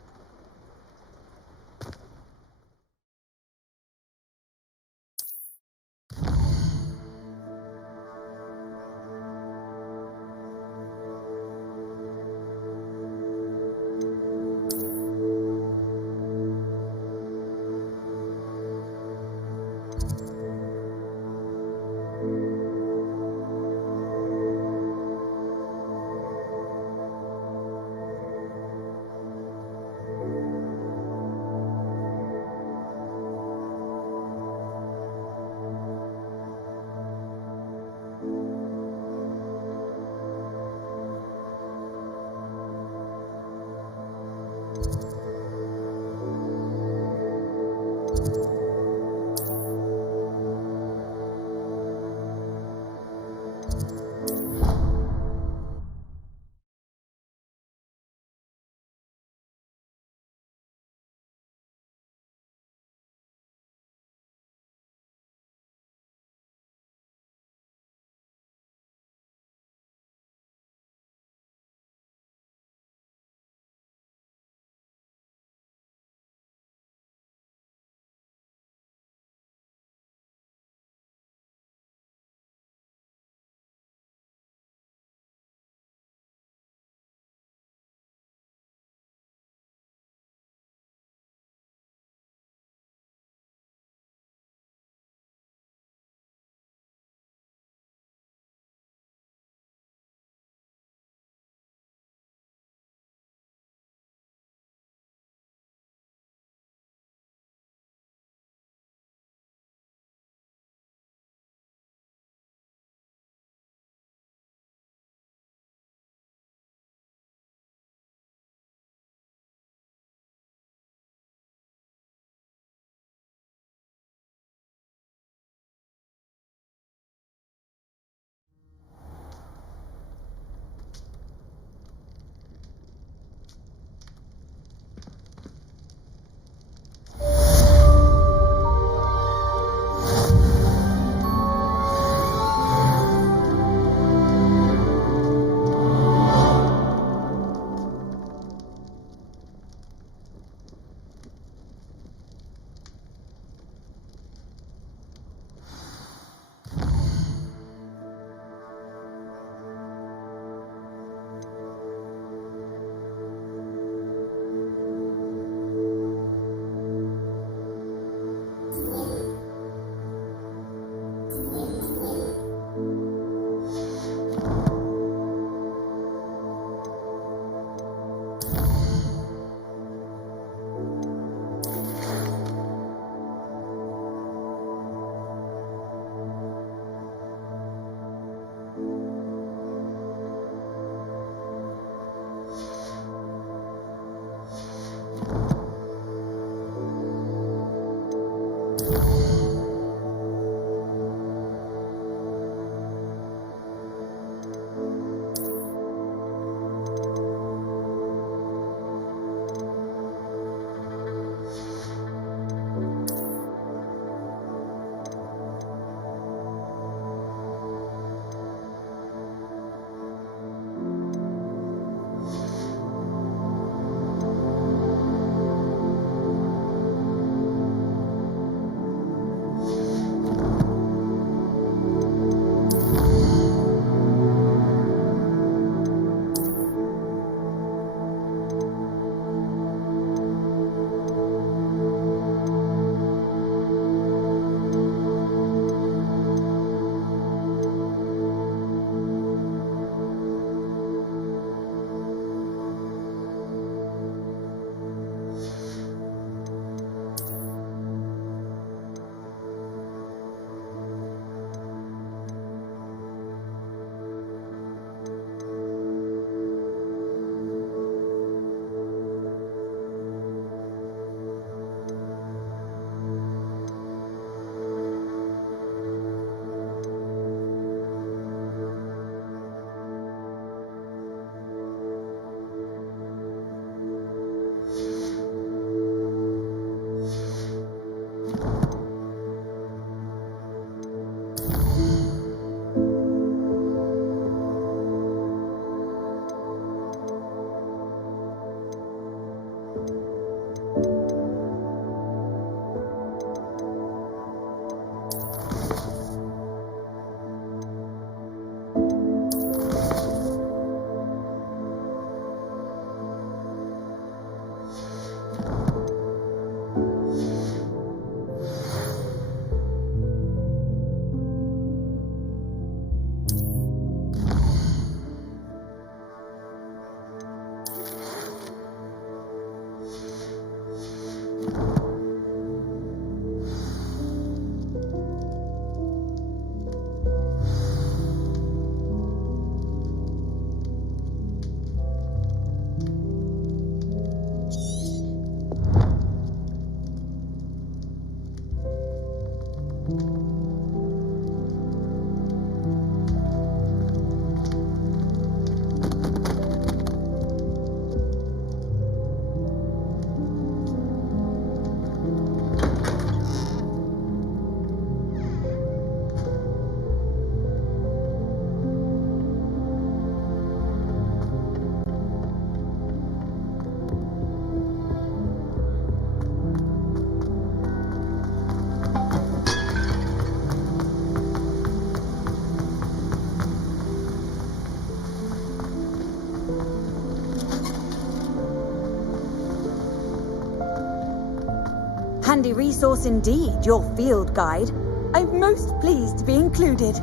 Handy resource indeed, your field guide. I'm most pleased to be included.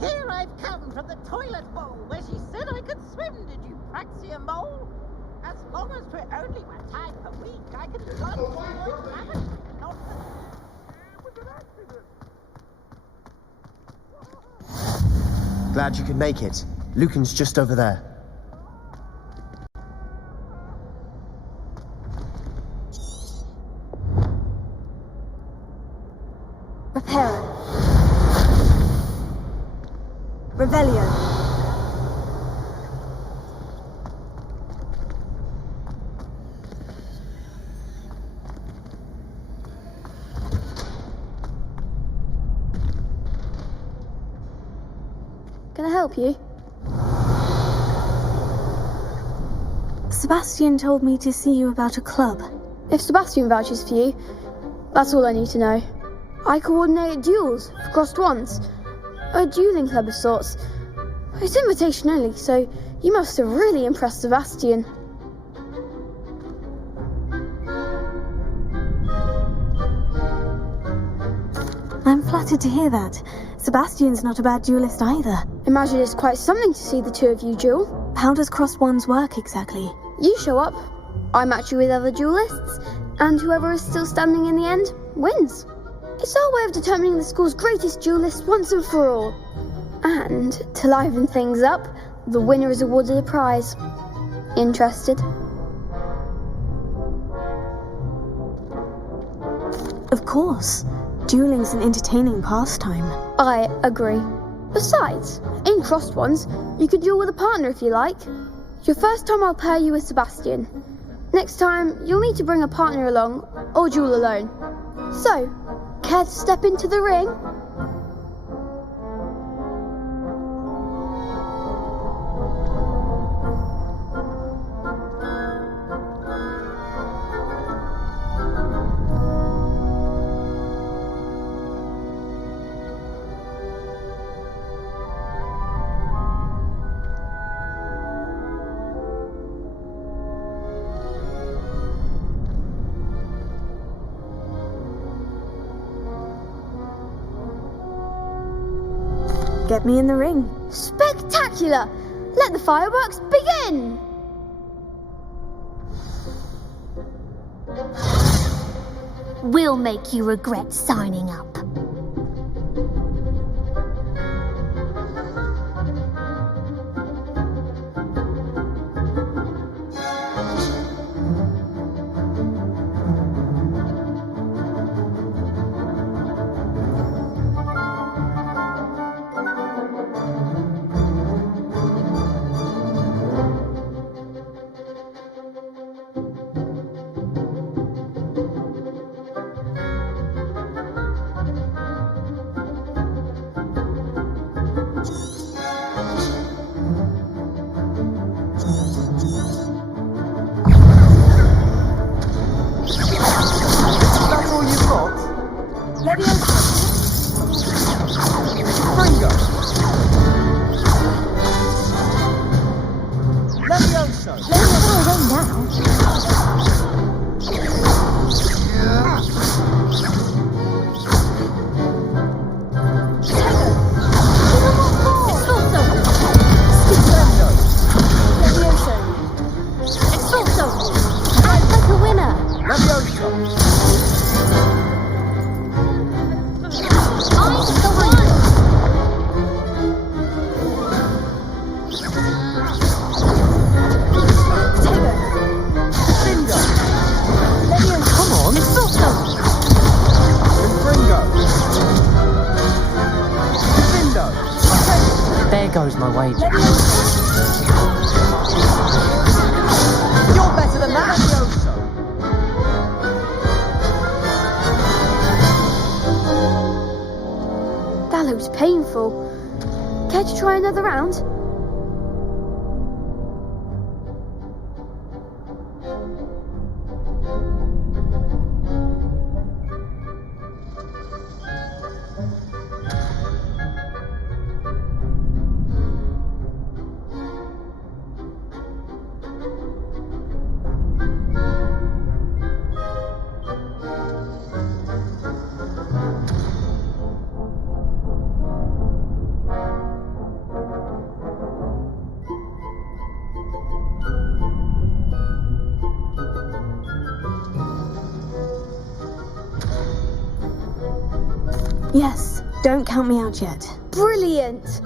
Here I've come from the toilet bowl where she said I could swim, did you praxia mole? As long as we're only 1 time per week, I can run to avoid gravity, not the... Glad you could make it. Lucan's just over there. Reparo. Revelio. Can I help you? Sebastian told me to see you about a club. If Sebastian vouches for you, that's all I need to know. I coordinate duels for crossed wands. A dueling club of sorts. It's invitation only, so you must have really impressed Sebastian. I'm flattered to hear that. Sebastian's not a bad duelist either. Imagine it's quite something to see the two of you duel. How does crossed wands work exactly? You show up, I match you with other duelists, and whoever is still standing in the end wins. It's our way of determining the school's greatest duelist once and for all. And, to liven things up, the winner is awarded a prize. Interested? Of course. Dueling's an entertaining pastime. I agree. Besides, in crossed ones, you could duel with a partner if you like. Your first time I'll pair you with Sebastian. Next time, you'll need to bring a partner along, or duel alone. So, care to step into the ring? Get me in the ring. Spectacular! Let the fireworks begin! We'll make you regret signing up. goes my wager. You're better than that! That looks painful. Care to try another round? Yes, don't count me out yet. Brilliant!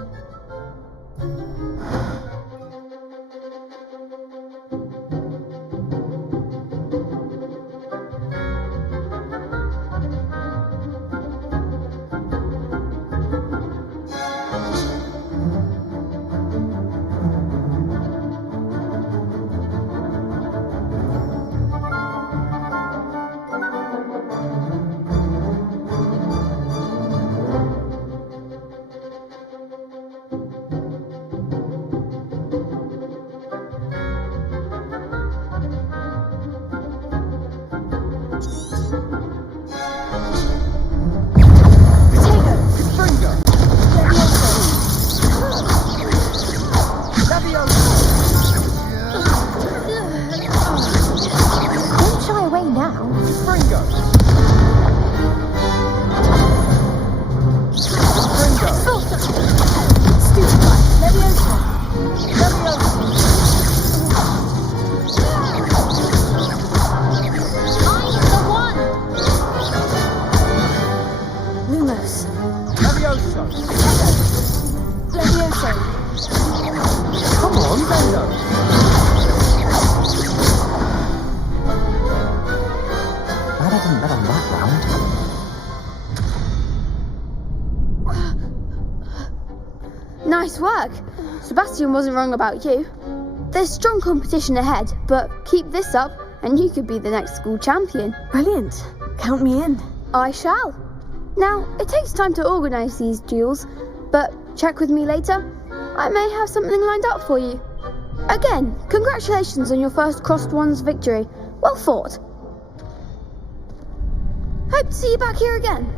Don't shy away now. Lumos. Come on, Bendo. Glad I didn't bet on that round. Nice work. Sebastian wasn't wrong about you. There's strong competition ahead, but keep this up and you could be the next school champion. Brilliant. Count me in. I shall. Now, it takes time to organise these duels, but check with me later. I may have something lined up for you. Again, congratulations on your first Crossed Ones victory. Well fought. Hope to see you back here again.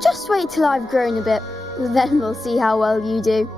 Just wait till I've grown a bit, then we'll see how well you do.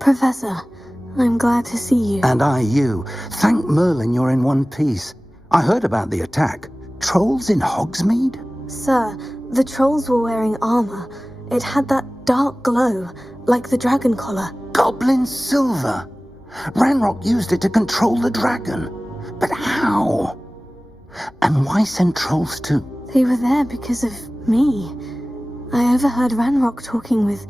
Professor, I'm glad to see you. And I you. Thank Merlin you're in one piece. I heard about the attack. Trolls in Hogsmeade? Sir, the trolls were wearing armor. It had that dark glow, like the dragon collar. Goblin silver! Ranrock used it to control the dragon. But how? And why send trolls too? They were there because of me. I overheard Ranrock talking with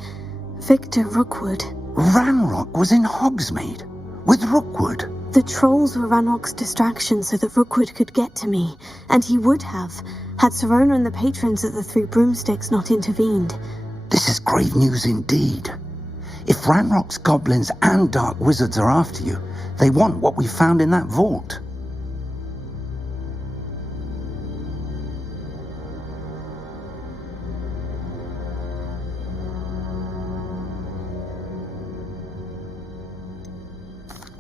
Victor Rookwood. Ranrock was in Hogsmeade? With Rookwood? The trolls were Ranrock's distraction so that Rookwood could get to me, and he would have, had Sirona and the patrons at the Three Broomsticks not intervened. This is grave news indeed. If Ranrock's goblins and dark wizards are after you, they want what we found in that vault.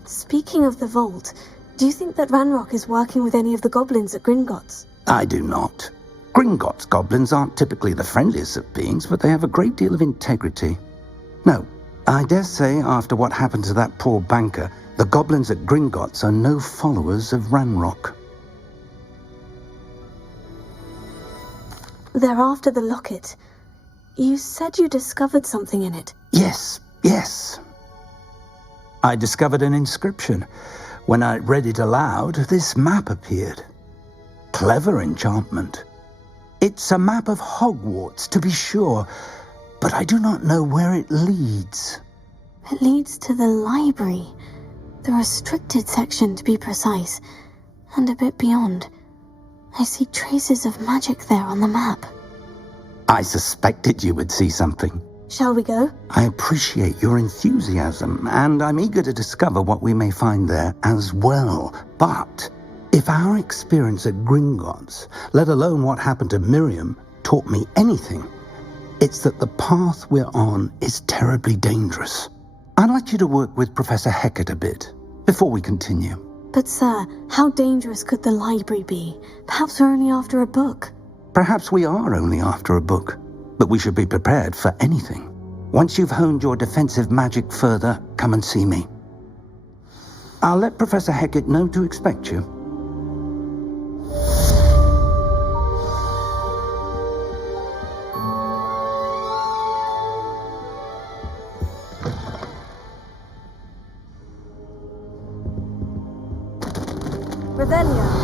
Speaking of the vault, do you think that Ranrock is working with any of the goblins at Gringotts? I do not. Gringotts goblins aren't typically the friendliest of beings, but they have a great deal of integrity. No, I dare say after what happened to that poor banker, the goblins at Gringotts are no followers of Ranrock. They're after the locket. You said you discovered something in it. Yes. I discovered an inscription. When I read it aloud, this map appeared. Clever enchantment. It's a map of Hogwarts, to be sure, but I do not know where it leads. It leads to the library. The restricted section, to be precise, and a bit beyond. I see traces of magic there on the map. I suspected you would see something. Shall we go? I appreciate your enthusiasm, and I'm eager to discover what we may find there as well. But if our experience at Gringotts, let alone what happened to Miriam, taught me anything, it's that the path we're on is terribly dangerous. I'd like you to work with Professor Hecat a bit before we continue. But sir, how dangerous could the library be? Perhaps we're only after a book. Perhaps we are only after a book, but we should be prepared for anything. Once you've honed your defensive magic further, come and see me. I'll let Professor Hecat know to expect you. Revelio.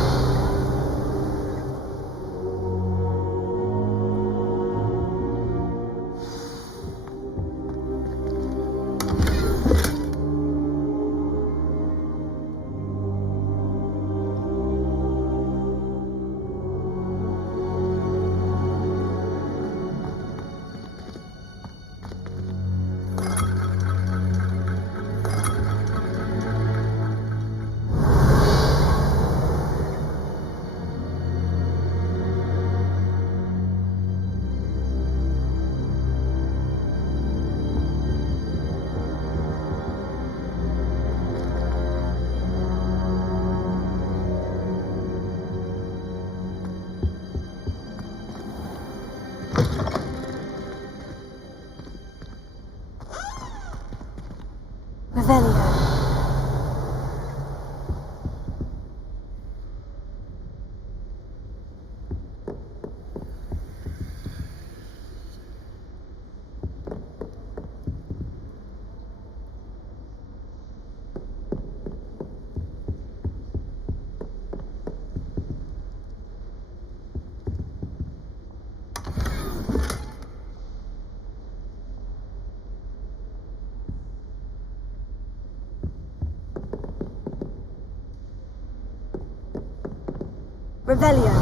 Revelio.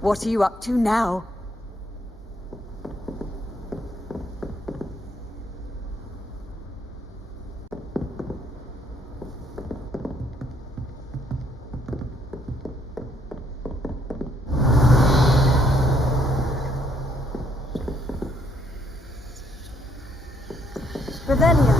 What are you up to now? Revelio.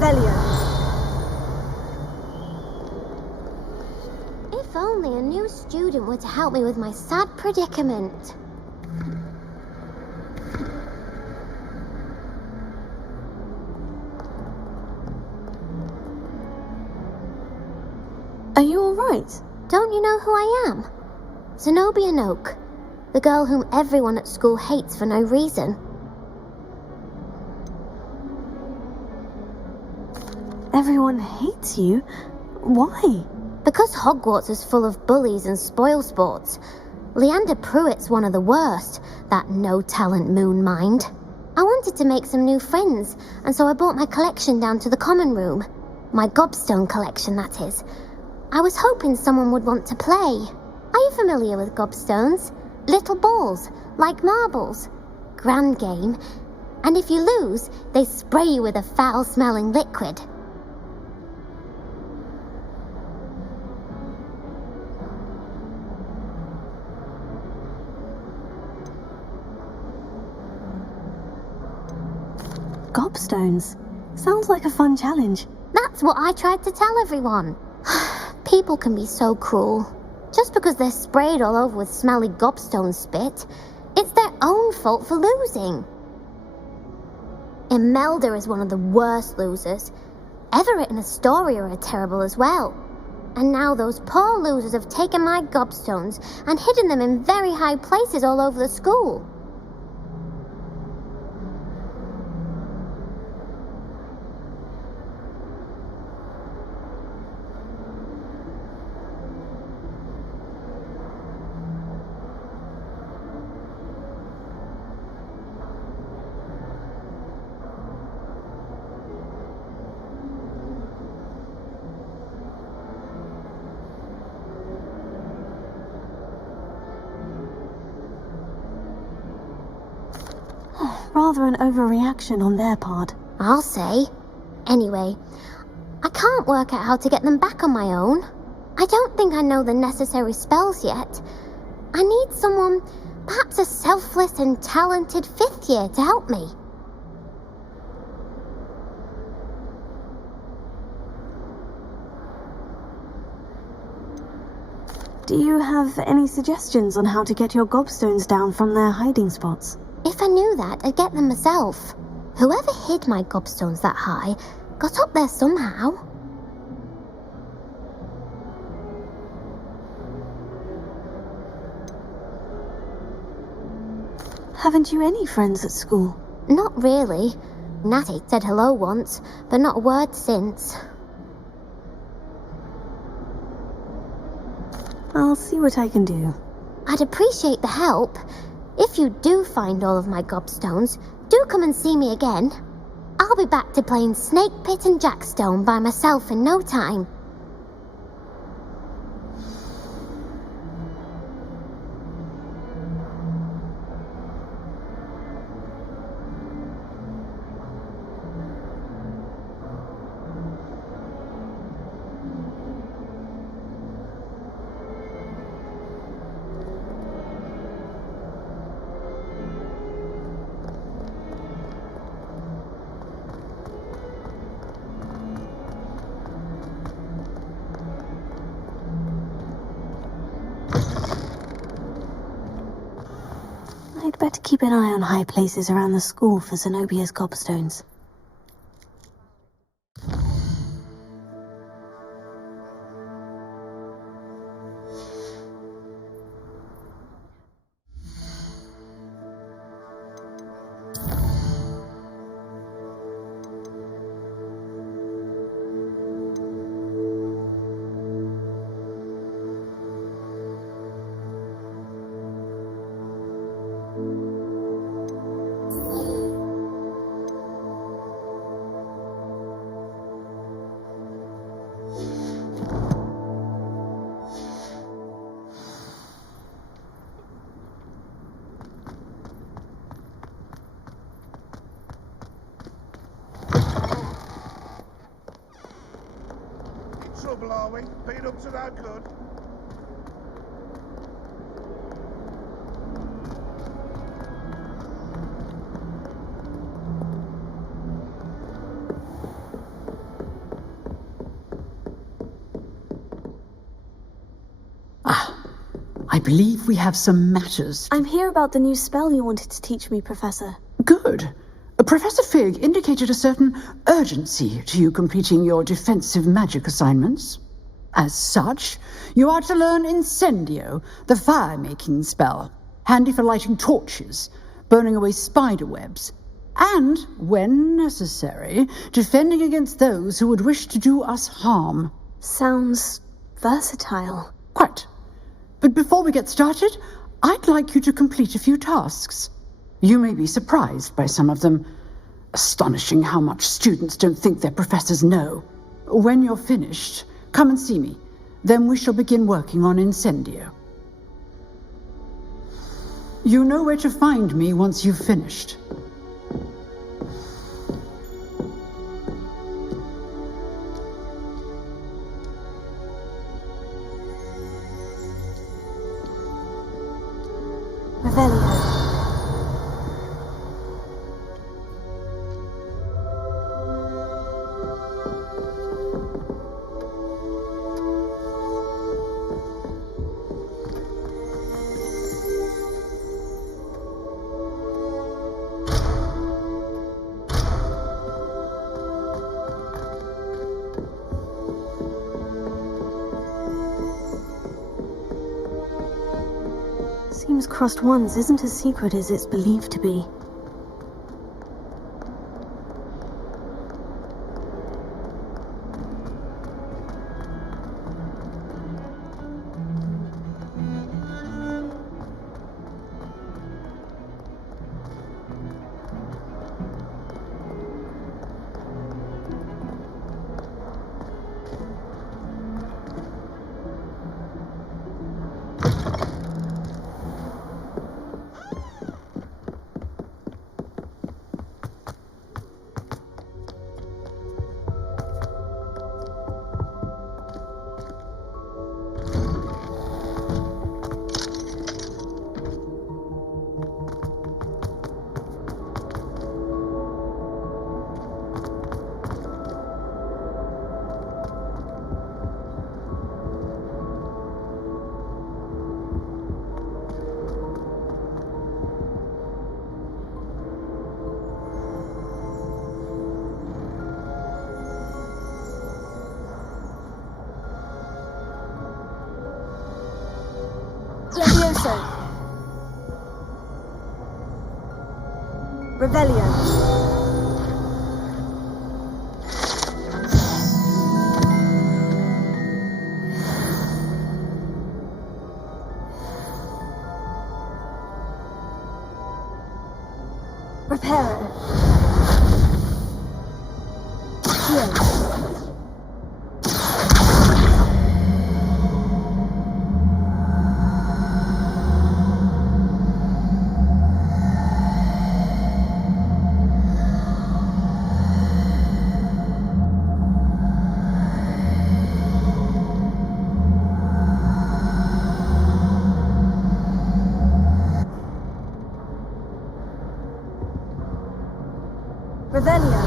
Revelio. If only a new student were to help me with my sad predicament. Are you alright? Don't you know who I am? Zenobia Noak, the girl whom everyone at school hates for no reason. Everyone hates you? Why? Because Hogwarts is full of bullies and spoilsports. Leander Pruitt's one of the worst, that no-talent moon mind. I wanted to make some new friends, and so I brought my collection down to the common room. My gobstone collection, that is. I was hoping someone would want to play. Are you familiar with gobstones? Little balls, like marbles. Grand game. And if you lose, they spray you with a foul-smelling liquid. Gobstones. Sounds like a fun challenge. That's what I tried to tell everyone. People can be so cruel. Just because they're sprayed all over with smelly gobstone spit, it's their own fault for losing. Imelda is one of the worst losers. Everett and Astoria are terrible as well. And now those poor losers have taken my gobstones and hidden them in very high places all over the school. Rather an overreaction on their part. I'll say. Anyway, I can't work out how to get them back on my own. I don't think I know the necessary spells yet. I need someone, perhaps a selfless and talented 5th year to help me. Do you have any suggestions on how to get your gobstones down from their hiding spots? If I knew that, I'd get them myself. Whoever hid my gobstones that high got up there somehow. Haven't you any friends at school? Not really. Natty said hello once, but not a word since. I'll see what I can do. I'd appreciate the help. If you do find all of my gobstones, do come and see me again. I'll be back to playing Snake Pit and Jackstone by myself in no time. I'd better keep an eye on high places around the school for Zenobia's gobstones. Trouble, are we? Been up to no good? I believe we have some matters. I'm here about the new spell you wanted to teach me, Professor. Good. Professor Fig indicated a certain urgency to you completing your defensive magic assignments. As such, you are to learn Incendio, the fire-making spell, handy for lighting torches, burning away spider webs, and, when necessary, defending against those who would wish to do us harm. Sounds versatile. Quite. But before we get started, I'd like you to complete a few tasks. You may be surprised by some of them. Astonishing how much students don't think their professors know. When you're finished, come and see me. Then we shall begin working on Incendio. You know where to find me once you've finished. Revelio. Seems crossed ones isn't as secret as it's believed to be. Levioso. Revelio. Reparo. Yes. Revelio.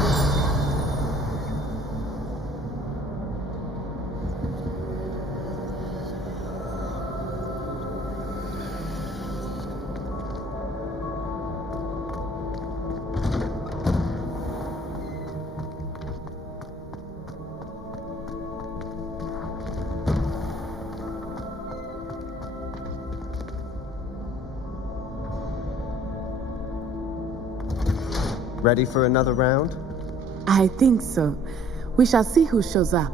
Ready for another round? I think so. We shall see who shows up.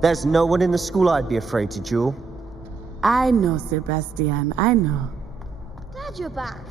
There's no one in the school I'd be afraid to duel. I know, Sebastian, I know. Glad you're back.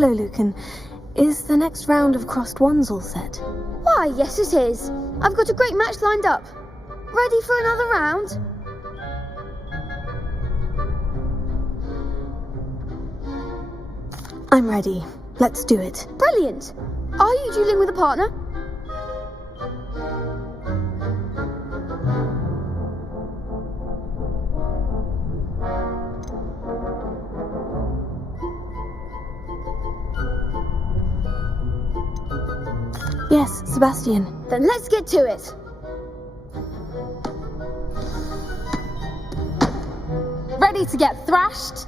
Hello, Lucan. Is the next round of crossed wands all set? Why, yes it is. I've got a great match lined up. Ready for another round? I'm ready. Let's do it. Brilliant. Are you dueling with a partner? Yes, Sebastian. Then let's get to it. Ready to get thrashed?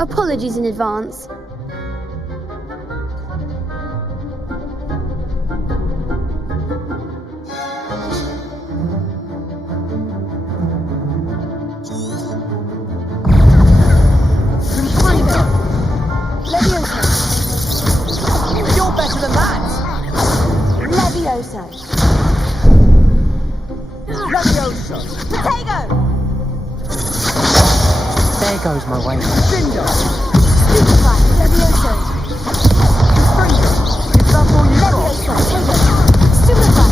Apologies in advance. You're better than that! Levioso. Levioso! Potato! There goes my way. Stupefy. Levioso. Is that all you got? Levioso. Potato. Stupefy.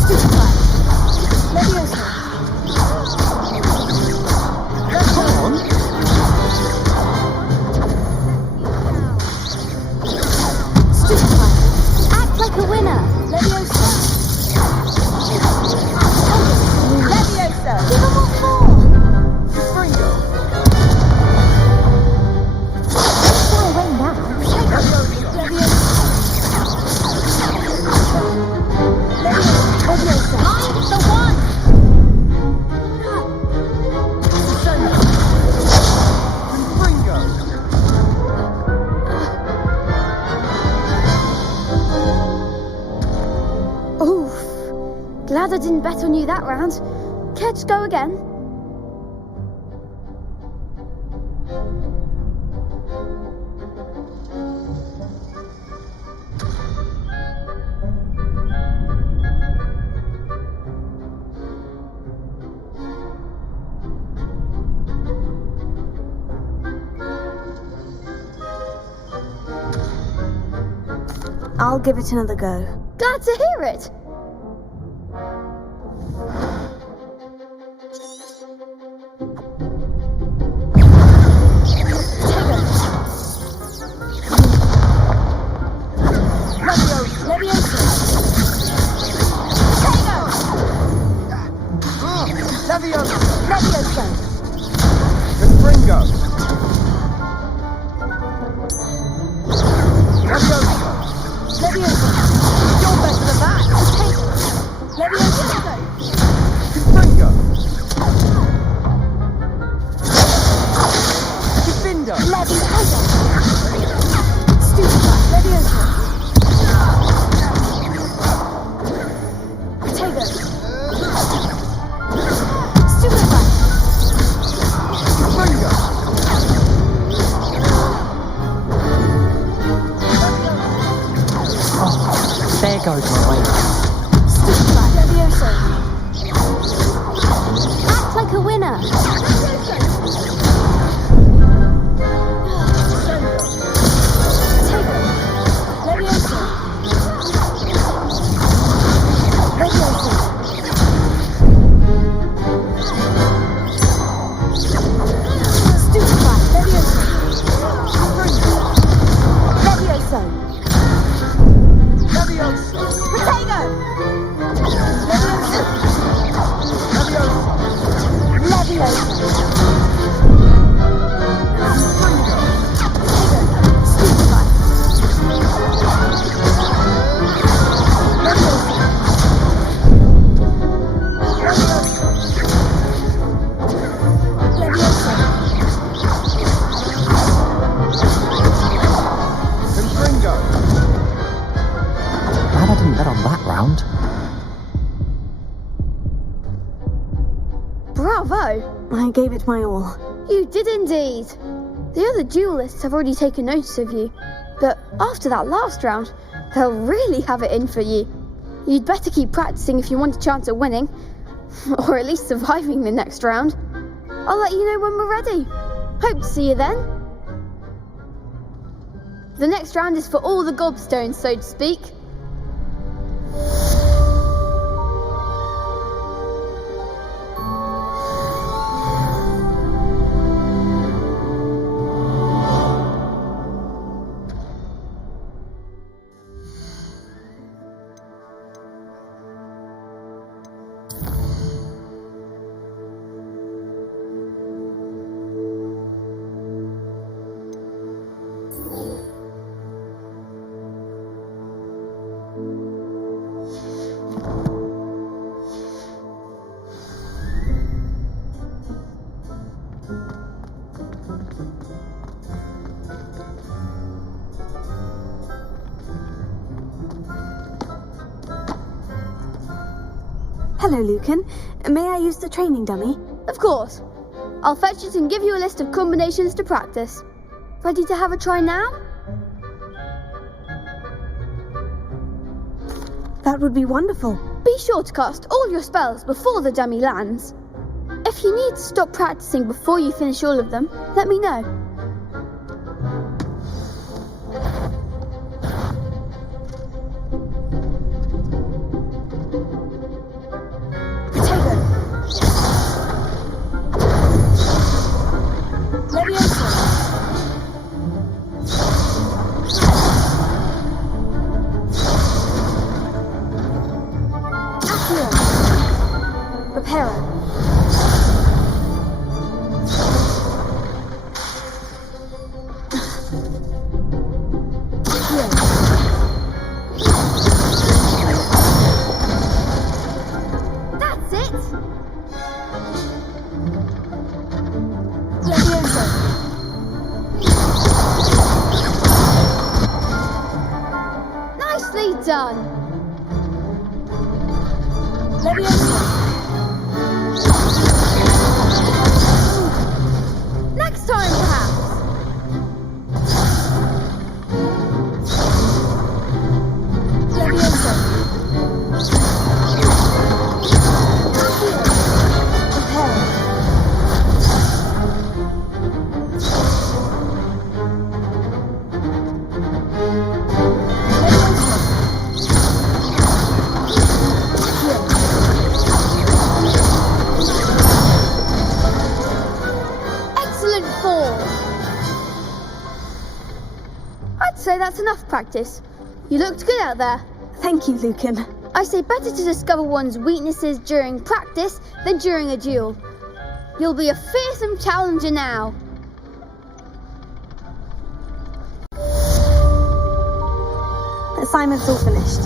Stupefy. Levioso. Come on! Stupefy. Act like a winner. Levioso. Levioso. Give him what for. Fringo! Far away now. Levioso. Levioso. I'm the one. Fringo! Oof. Glad I didn't bet on you that round. Care to go again? I'll give it another go. Glad to hear it. Levioso! Fringo! Levioso! You're better than that! Levioso! Fringo! Defender! Levioso! Stupefy. Levioso! Potato. Stupefy! Fringo! There goes my way. Stupefy! Levioso! Act like a winner! Potato! Levioso! Levioso! Stupefy! Levioso! Levioso! Levioso! Potato! Levioso! Levioso! Fringo! Glad I didn't bet on that round. Bravo! I gave it my all. You did indeed. The other duelists have already taken notice of you, but after that last round, they'll really have it in for you. You'd better keep practicing if you want a chance at winning. Or at least surviving the next round. I'll let you know when we're ready. Hope to see you then. The next round is for all the gobstones, so to speak. Hello, Lucan. May I use the training dummy? Of course. I'll fetch it and give you a list of combinations to practice. Ready to have a try now? That would be wonderful. Be sure to cast all your spells before the dummy lands. If you need to stop practicing before you finish all of them, let me know. Next time, perhaps. Say that's enough practice. You looked good out there. Thank you, Lucan. I say better to discover one's weaknesses during practice than during a duel. You'll be a fearsome challenger now. Assignment's all finished.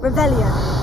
Revelio.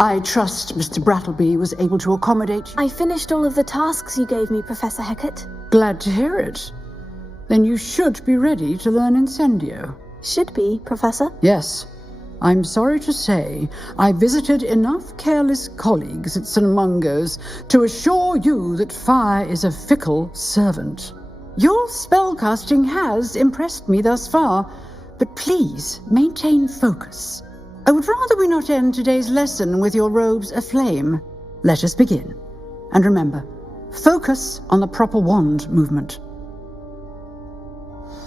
I trust Mr. Brattleby was able to accommodate you. I finished all of the tasks you gave me, Professor Hecat. Glad to hear it. Then you should be ready to learn Incendio. Should be, Professor? Yes. I'm sorry to say, I visited enough careless colleagues at St. Mungo's to assure you that fire is a fickle servant. Your spellcasting has impressed me thus far, but please maintain focus. I would rather we not end today's lesson with your robes aflame. Let us begin. And remember, focus on the proper wand movement.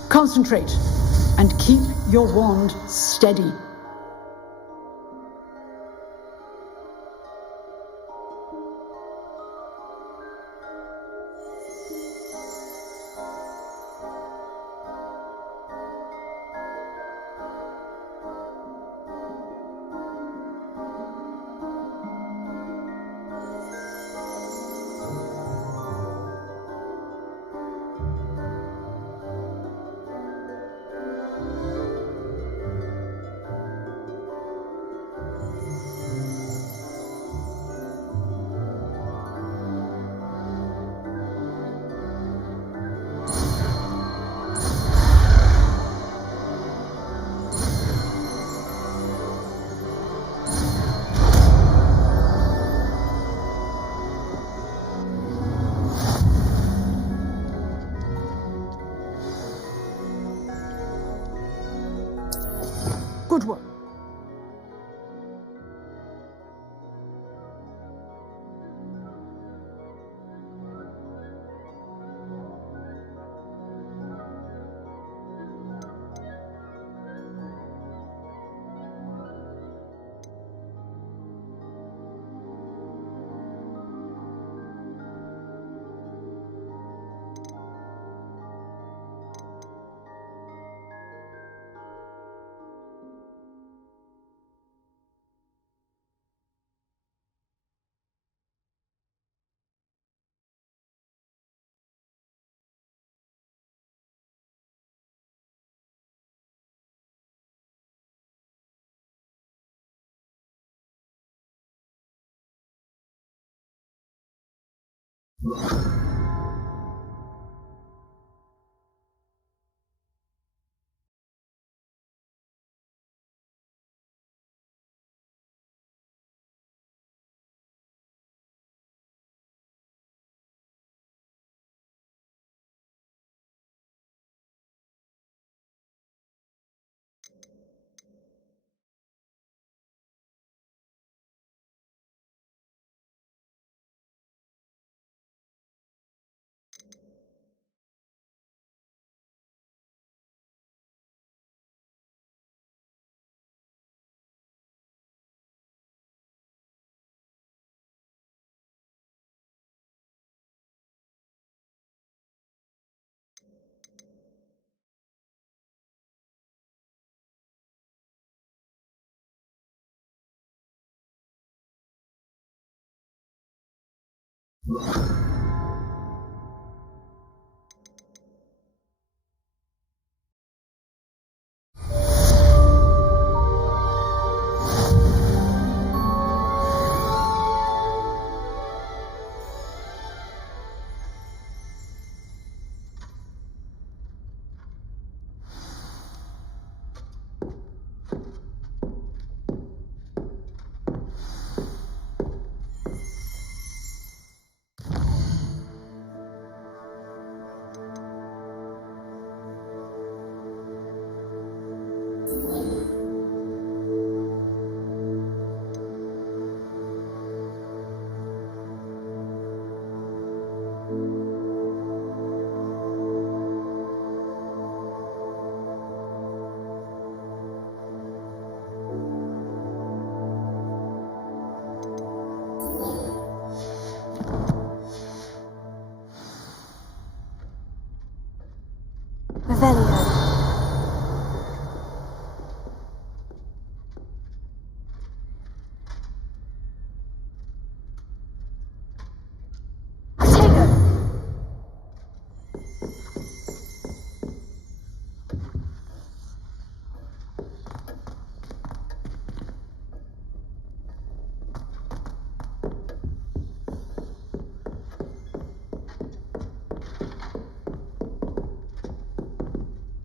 Concentrate and keep your wand steady. Good work.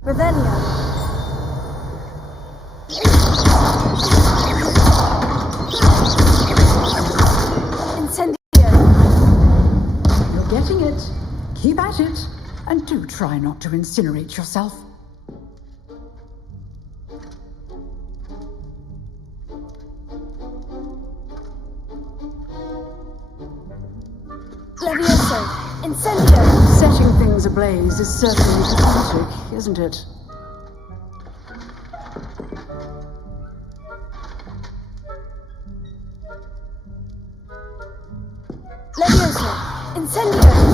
Revelio. Incendio. You're getting it. Keep at it. And do try not to incinerate yourself. Levioso. Incendio. Setting things ablaze is certainly cathartic, isn't it? Levioso. Incendio.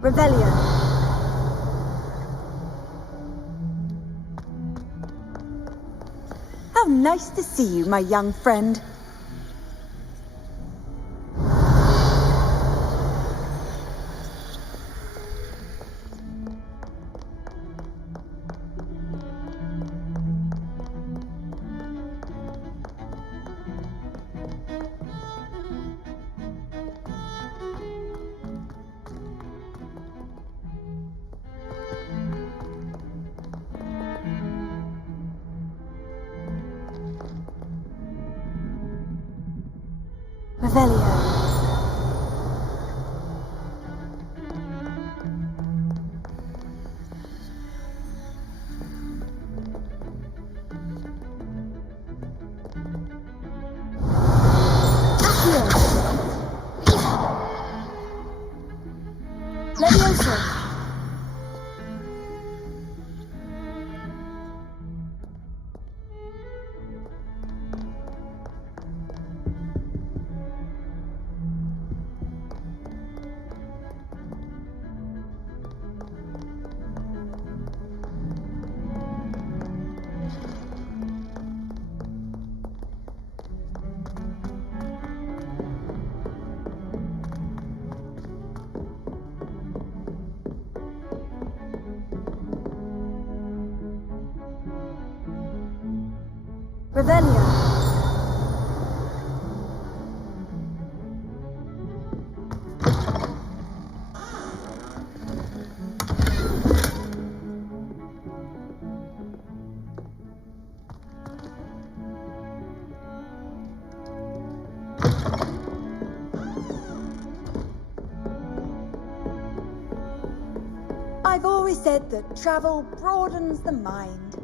Revelio. How nice to see you, my young friend. Revelio. Levioso. Revelio. I've always said that travel broadens the mind.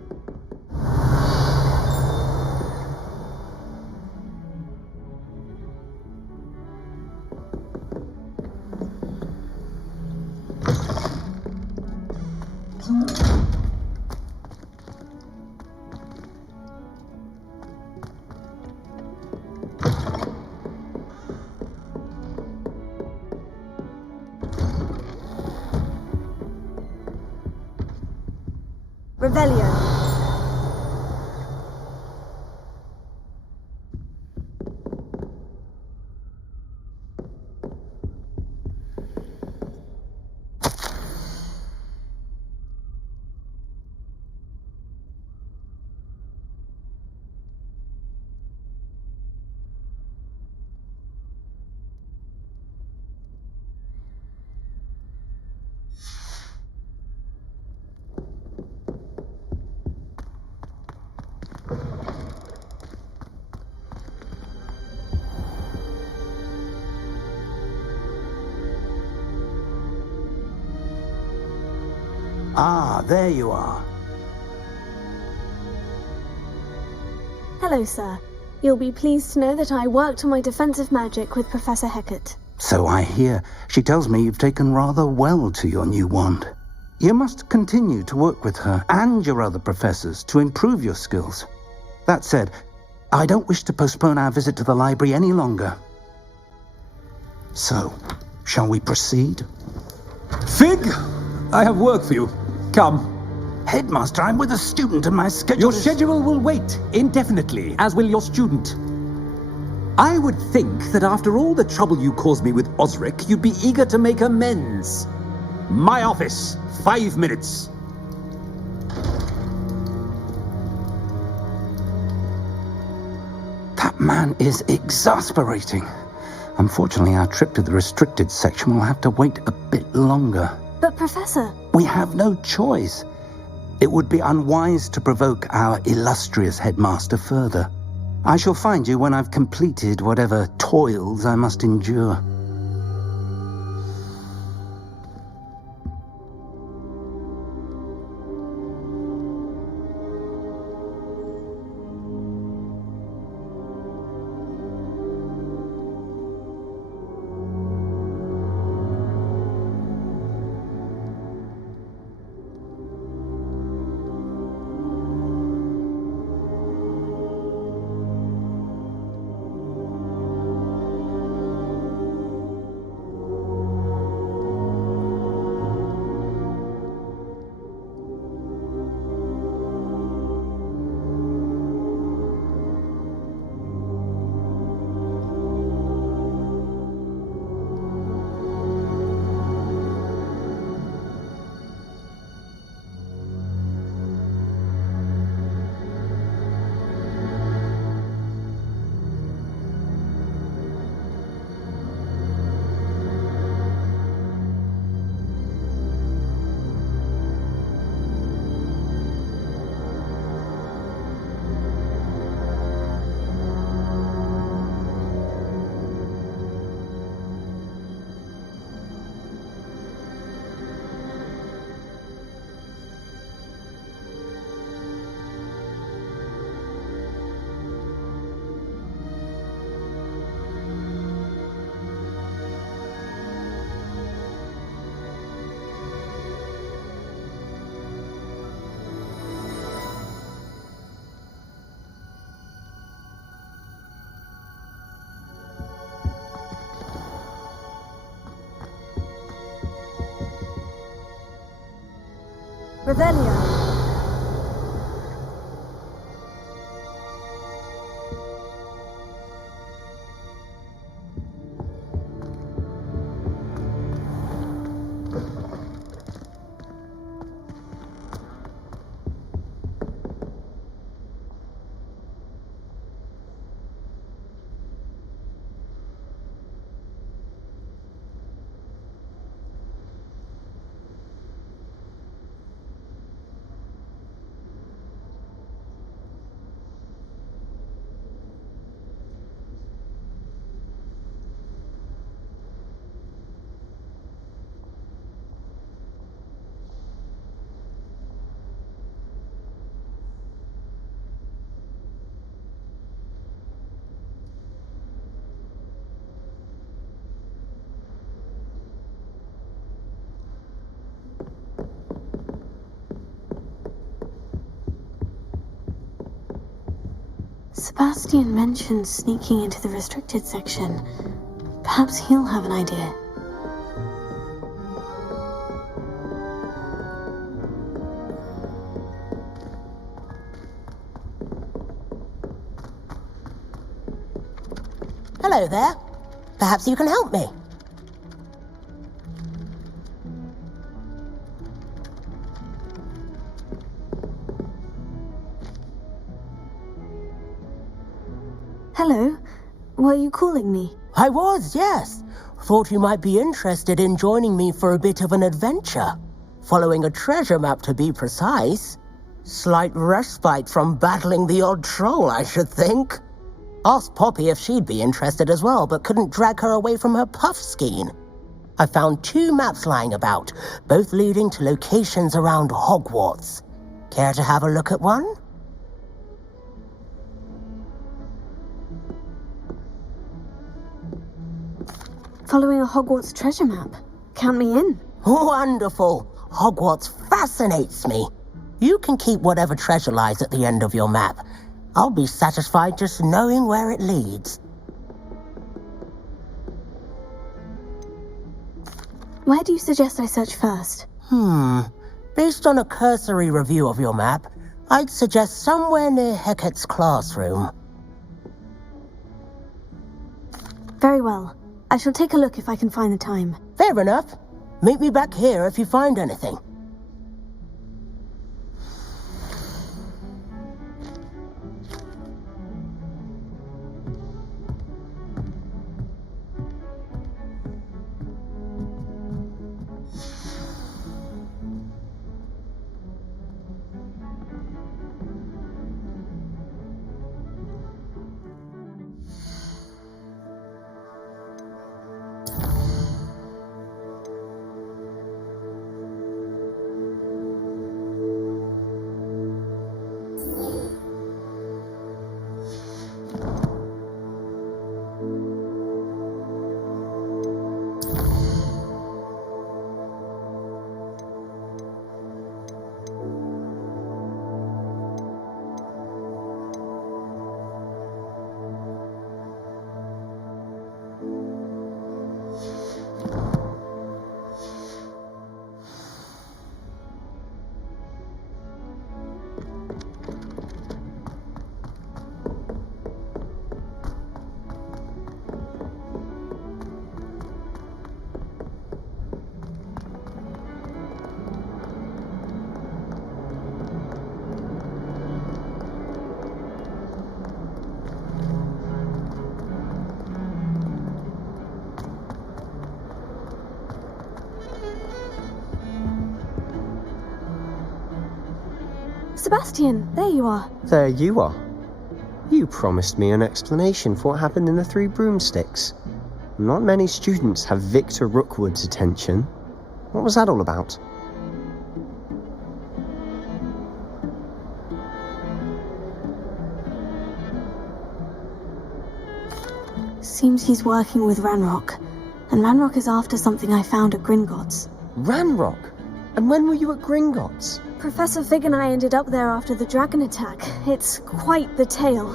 Revelio. Ah, there you are. Hello, sir. You'll be pleased to know that I worked on my defensive magic with Professor Hecat. So I hear. She tells me you've taken rather well to your new wand. You must continue to work with her and your other professors to improve your skills. That said, I don't wish to postpone our visit to the library any longer. So, shall we proceed? Fig, I have work for you. Come. Headmaster, I'm with a student and my schedule Your schedule will wait indefinitely, as will your student. I would think that after all the trouble you caused me with Osric, you'd be eager to make amends. My office, 5 minutes. That man is exasperating. Unfortunately, our trip to the restricted section will have to wait a bit longer. But Professor... We have no choice. It would be unwise to provoke our illustrious headmaster further. I shall find you when I've completed whatever toils I must endure. Revelio. Sebastian mentioned sneaking into the restricted section. Perhaps he'll have an idea. Hello there. Perhaps you can help me. Hello. Were you calling me? I was, yes. Thought you might be interested in joining me for a bit of an adventure. Following a treasure map, to be precise. Slight respite from battling the odd troll, I should think. Asked Poppy if she'd be interested as well, but couldn't drag her away from her puff skein. I found 2 maps lying about, both leading to locations around Hogwarts. Care to have a look at one? Following a Hogwarts treasure map. Count me in. Wonderful. Hogwarts fascinates me. You can keep whatever treasure lies at the end of your map. I'll be satisfied just knowing where it leads. Where do you suggest I search first? Based on a cursory review of your map, I'd suggest somewhere near Hecat's classroom. Very well. I shall take a look if I can find the time. Fair enough. Meet me back here if you find anything. Sebastian, there you are. There you are. You promised me an explanation for what happened in the Three Broomsticks. Not many students have Victor Rookwood's attention. What was that all about? Seems he's working with Ranrock. And Ranrock is after something I found at Gringotts. Ranrock? And when were you at Gringotts? Professor Fig and I ended up there after the dragon attack. It's quite the tale.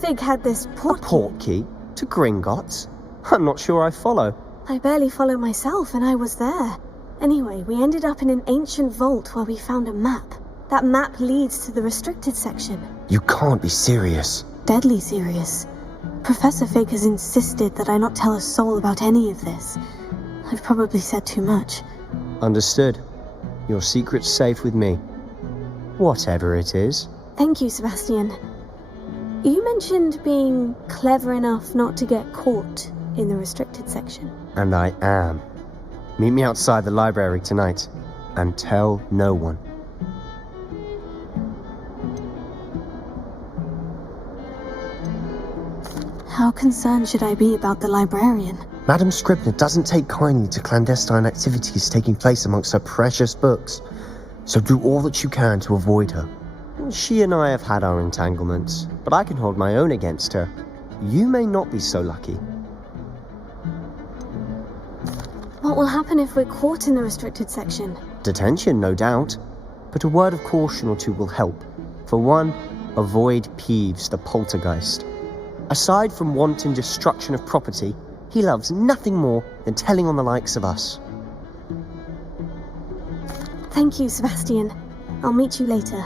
Fig had this portkey. A portkey? To Gringotts? I'm not sure I follow. I barely follow myself, and I was there. Anyway, we ended up in an ancient vault where we found a map. That map leads to the restricted section. You can't be serious. Deadly serious. Professor Fig has insisted that I not tell a soul about any of this. I've probably said too much. Understood. Your secret's safe with me. Whatever it is. Thank you, Sebastian. You mentioned being clever enough not to get caught in the restricted section. And I am. Meet me outside the library tonight. And tell no one. How concerned should I be about the librarian? Madam Scribner doesn't take kindly to clandestine activities taking place amongst her precious books, so do all that you can to avoid her. She and I have had our entanglements, but I can hold my own against her. You may not be so lucky. What will happen if we're caught in the restricted section? Detention, no doubt, but a word of caution or two will help. For one, avoid Peeves, the poltergeist. Aside from wanton destruction of property, he loves nothing more than telling on the likes of us. Thank you, Sebastian. I'll meet you later.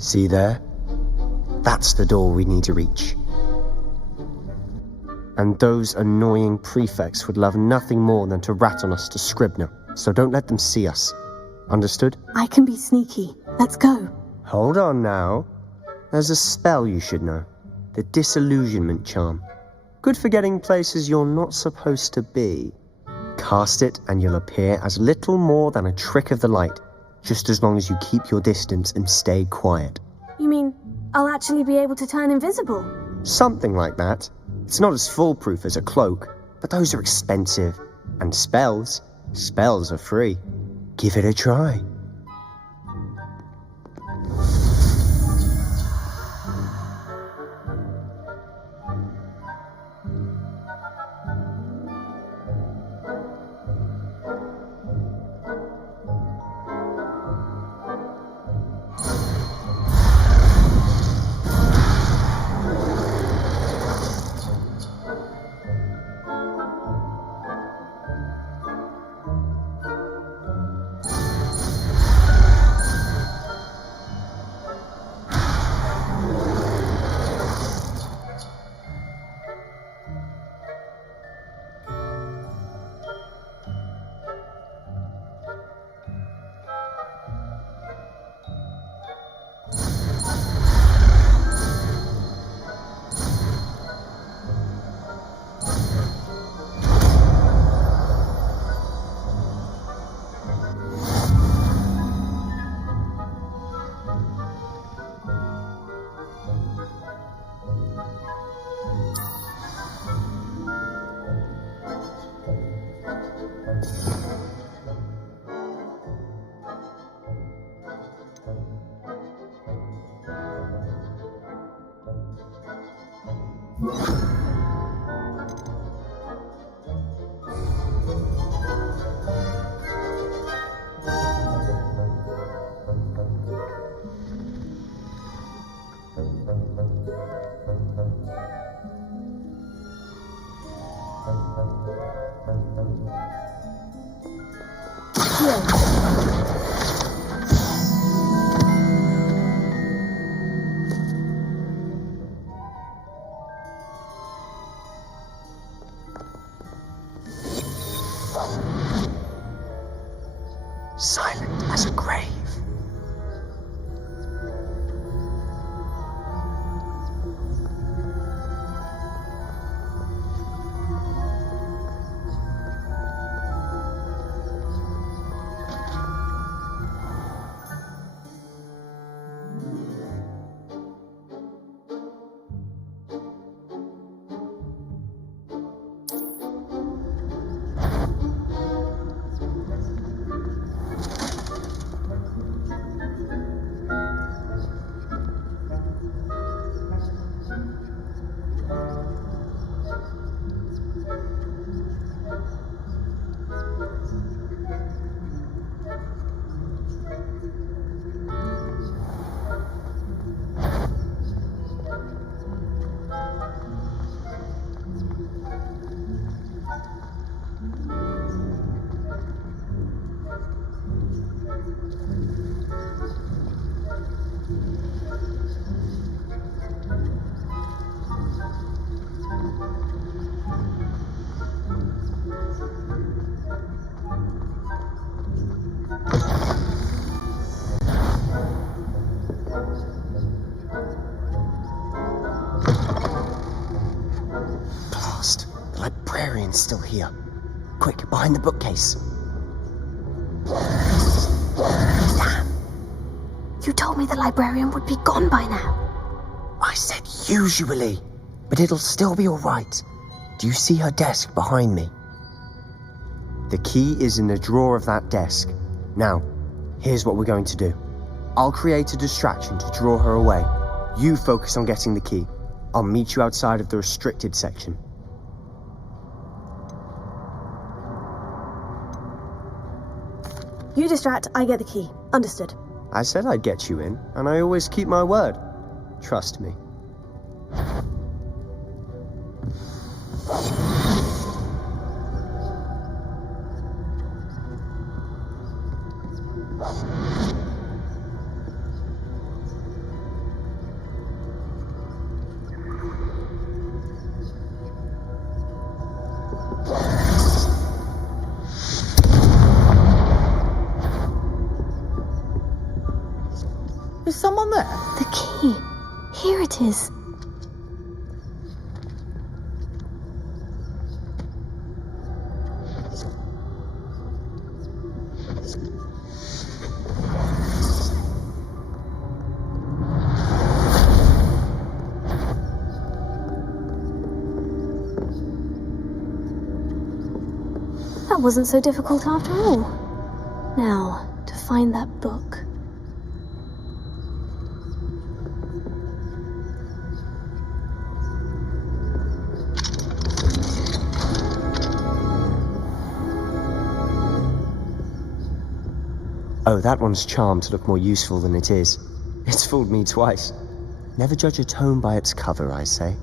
See there? That's the door we need to reach. And those annoying prefects would love nothing more than to rat on us to Scribner, so don't let them see us. Understood? I can be sneaky. Let's go. Hold on now. There's a spell you should know. The Disillusionment Charm. Good for getting places you're not supposed to be. Cast it and you'll appear as little more than a trick of the light, just as long as you keep your distance and stay quiet. You mean I'll actually be able to turn invisible? Something like that. It's not as foolproof as a cloak, but those are expensive. And spells are free. Give it a try. Silent as a grave. Still here. Quick, behind the bookcase. Damn. You told me the librarian would be gone by now. I said usually, but it'll still be all right. Do you see her desk behind me? The key is in the drawer of that desk. Now, here's what we're going to do. I'll create a distraction to draw her away. You focus on getting the key. I'll meet you outside of the restricted section. You distract, I get the key. Understood. I said I'd get you in, and I always keep my word. Trust me. Is someone there? The key. Here it is. that wasn't so difficult after all. Now, to find that book. Oh, that one's charmed to look more useful than it is. It's fooled me twice. Never judge a tome by its cover, I say.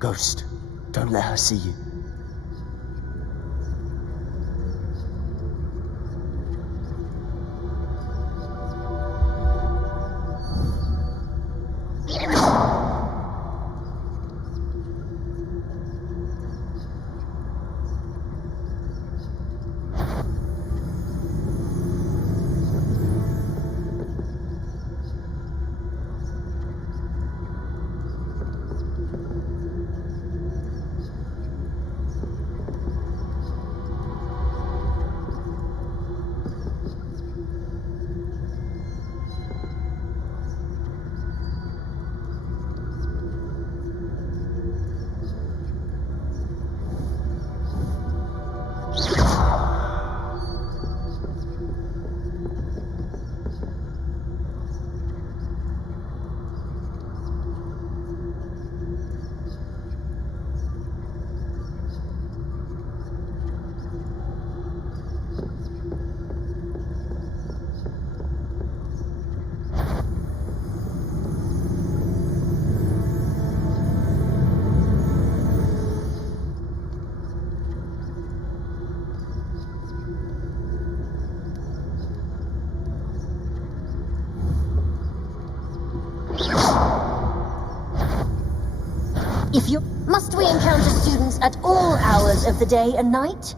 Ghost, don't let her see you. Must we encounter students at all hours of the day and night?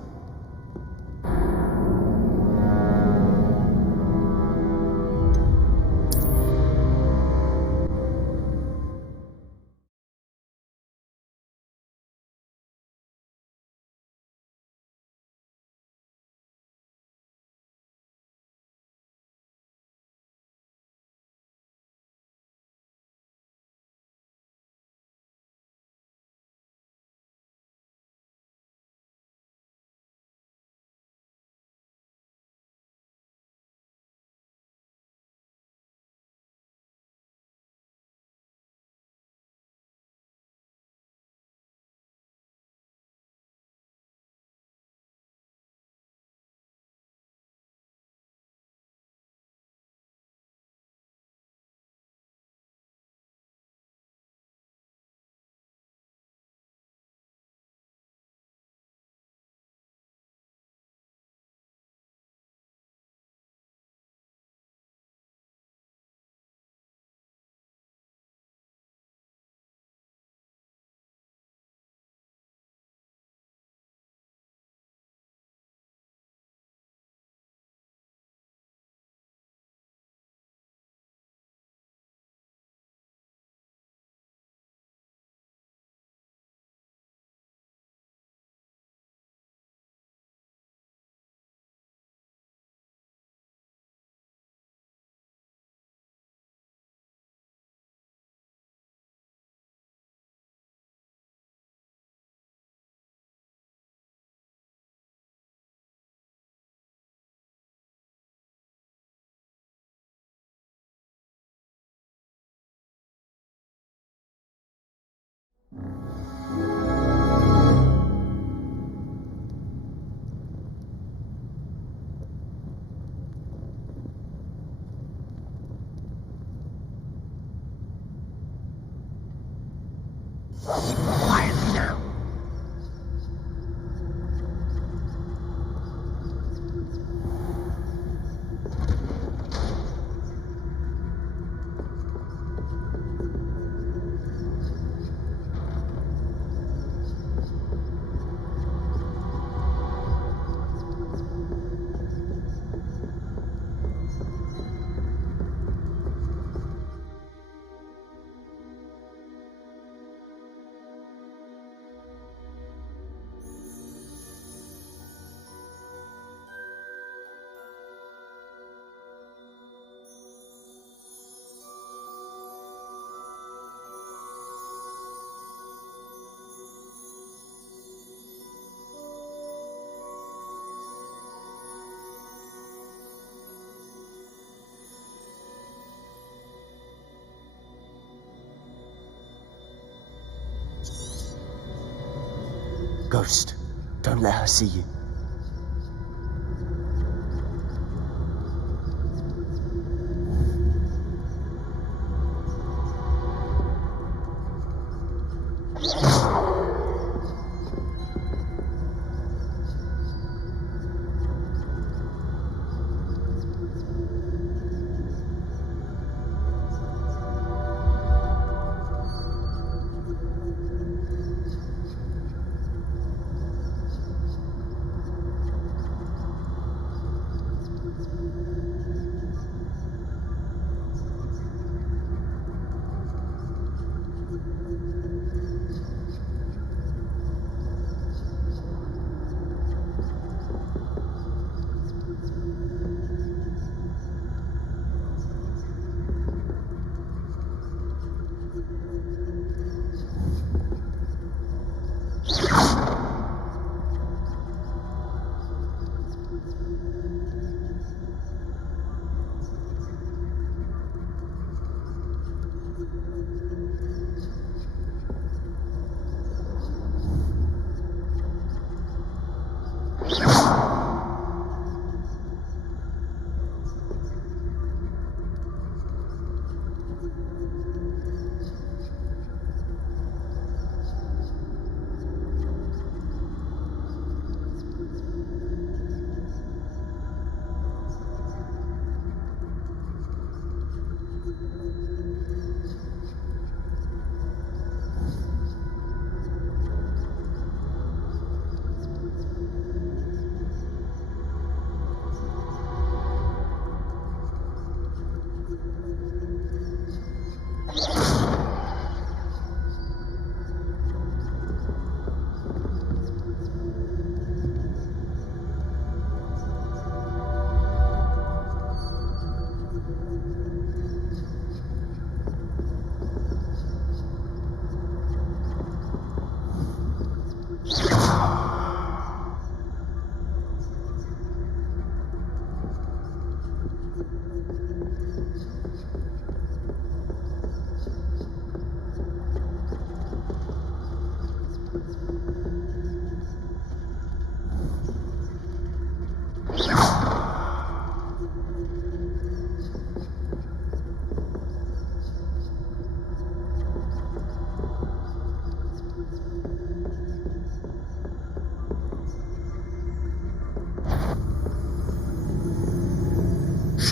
ghost. Don't let her see you.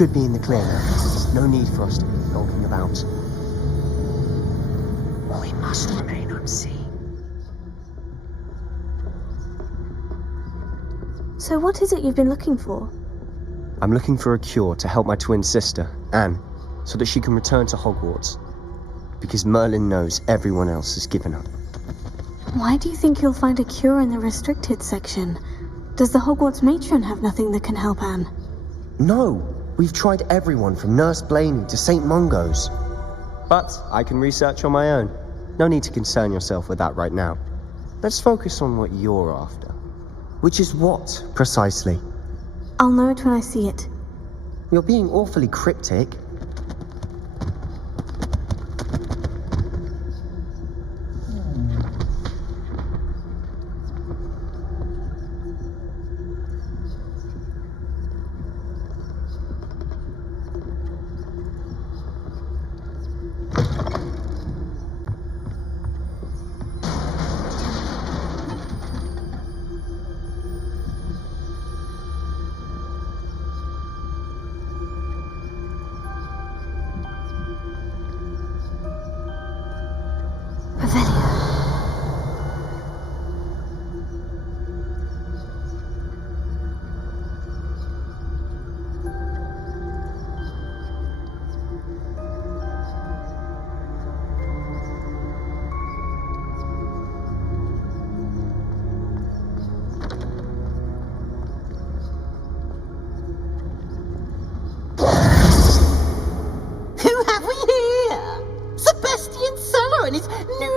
Should be in the clear now. No need for us to be knocking about. We must remain unseen. So what is it you've been looking for? I'm looking for a cure to help my twin sister, Anne, so that she can return to Hogwarts. Because Merlin knows everyone else has given up. Why do you think you'll find a cure in the restricted section? Does the Hogwarts matron have nothing that can help Anne? No! We've tried everyone from Nurse Blaney to St. Mungo's. But I can research on my own. No need to concern yourself with that right now. Let's focus on what you're after. Which is what, precisely? I'll know it when I see it. You're being awfully cryptic.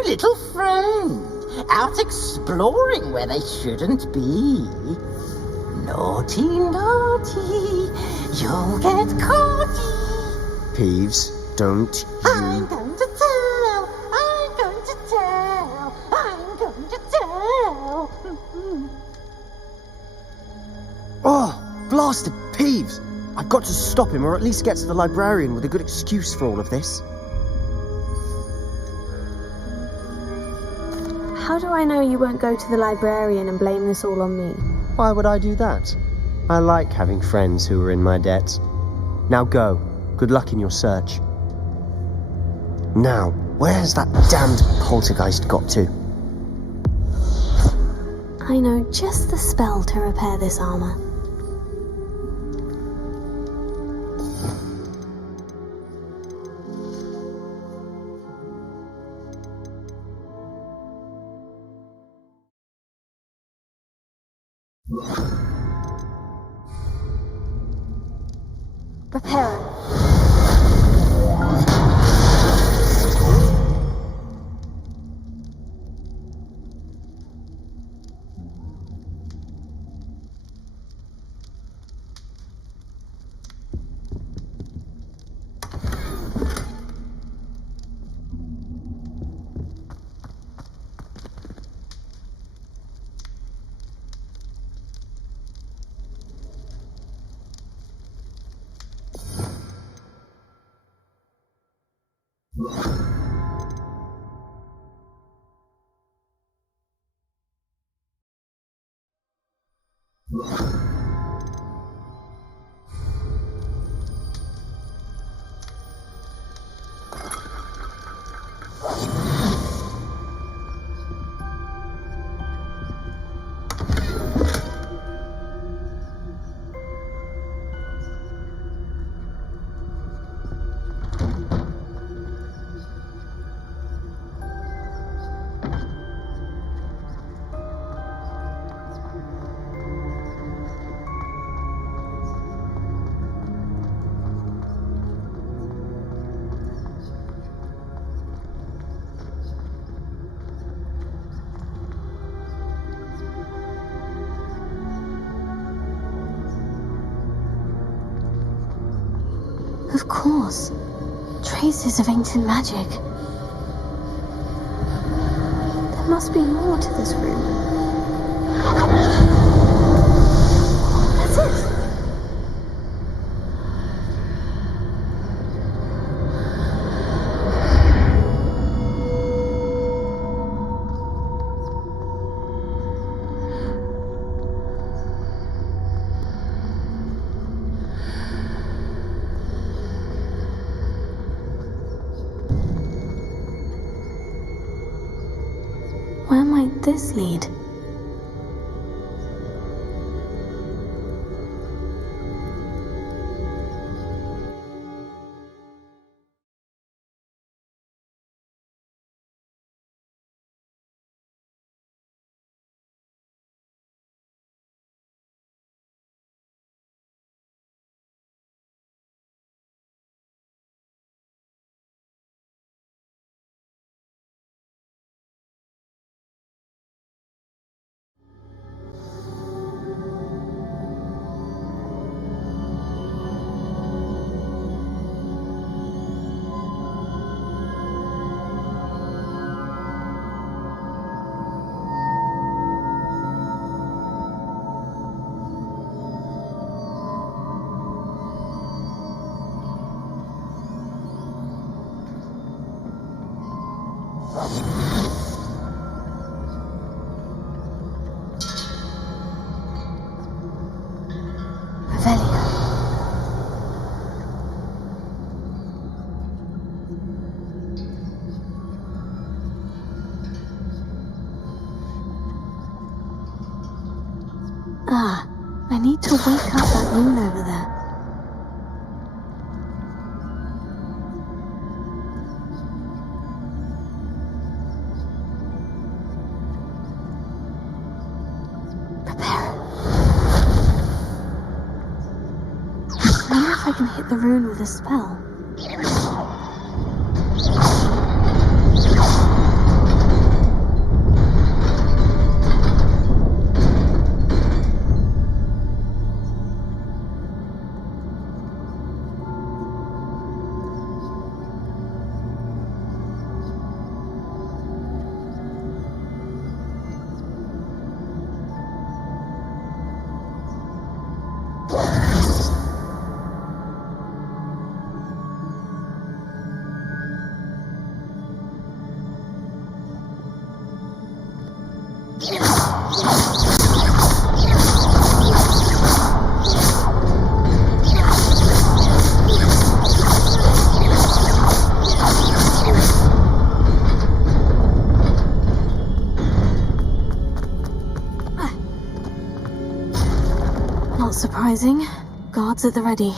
Little friend, out exploring where they shouldn't be. Naughty, naughty, you'll get caughty. Peeves, don't you... I'm going to tell, I'm going to tell, I'm going to tell. Oh, blasted Peeves! I've got to stop him, or at least get to the librarian with a good excuse for all of this. How do I know you won't go to the librarian and blame this all on me? Why would I do that? I like having friends who are in my debt. Now go. Good luck in your search. Now, where has that damned poltergeist got to? I know just the spell to repair this armor. Repair it. Of course. Traces of ancient magic. There must be more to this room. That's it! Where might this lead? Ah, I need to wake up that moon over there. Prepare it. I wonder if I can hit the rune with a spell. Not surprising. Guards at the ready.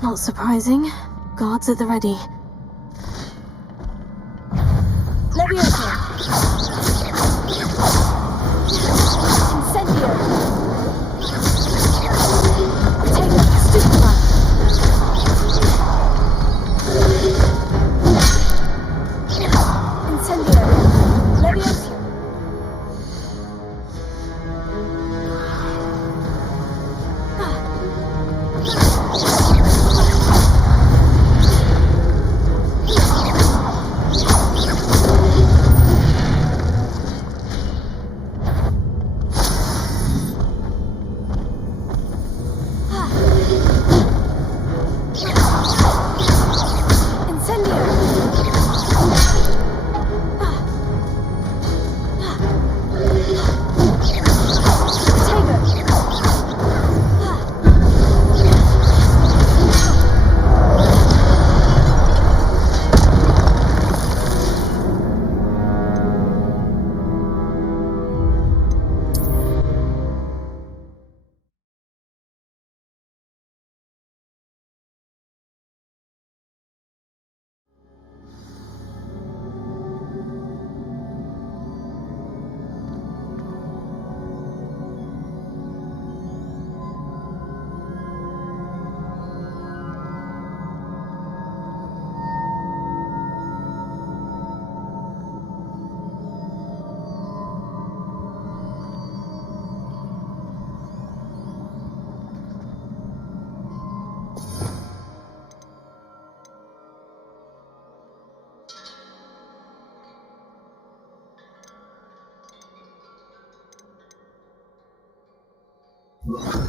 Not surprising. Guards at the ready. Leviosa! Incendio! Potato! Stupefy! Incendio! Leviosa! Revelio.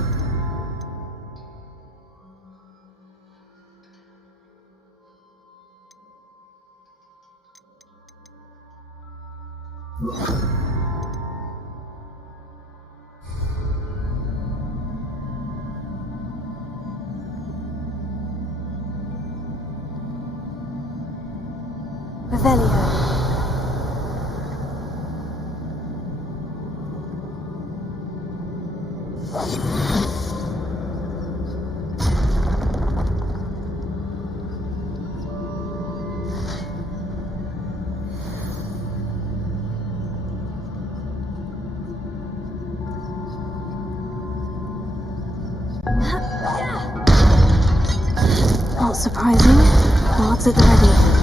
Not surprising. Guards at the ready.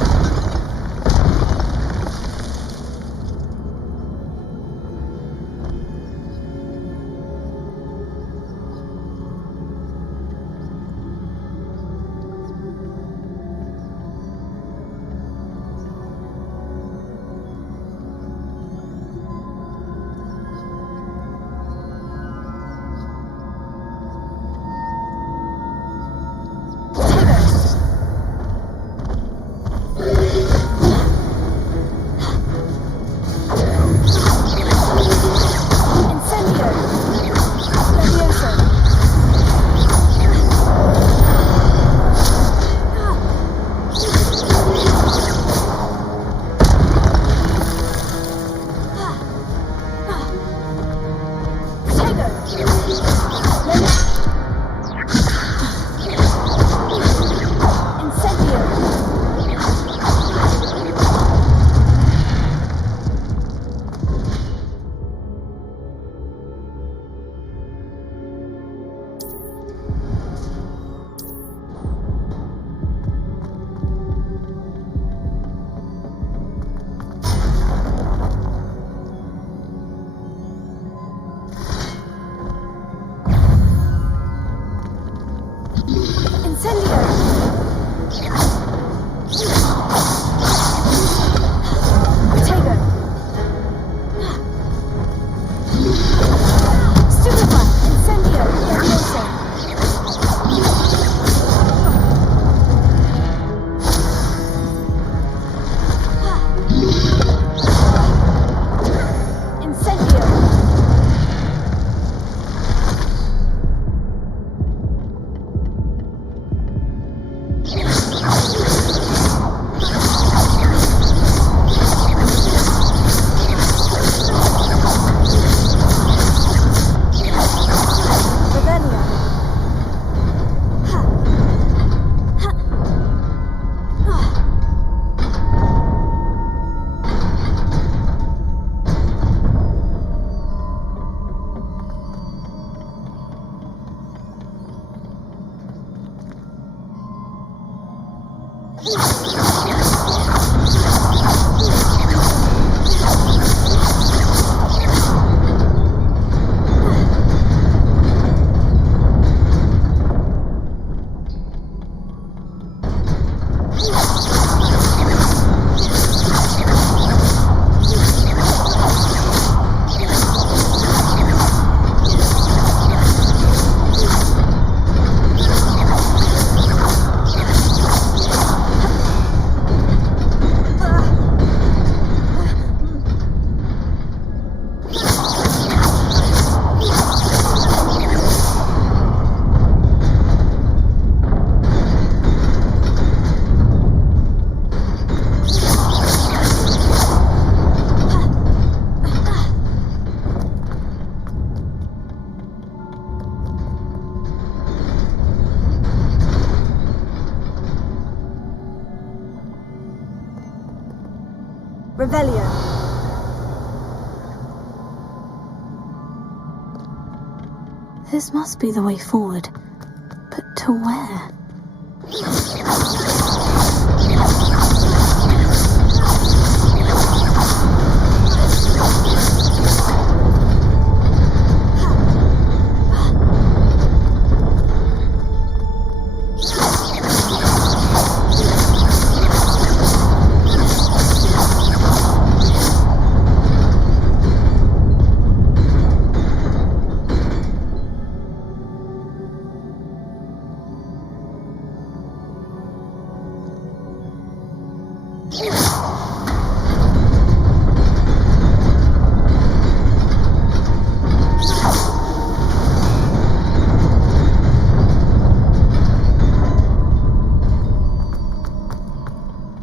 Revelio. This must be the way forward. But to where?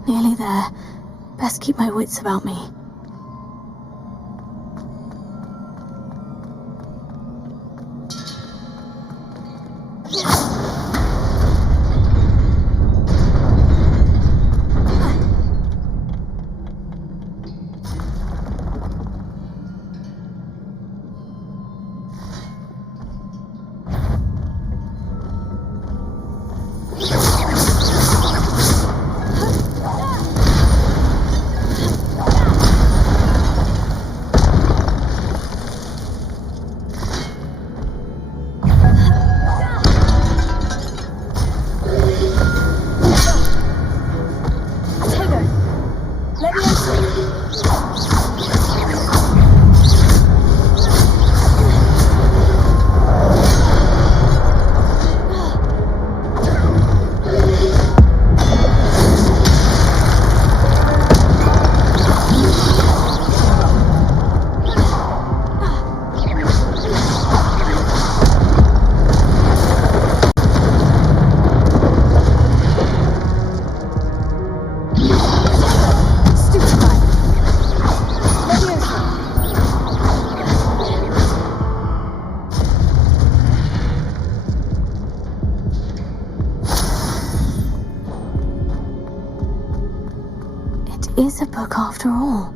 Nearly there. Best keep my wits about me. Is a book after all.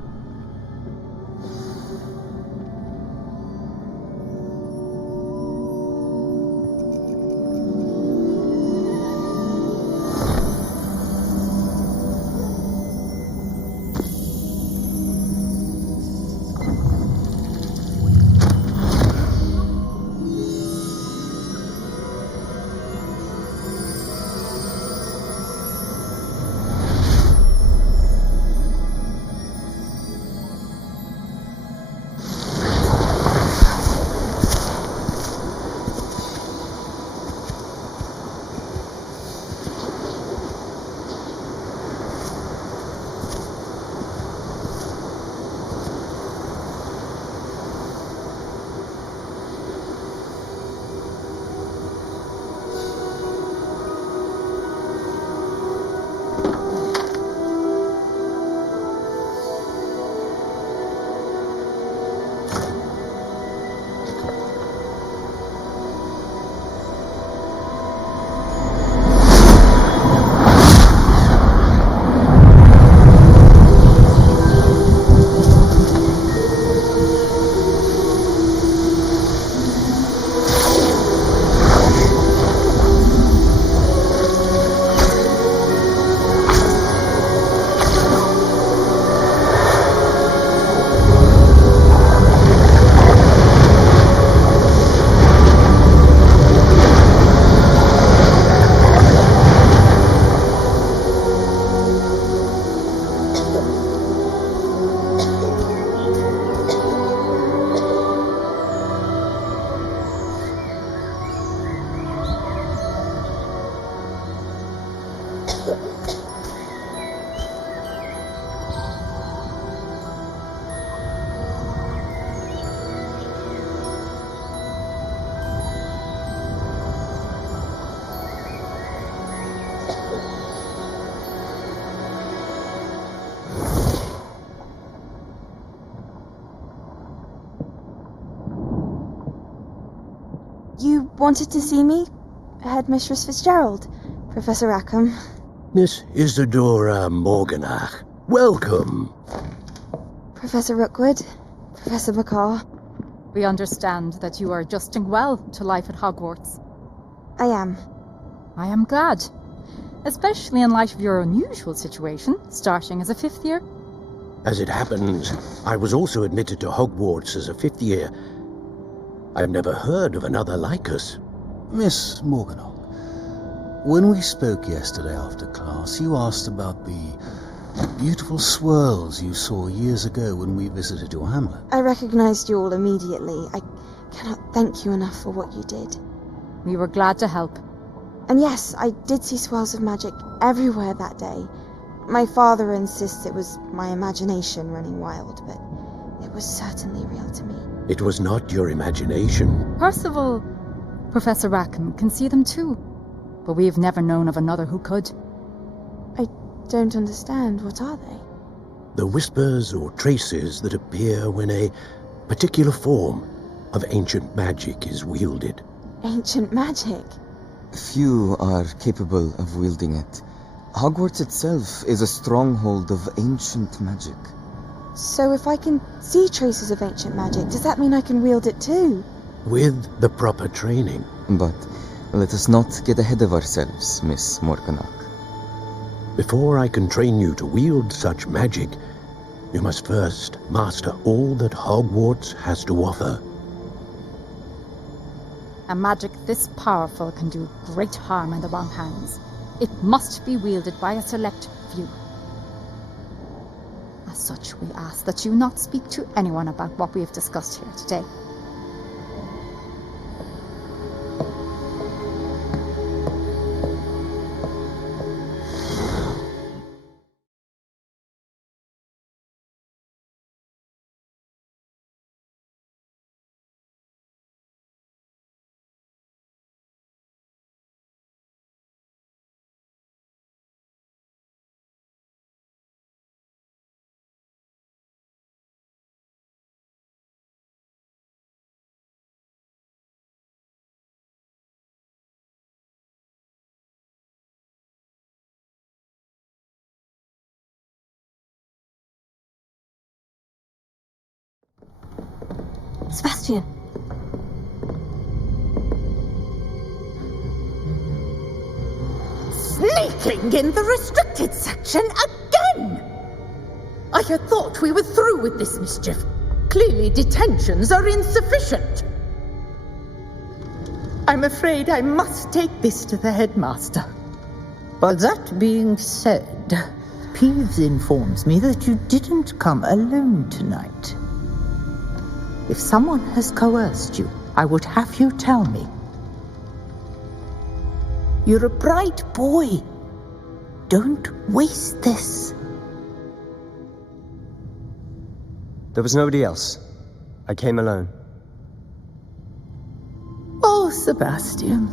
You wanted to see me? Headmistress Fitzgerald, Professor Rackham. Miss Isadora Morganach, welcome. Professor Rookwood, Professor McCaw. We understand that you are adjusting well to life at Hogwarts. I am. I am glad. Especially in light of your unusual situation, starting as a 5th year. As it happens, I was also admitted to Hogwarts as a 5th year. I've never heard of another like us. Miss Morganach, when we spoke yesterday after class, you asked about the beautiful swirls you saw years ago when we visited your hamlet. I recognized you all immediately. I cannot thank you enough for what you did. We were glad to help. And yes, I did see swirls of magic everywhere that day. My father insists it was my imagination running wild, but it was certainly real to me. It was not your imagination. Percival, Professor Rackham can see them too, but we have never known of another who could. I don't understand. What are they? The whispers or traces that appear when a particular form of ancient magic is wielded. Ancient magic? Few are capable of wielding it. Hogwarts itself is a stronghold of ancient magic. So if I can see traces of ancient magic, does that mean I can wield it too? With the proper training. But let us not get ahead of ourselves, Miss Morganach. Before I can train you to wield such magic, you must first master all that Hogwarts has to offer. A magic this powerful can do great harm in the wrong hands. It must be wielded by a select few. As such, we ask that you not speak to anyone about what we have discussed here today. Sebastian. Sneaking in the restricted section again! I had thought we were through with this mischief. Clearly detentions are insufficient. I'm afraid I must take this to the headmaster. But that being said, Peeves informs me that you didn't come alone tonight. If someone has coerced you, I would have you tell me. You're a bright boy. Don't waste this. There was nobody else. I came alone. Oh, Sebastian.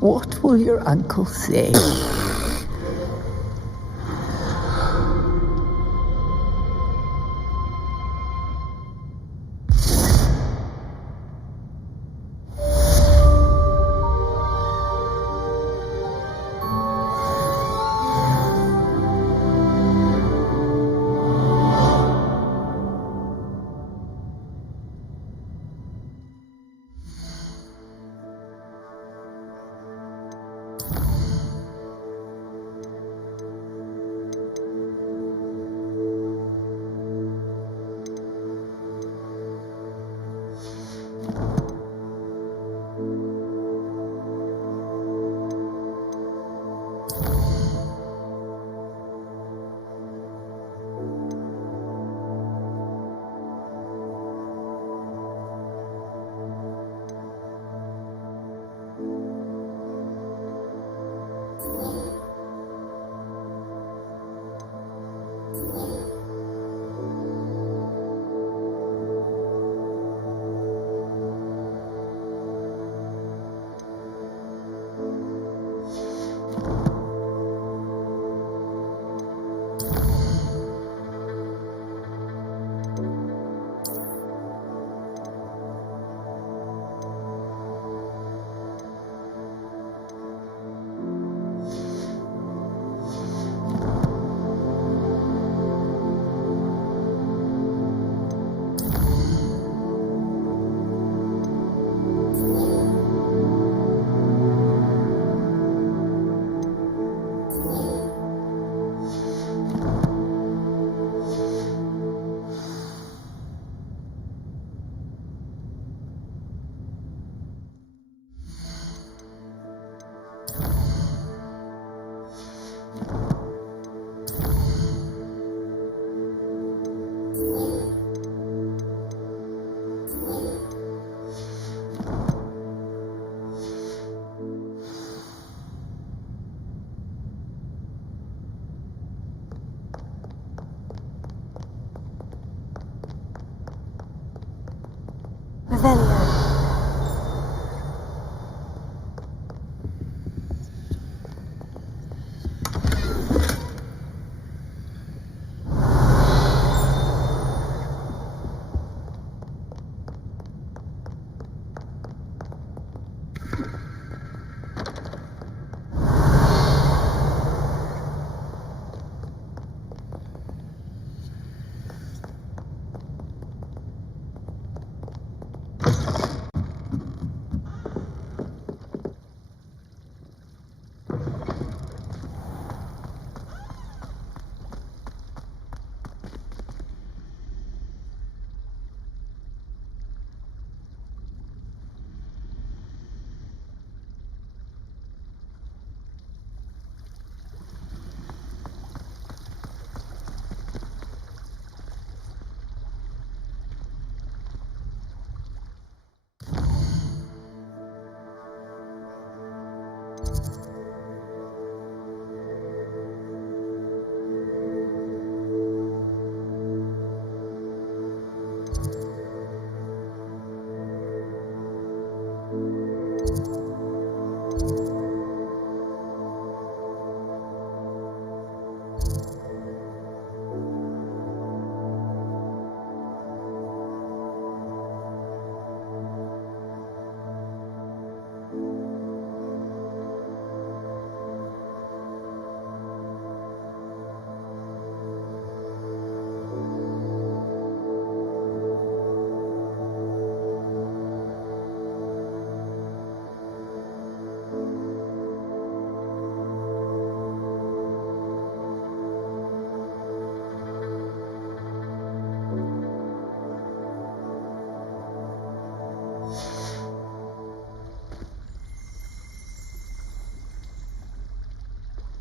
What will your uncle say? Revelio.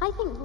I think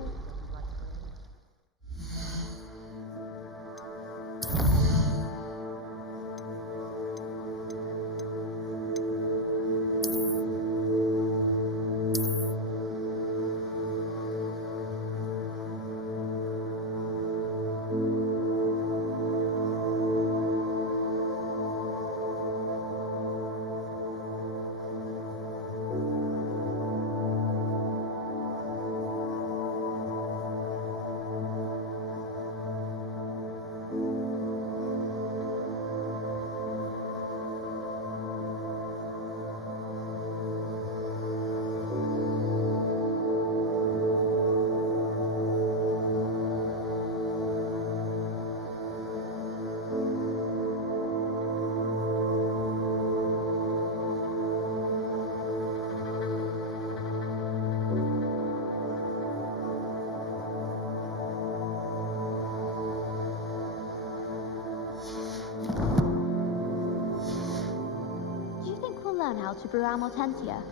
learn how to brew our Mortentia.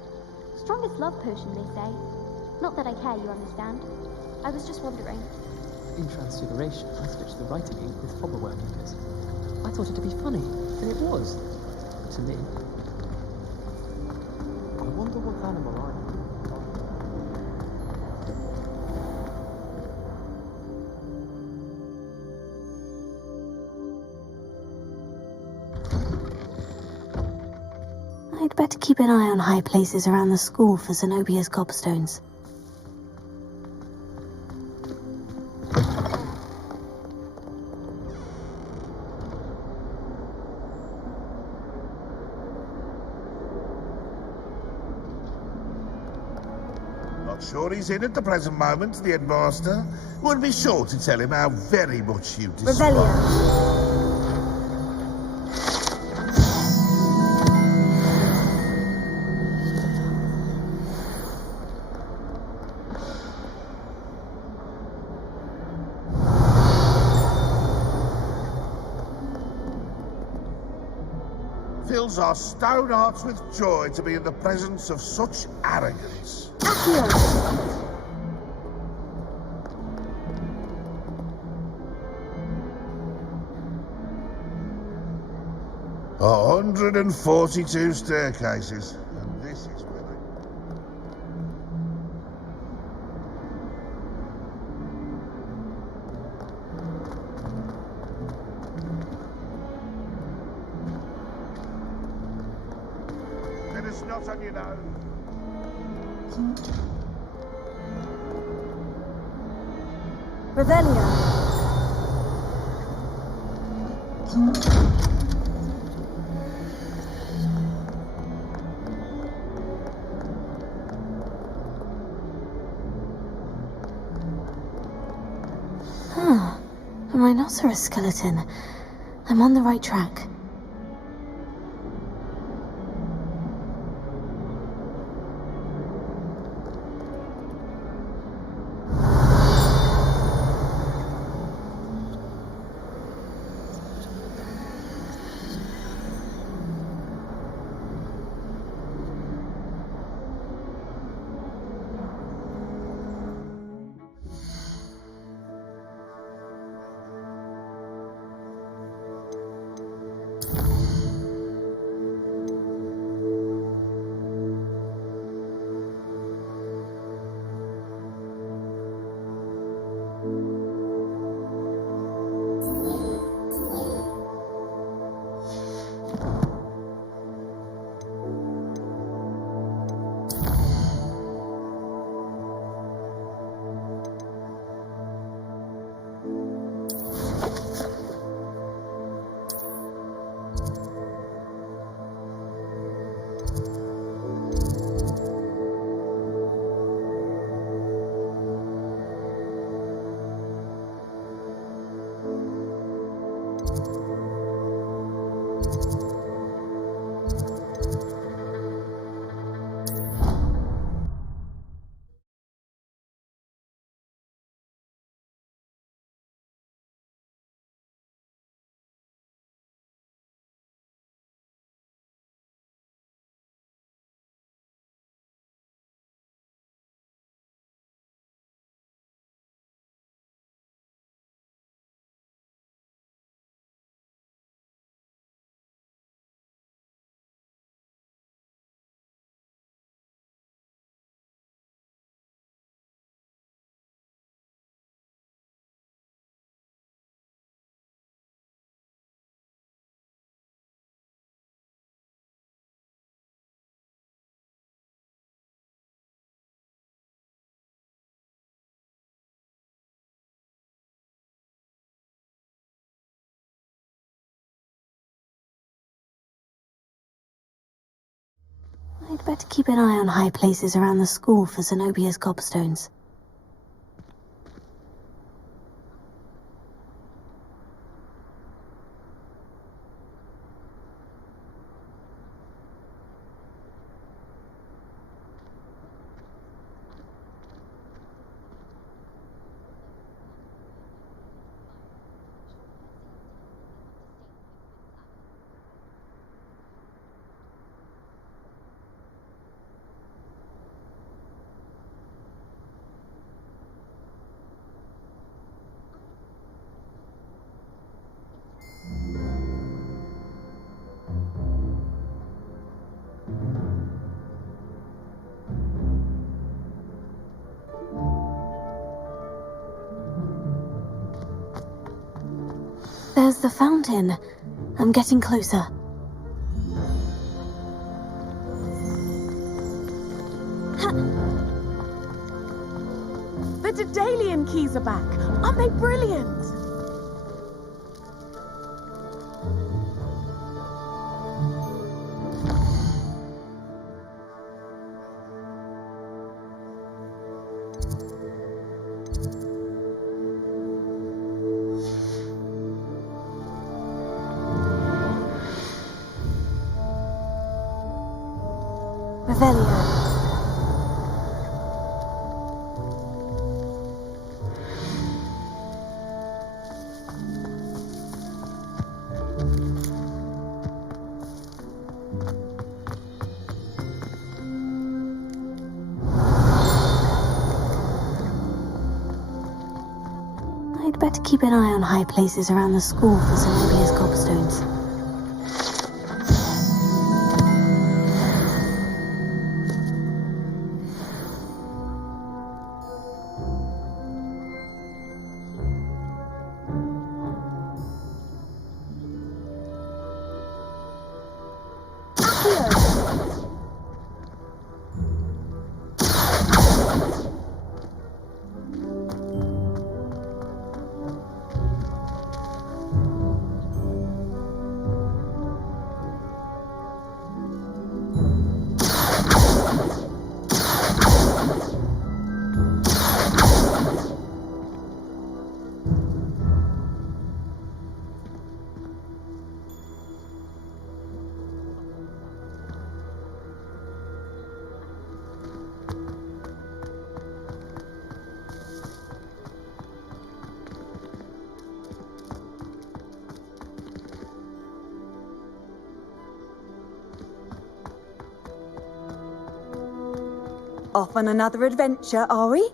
Strongest love potion, they say. Not that I care, you understand. I was just wondering. In Transfiguration, I switched the writing ink with Hobberwork inkers. I thought it to be funny, and it was. To me. I wonder what animal I am. I'd better keep an eye on high places around the school for Zenobia's gobstones. Not sure he's in at the present moment, the headmaster. Would be sure to tell him how very much you despise. Revelio. Fills our stone hearts with joy to be in the presence of such arrogance. Accio. 142 staircases, and this is where they... not on your nose. Revelio. Huh. A rhinoceros skeleton. I'm on the right track. I'd better keep an eye on high places around the school for Zenobia's gobstones. There's the fountain. I'm getting closer. The Daedalian keys are back. Aren't they brilliant? Revelio. I'd better keep an eye on high places around the school for Zenobia's gobstones. Off on another adventure, are we?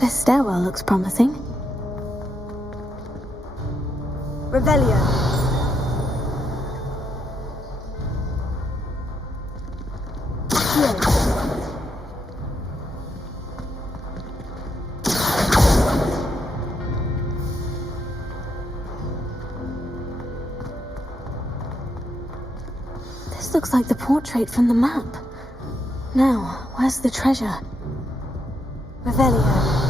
This stairwell looks promising. Revelio. This looks like the portrait from the map. Now, where's the treasure? Revelio.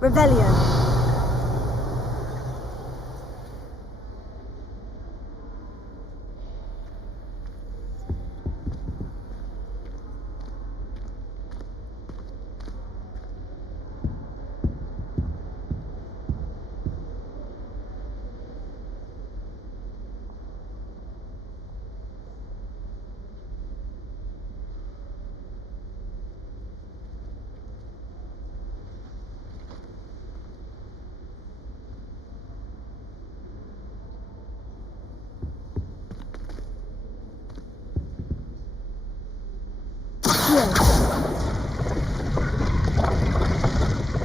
Revelio.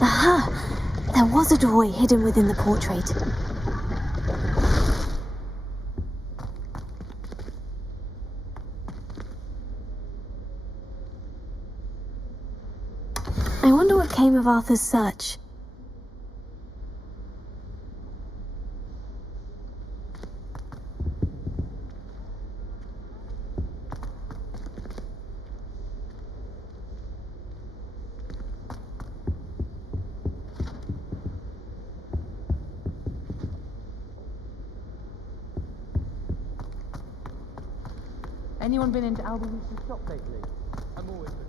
Aha! There was a doorway hidden within the portrait. I wonder what came of Arthur's search. Anyone been into Albaweese's shop lately? I'm always been.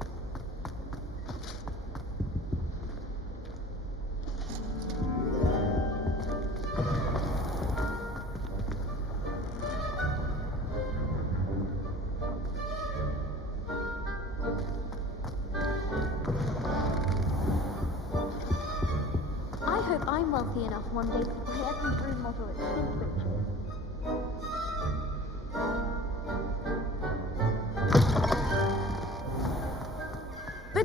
I hope I'm wealthy enough one day to buy every dream model at Slytherin.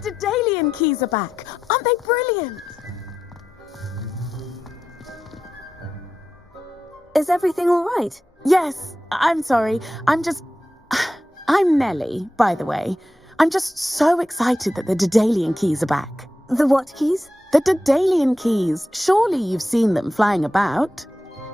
The Daedalian keys are back. Aren't they brilliant? Is everything all right? Yes, I'm sorry. I'm Nellie, by the way. I'm just so excited that the Daedalian keys are back. The what keys? The Daedalian keys. Surely you've seen them flying about.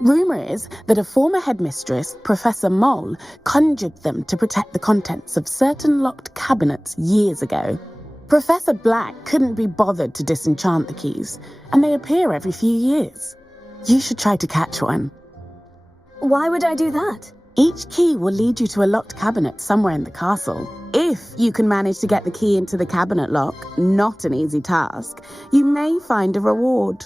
Rumour is that a former headmistress, Professor Mole, conjured them to protect the contents of certain locked cabinets years ago. Professor Black couldn't be bothered to disenchant the keys, and they appear every few years. You should try to catch one. Why would I do that? Each key will lead you to a locked cabinet somewhere in the castle. If you can manage to get the key into the cabinet lock, not an easy task, you may find a reward.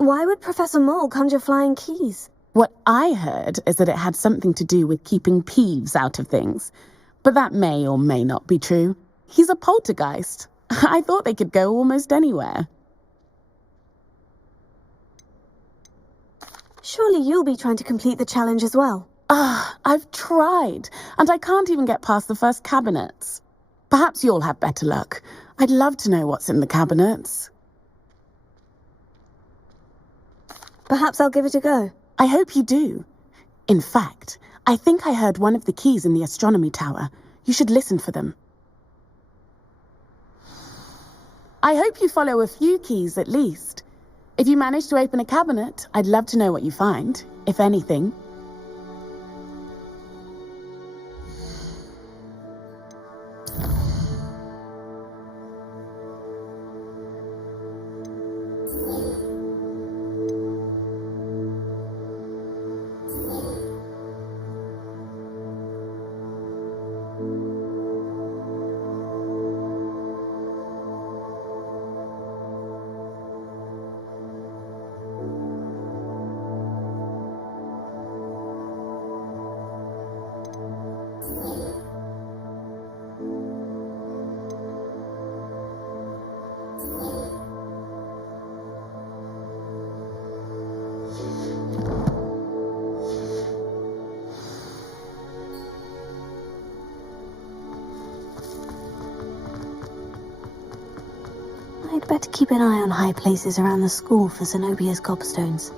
Why would Professor Mole conjure flying keys? What I heard is that it had something to do with keeping Peeves out of things. But that may or may not be true. He's a poltergeist. I thought they could go almost anywhere. Surely you'll be trying to complete the challenge as well. I've tried, and I can't even get past the first cabinets. Perhaps you'll have better luck. I'd love to know what's in the cabinets. Perhaps I'll give it a go. I hope you do. In fact, I think I heard one of the keys in the astronomy tower. You should listen for them. I hope you follow a few keys at least. If you manage to open a cabinet, I'd love to know what you find, if anything. better keep an eye on high places around the school for Zenobia's gobstones.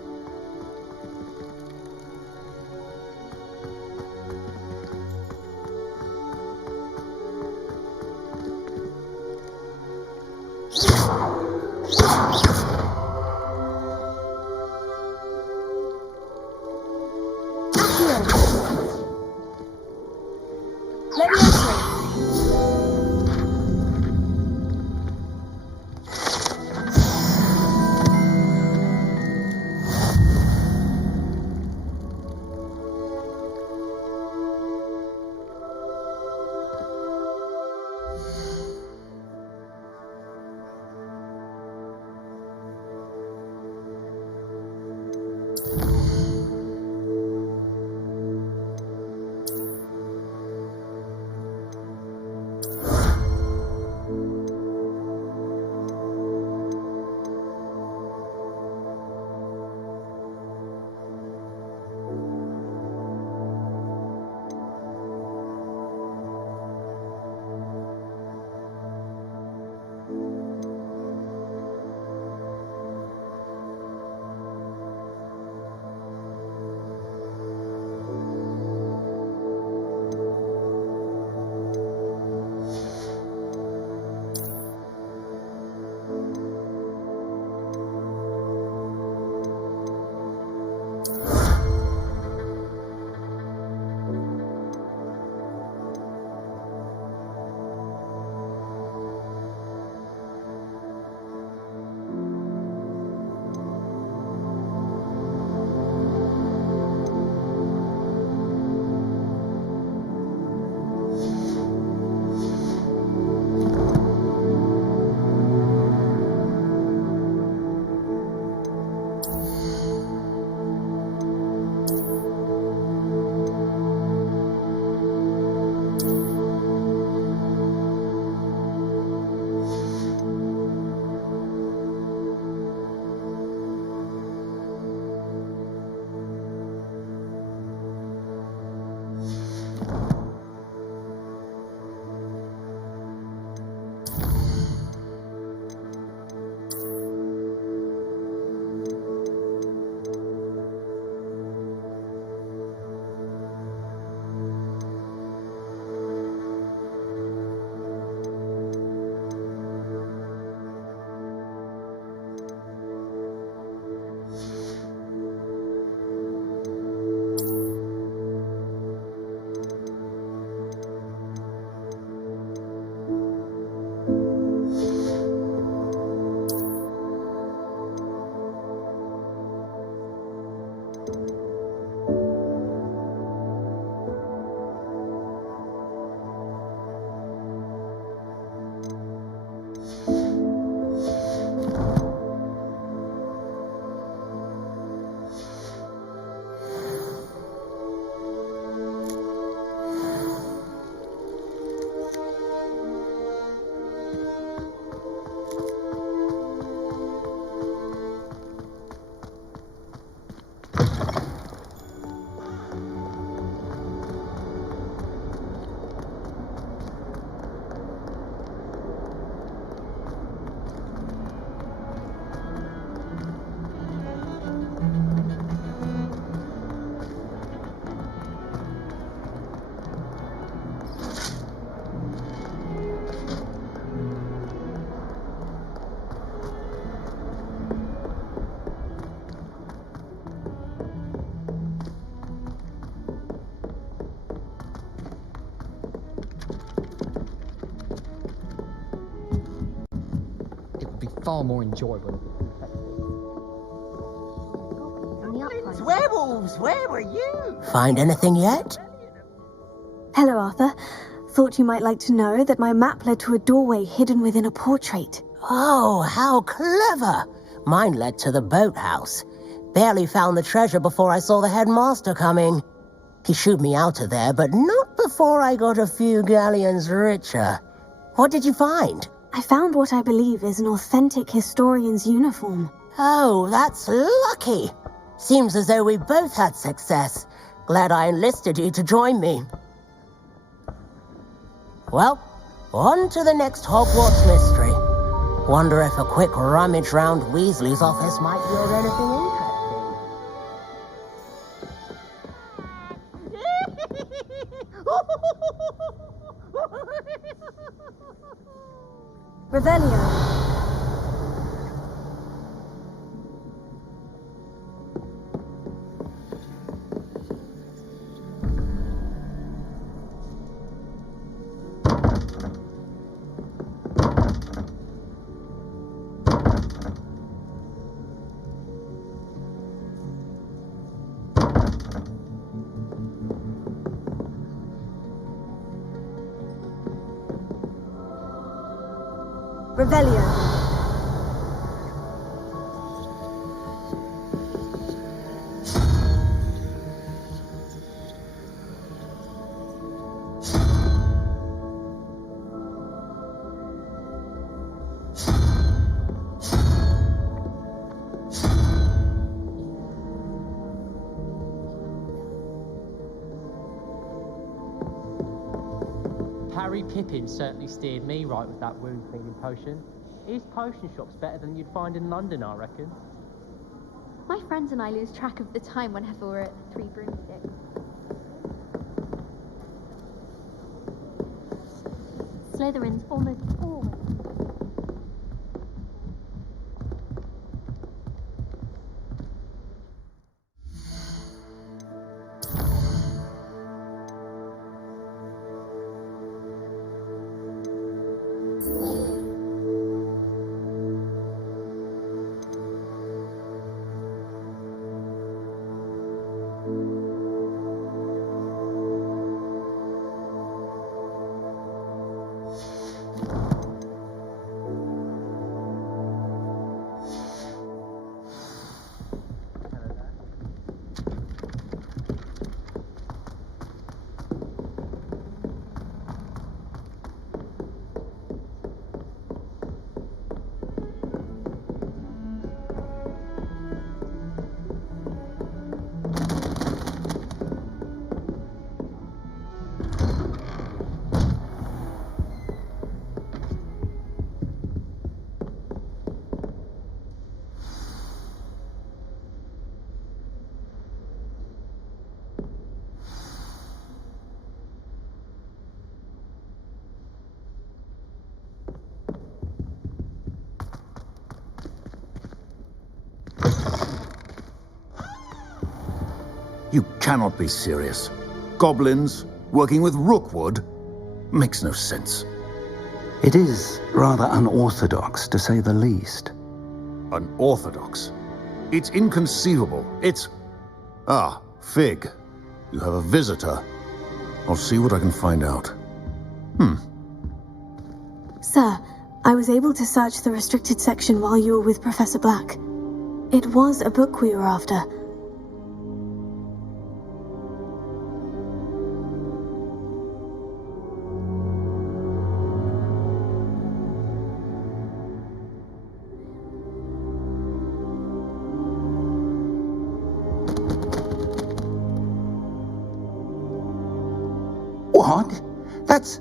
Far more enjoyable. Werewolves, where were you? Find anything yet? Hello, Arthur. Thought you might like to know that my map led to a doorway hidden within a portrait. Oh, how clever! Mine led to the boathouse. Barely found the treasure before I saw the headmaster coming. He shooed me out of there, but not before I got a few galleons richer. What did you find? I found what I believe is an authentic historian's uniform. Oh, that's lucky. Seems as though we both had success. Glad I enlisted you to join me. Well, on to the next Hogwarts mystery. Wonder if a quick rummage round Weasley's office might yield anything interesting. Revelio. Revelio. Harry Pippin certainly steered me right with that wound cleaning potion. His potion shop's better than you'd find in London, I reckon. My friends and I lose track of the time whenever we're at Three Broomsticks. Slytherin's almost always. You cannot be serious. Goblins working with Rookwood? Makes no sense. It is rather unorthodox, to say the least. Unorthodox? It's inconceivable. It's... Ah, Fig. You have a visitor. I'll see what I can find out. Sir, I was able to search the restricted section while you were with Professor Black. It was a book we were after. What? That's...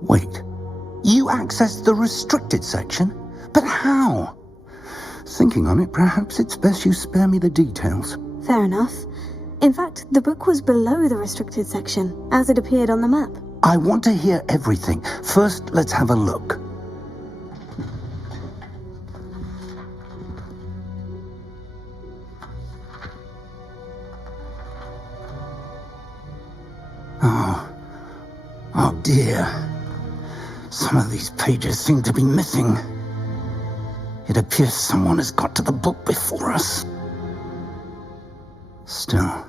Wait. You accessed the restricted section? But how? Thinking on it, perhaps it's best you spare me the details. Fair enough. In fact, the book was below the restricted section, as it appeared on the map. I want to hear everything. First, let's have a look. Oh dear. Some of these pages seem to be missing. It appears someone has got to the book before us. Still,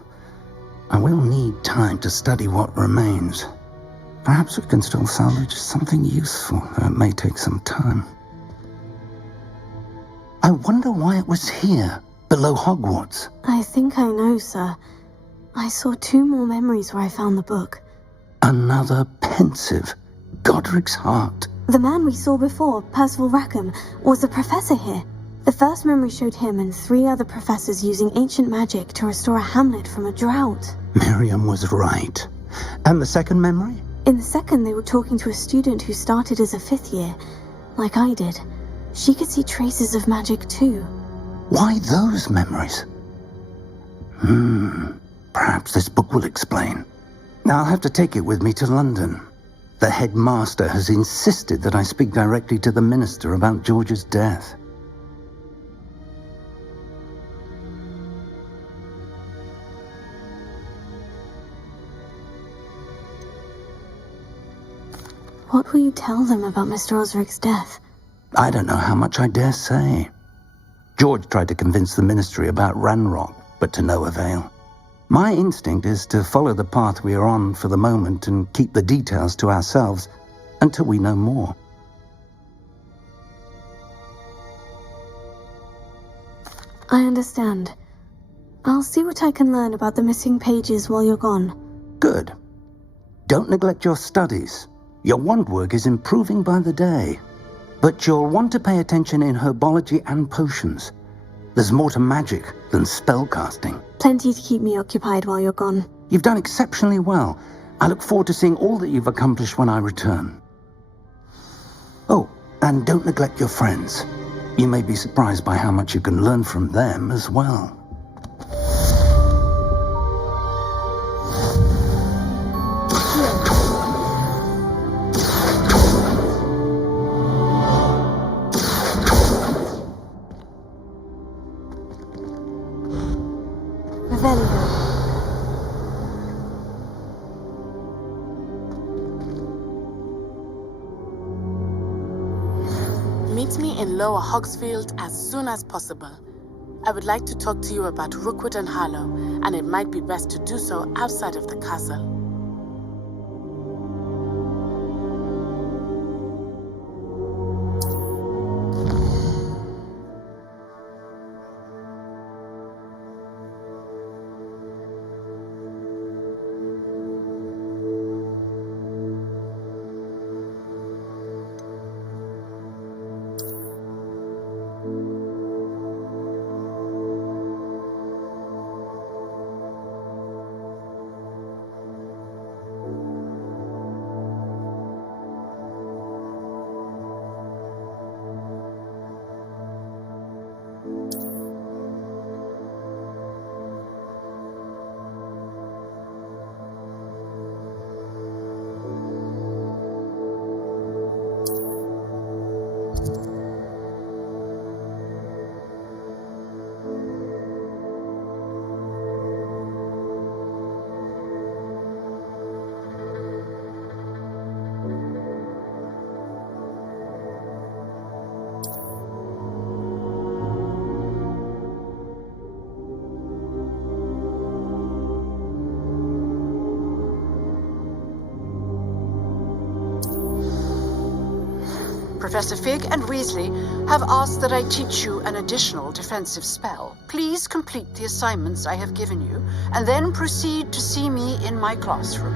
I will need time to study what remains. Perhaps we can still salvage something useful, though it may take some time. I wonder why it was here, below Hogwarts. I think I know, sir. I saw 2 more memories where I found the book. Another pensive. Godric's heart. The man we saw before, Percival Rackham, was a professor here. The first memory showed him and 3 other professors using ancient magic to restore a hamlet from a drought. Miriam was right. And the second memory? In the second, they were talking to a student who started as a 5th year, like I did. She could see traces of magic too. Why those memories? Perhaps this book will explain. Now I'll have to take it with me to London. The headmaster has insisted that I speak directly to the minister about George's death. What will you tell them about Mr. Osric's death? I don't know how much I dare say. George tried to convince the ministry about Ranrock, but to no avail. My instinct is to follow the path we are on for the moment and keep the details to ourselves until we know more. I understand. I'll see what I can learn about the missing pages while you're gone. Good. Don't neglect your studies. Your wand work is improving by the day. But you'll want to pay attention in herbology and potions. There's more to magic than spellcasting. Plenty to keep me occupied while you're gone. You've done exceptionally well. I look forward to seeing all that you've accomplished when I return. Oh, and don't neglect your friends. You may be surprised by how much you can learn from them as well. Meet me in Lower Hogsfield as soon as possible. I would like to talk to you about Rookwood and Harlow, and it might be best to do so outside of the castle. Professor Fig and Weasley have asked that I teach you an additional defensive spell. Please complete the assignments I have given you, and then proceed to see me in my classroom.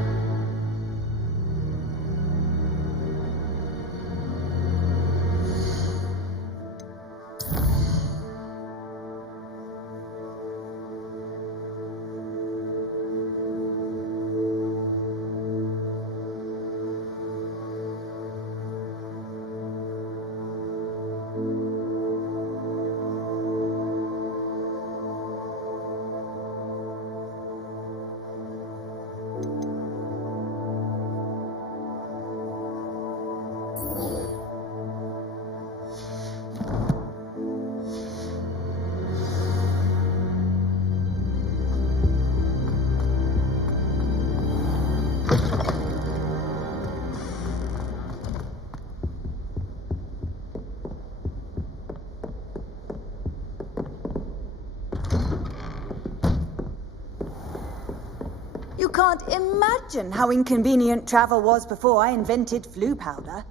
You can't imagine how inconvenient travel was before I invented flu powder.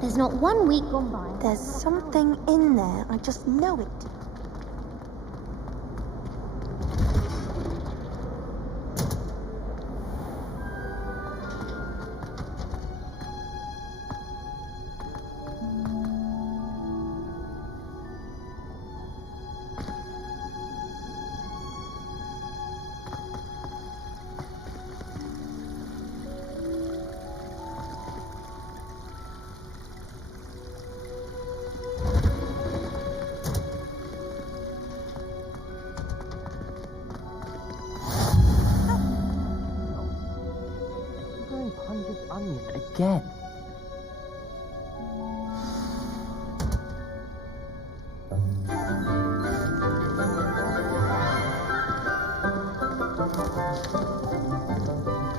There's not 1 week gone by. There's something in there. I just know it. Onion again.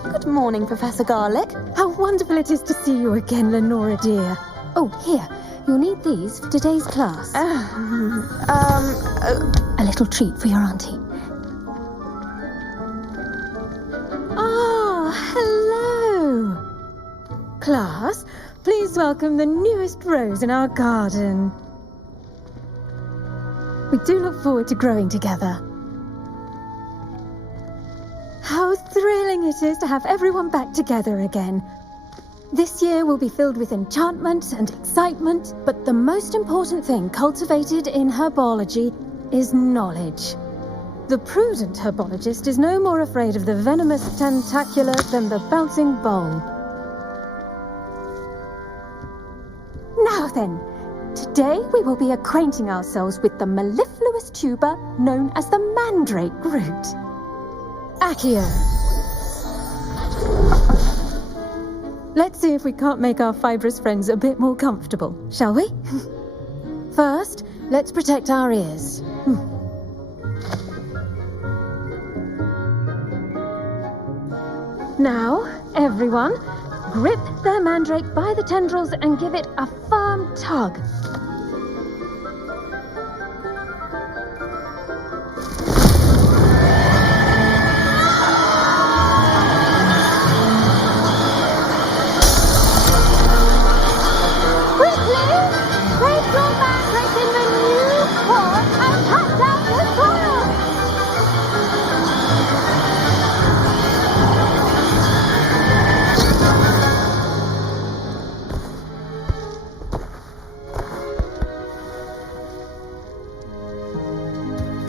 Good morning, Professor Garlic. How wonderful it is to see you again, Lenora dear. Oh, here. You'll need these for today's class. A little treat for your auntie. Ah, hello. Class, please welcome the newest rose in our garden. We do look forward to growing together. How thrilling it is to have everyone back together again. This year will be filled with enchantment and excitement, but the most important thing cultivated in herbology is knowledge. The prudent herbologist is no more afraid of the venomous tentacula than the bouncing bowl. Now then, today we will be acquainting ourselves with the mellifluous tuber known as the mandrake root. Accio. Let's see if we can't make our fibrous friends a bit more comfortable, shall we? First, let's protect our ears. Now, everyone, grip their mandrake by the tendrils and give it a firm tug.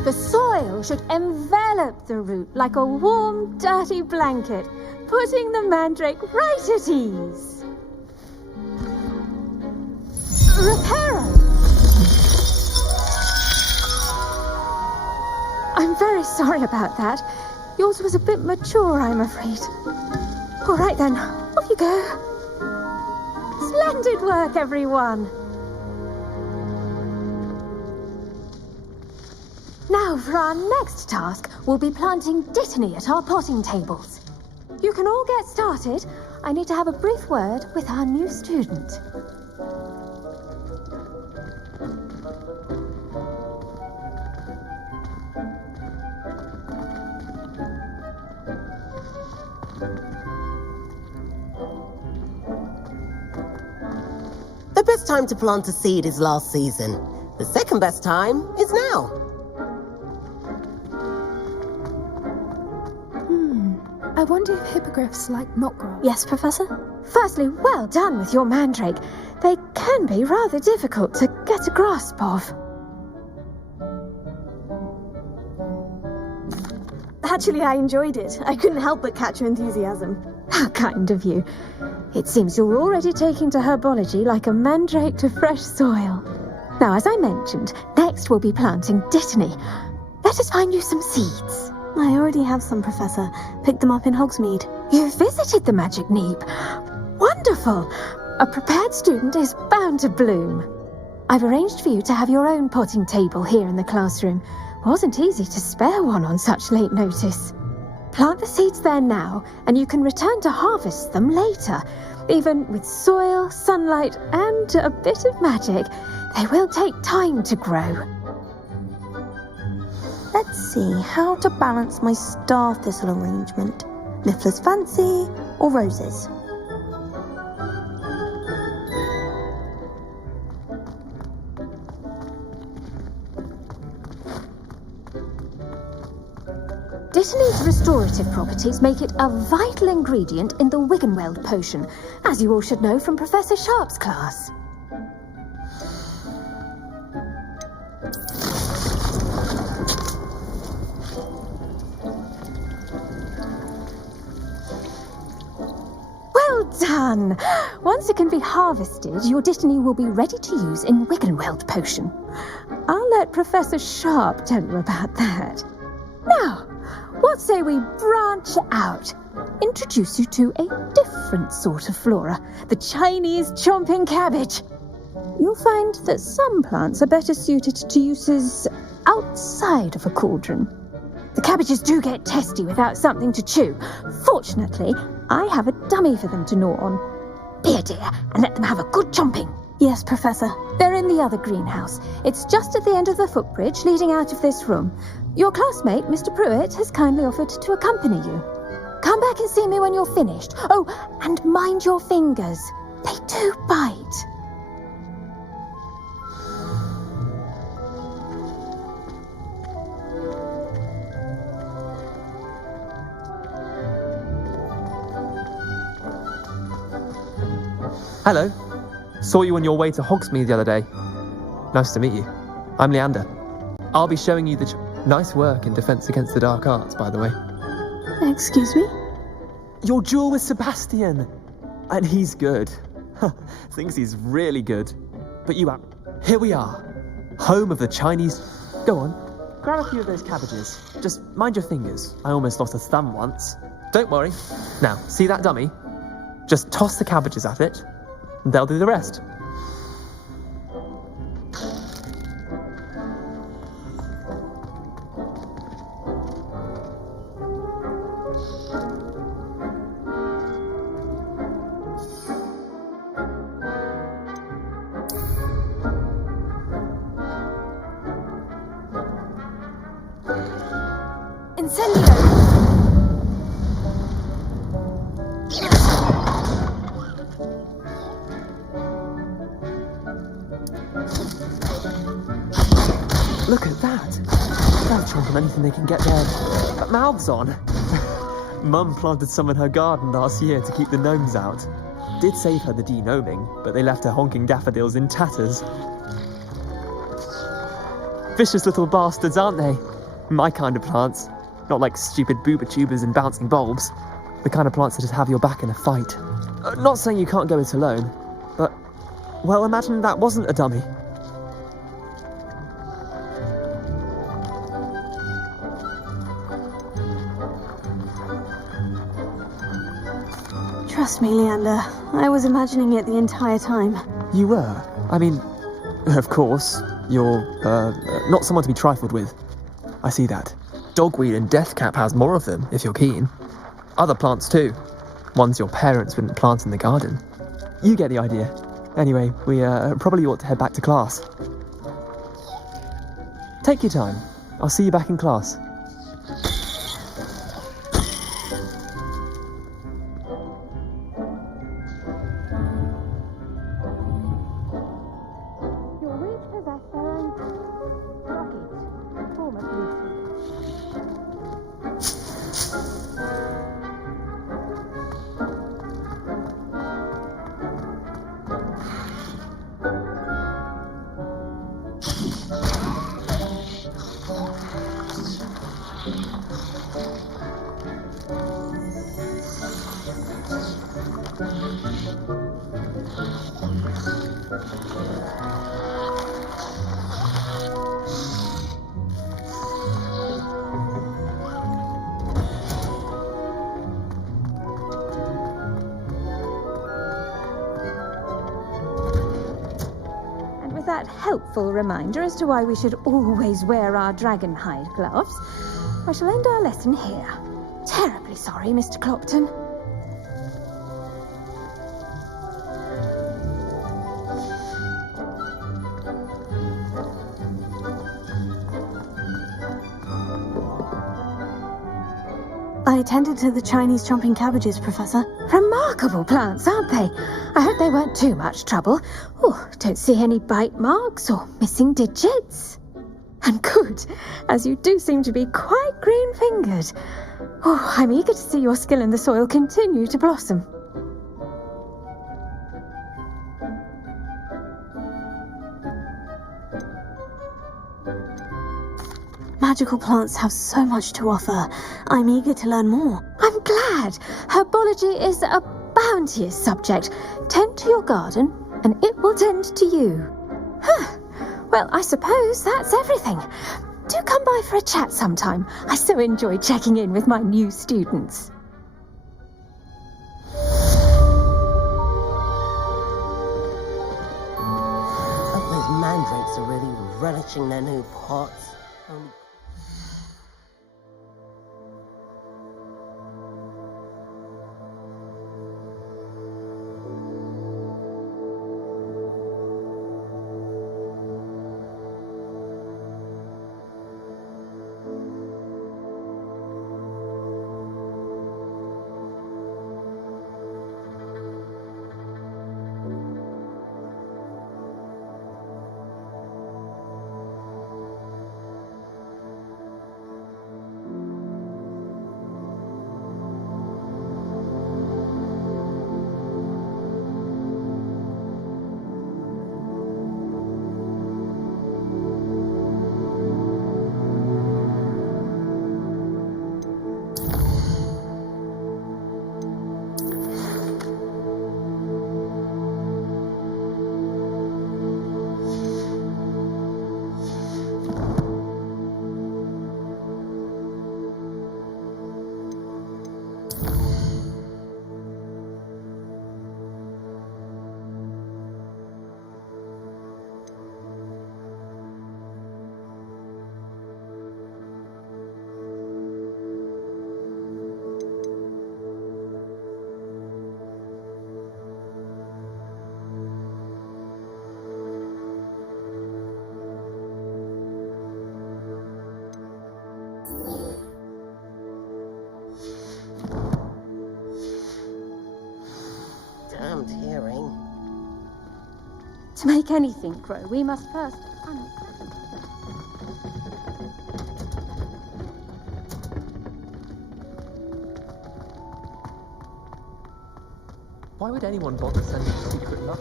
The soil should envelop the root like a warm, dirty blanket, putting the mandrake right at ease. Reparo! I'm very sorry about that. Yours was a bit mature, I'm afraid. All right then, off you go. Splendid work, everyone. Now, for our next task, we'll be planting dittany at our potting tables. You can all get started. I need to have a brief word with our new student. The best time to plant a seed is last season. The second best time is now. I wonder if hippogriffs like knot grass. Yes, Professor? Firstly, well done with your mandrake. They can be rather difficult to get a grasp of. Actually, I enjoyed it. I couldn't help but catch your enthusiasm. How kind of you. It seems you're already taking to herbology like a mandrake to fresh soil. Now, as I mentioned, next we'll be planting dittany. Let us find you some seeds. I already have some, Professor. Picked them up in Hogsmeade. You visited the Magic Neep. Wonderful! A prepared student is bound to bloom. I've arranged for you to have your own potting table here in the classroom. Wasn't easy to spare one on such late notice. Plant the seeds there now, and you can return to harvest them later. Even with soil, sunlight, and a bit of magic, they will take time to grow. Let's see how to balance my star thistle arrangement. Miffler's Fancy or roses? Dittany's restorative properties make it a vital ingredient in the Wiggenweld potion, as you all should know from Professor Sharp's class. Well done! Once it can be harvested, your Dittany will be ready to use in Wiggenweld potion. I'll let Professor Sharp tell you about that. Now, what say we branch out? Introduce you to a different sort of flora, the Chinese chomping cabbage. You'll find that some plants are better suited to uses outside of a cauldron. The cabbages do get testy without something to chew. Fortunately, I have a dummy for them to gnaw on. Be a dear and let them have a good chomping. Yes, Professor. They're in the other greenhouse. It's just at the end of the footbridge leading out of this room. Your classmate, Mr. Pruitt, has kindly offered to accompany you. Come back and see me when you're finished. Oh, and mind your fingers. They do bite. Hello. Saw you on your way to Hogsmeade the other day. Nice to meet you. I'm Leander. I'll be showing you the nice work in Defense Against the Dark Arts, by the way. Excuse me? Your duel with Sebastian. And he's good. Thinks he's really good. But you aren't. Here we are. Home of the Chinese... Go on. Grab a few of those cabbages. Just mind your fingers. I almost lost a thumb once. Don't worry. Now, see that dummy? Just toss the cabbages at it. And they'll do the rest. Look at that! They'll chomp on anything they can get their mouths on. Mum planted some in her garden last year to keep the gnomes out. Did save her the de-gnoming, but they left her honking daffodils in tatters. Vicious little bastards, aren't they? My kind of plants. Not like stupid booba tubers and bouncing bulbs. The kind of plants that just have your back in a fight. Not saying you can't go it alone, but... well, imagine that wasn't a dummy. Trust me, Leander. I was imagining it the entire time. You were? I mean, of course, you're, not someone to be trifled with. I see that. Dogweed and deathcap has more of them, if you're keen. Other plants too. Ones your parents wouldn't plant in the garden. You get the idea. Anyway, we probably ought to head back to class. Take your time. I'll see you back in class. Helpful reminder as to why we should always wear our dragon hide gloves, I shall end our lesson here. Terribly sorry, Mr. Clopton. I attended to the Chinese chomping cabbages, Professor. Remarkable plants, aren't they? I hope they weren't too much trouble. Oh, don't see any bite marks or missing digits. And good, as you do seem to be quite green-fingered. Oh, I'm eager to see your skill in the soil continue to blossom. Magical plants have so much to offer. I'm eager to learn more. I'm glad. Herbology is a bounteous subject. Tend to your garden, and it will tend to you. Huh. Well, I suppose that's everything. Do come by for a chat sometime. I so enjoy checking in with my new students. Hope those mandrakes are really relishing their new pots. Damned hearing. To make anything grow, we must first... Why would anyone bother sending a secret note?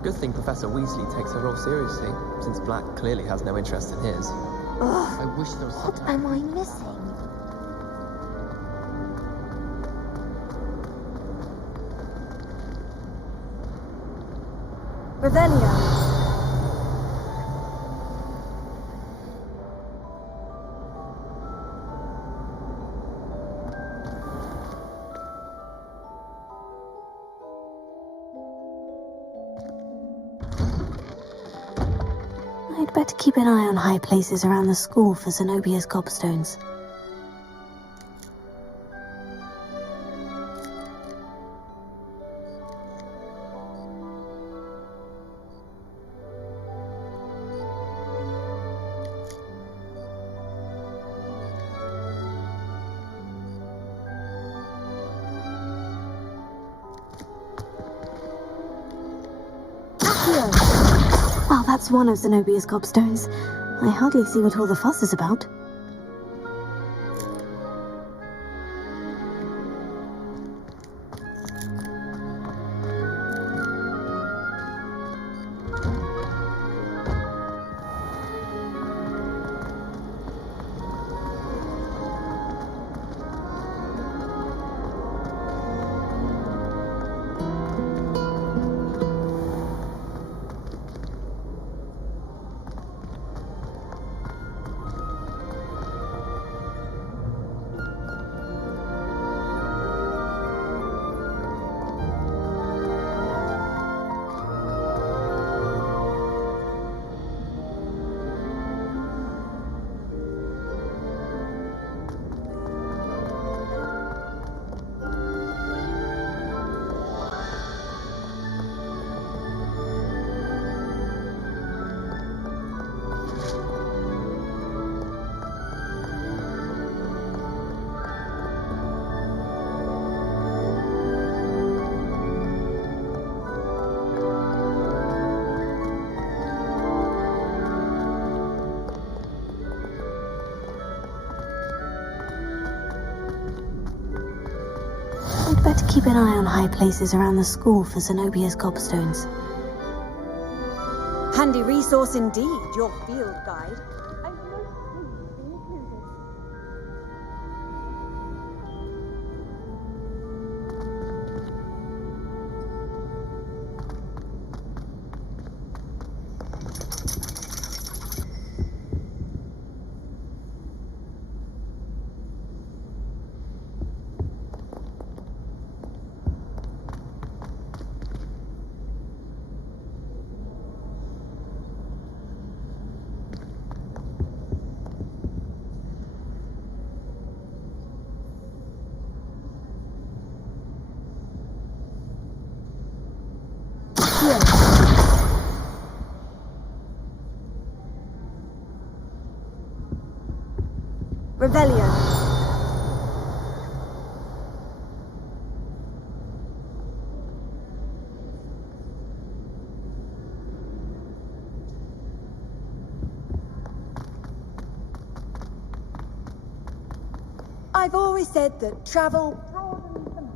Good thing Professor Weasley takes her role seriously, since Black clearly has no interest in his. Ugh, I wish there was what am I missing? Revelio. I'd better keep an eye on high places around the school for Zenobia's gobstones. Well, that's one of Zenobia's gobstones. I hardly see what all the fuss is about. keep an eye on high places around the school for Zenobia's gobstones. Handy resource indeed, your field guide. I'm most pleased to be included. Revelio. I've always said that travel broadens the mind.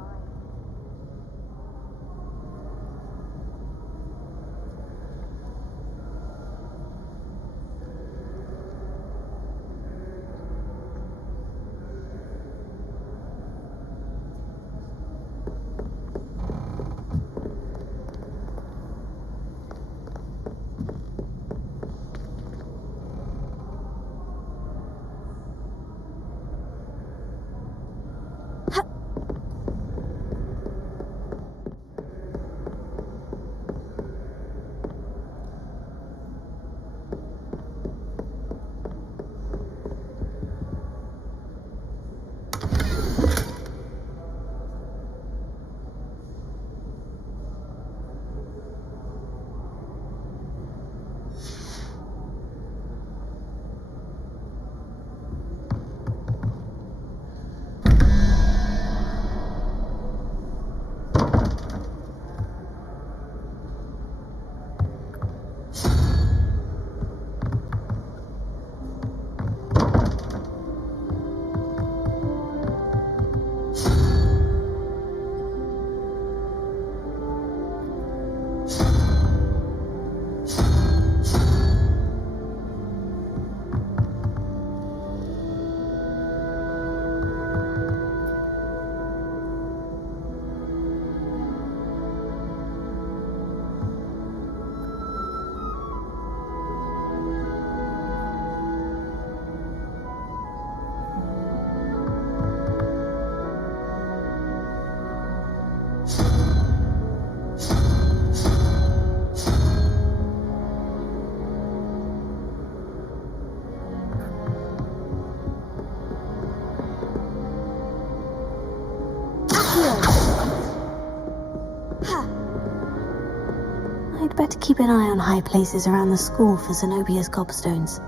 I'd better keep an eye on high places around the school for Zenobia's gobstones.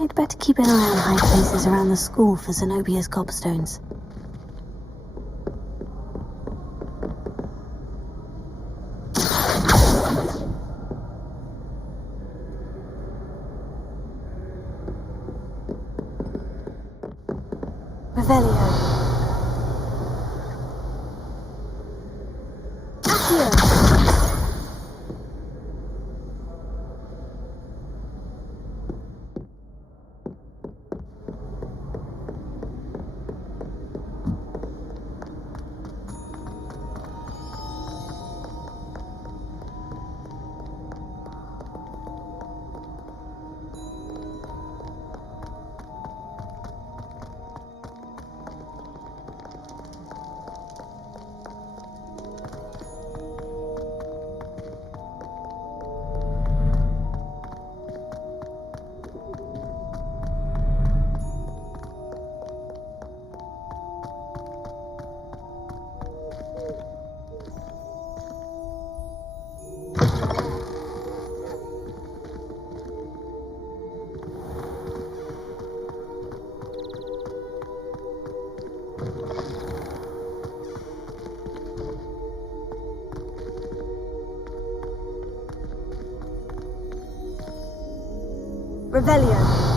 I'd better keep an eye on high places around the school for Zenobia's gobstones. Revelio. Revelio.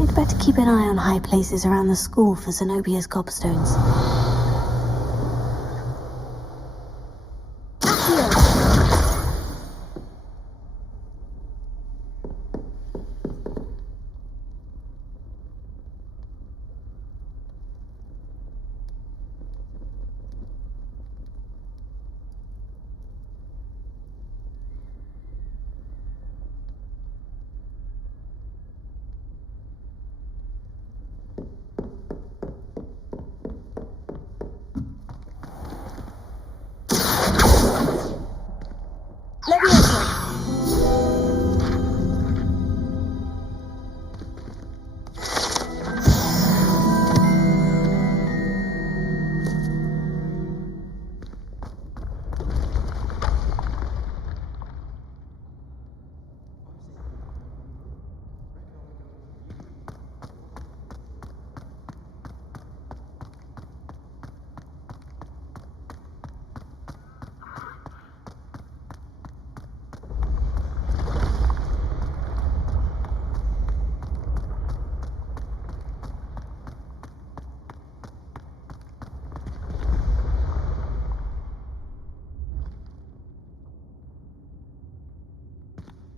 I'd better keep an eye on high places around the school for Zenobia's gobstones.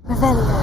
Revelio.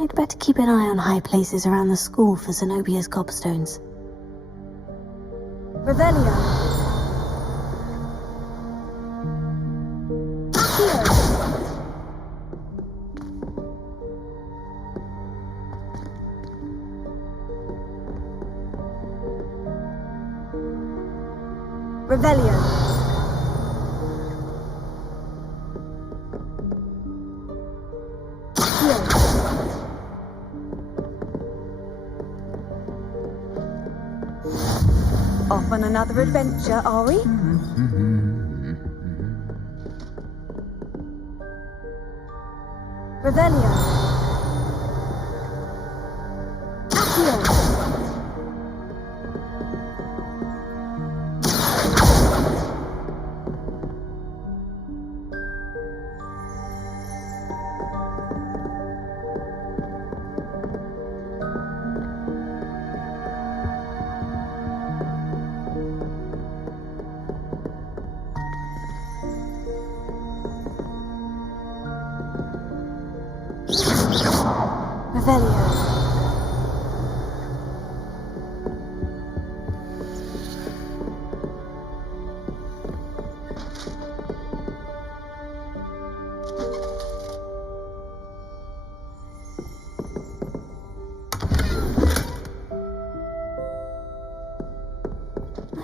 I'd better keep an eye on high places around the school for Zenobia's gobstones. Revelio. Revelio. Off on another adventure, are we? Revelio. Accio. Revelio.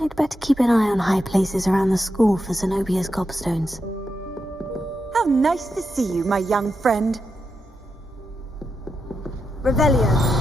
I'd better keep an eye on high places around the school for Zenobia's gobstones. How nice to see you, my young friend. Revelio.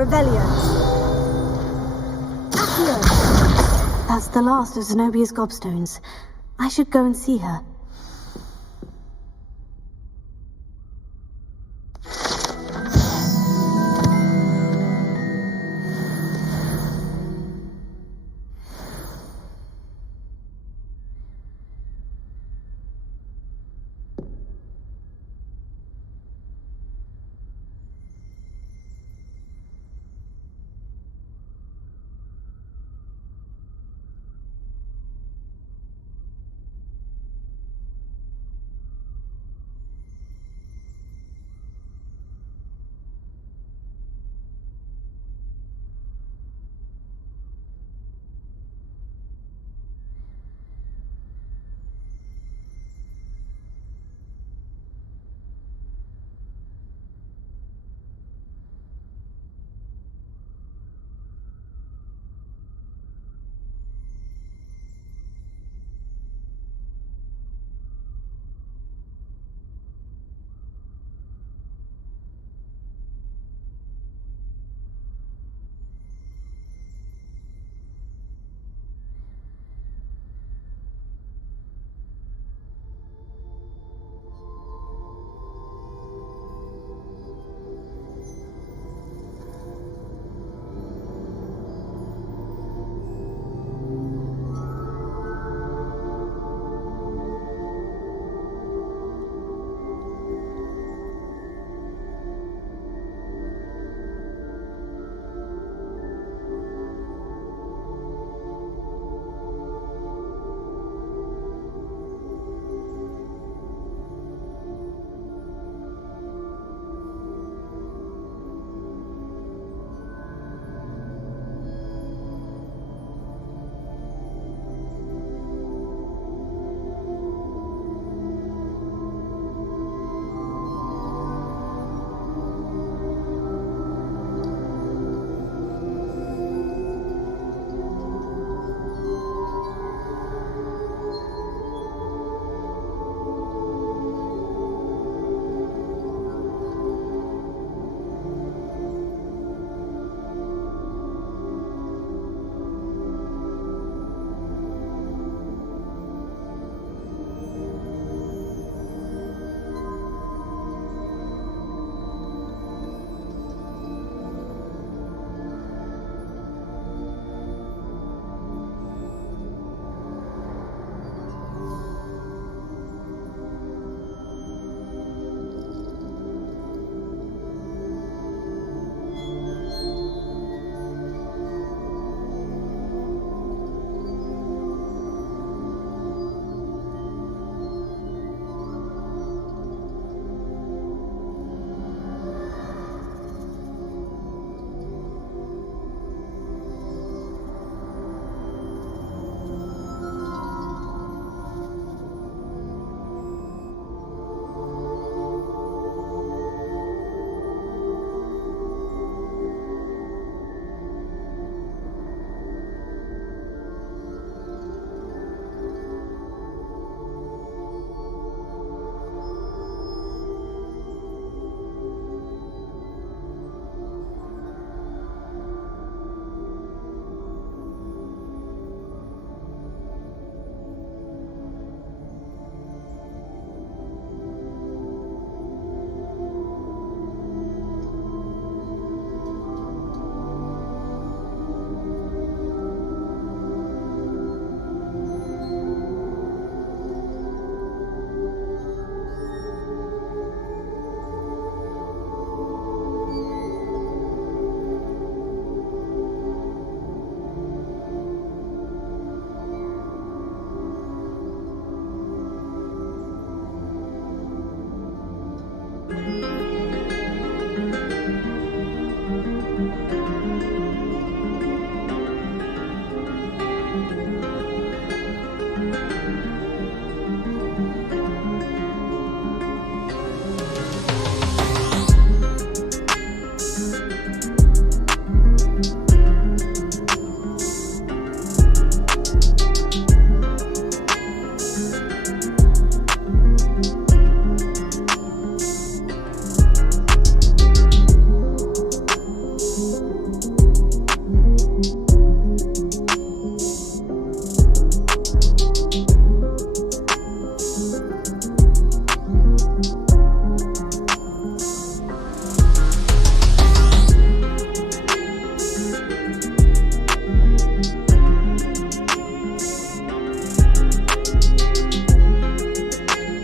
Revelio. That's the last of Zenobia's gobstones. I should go and see her.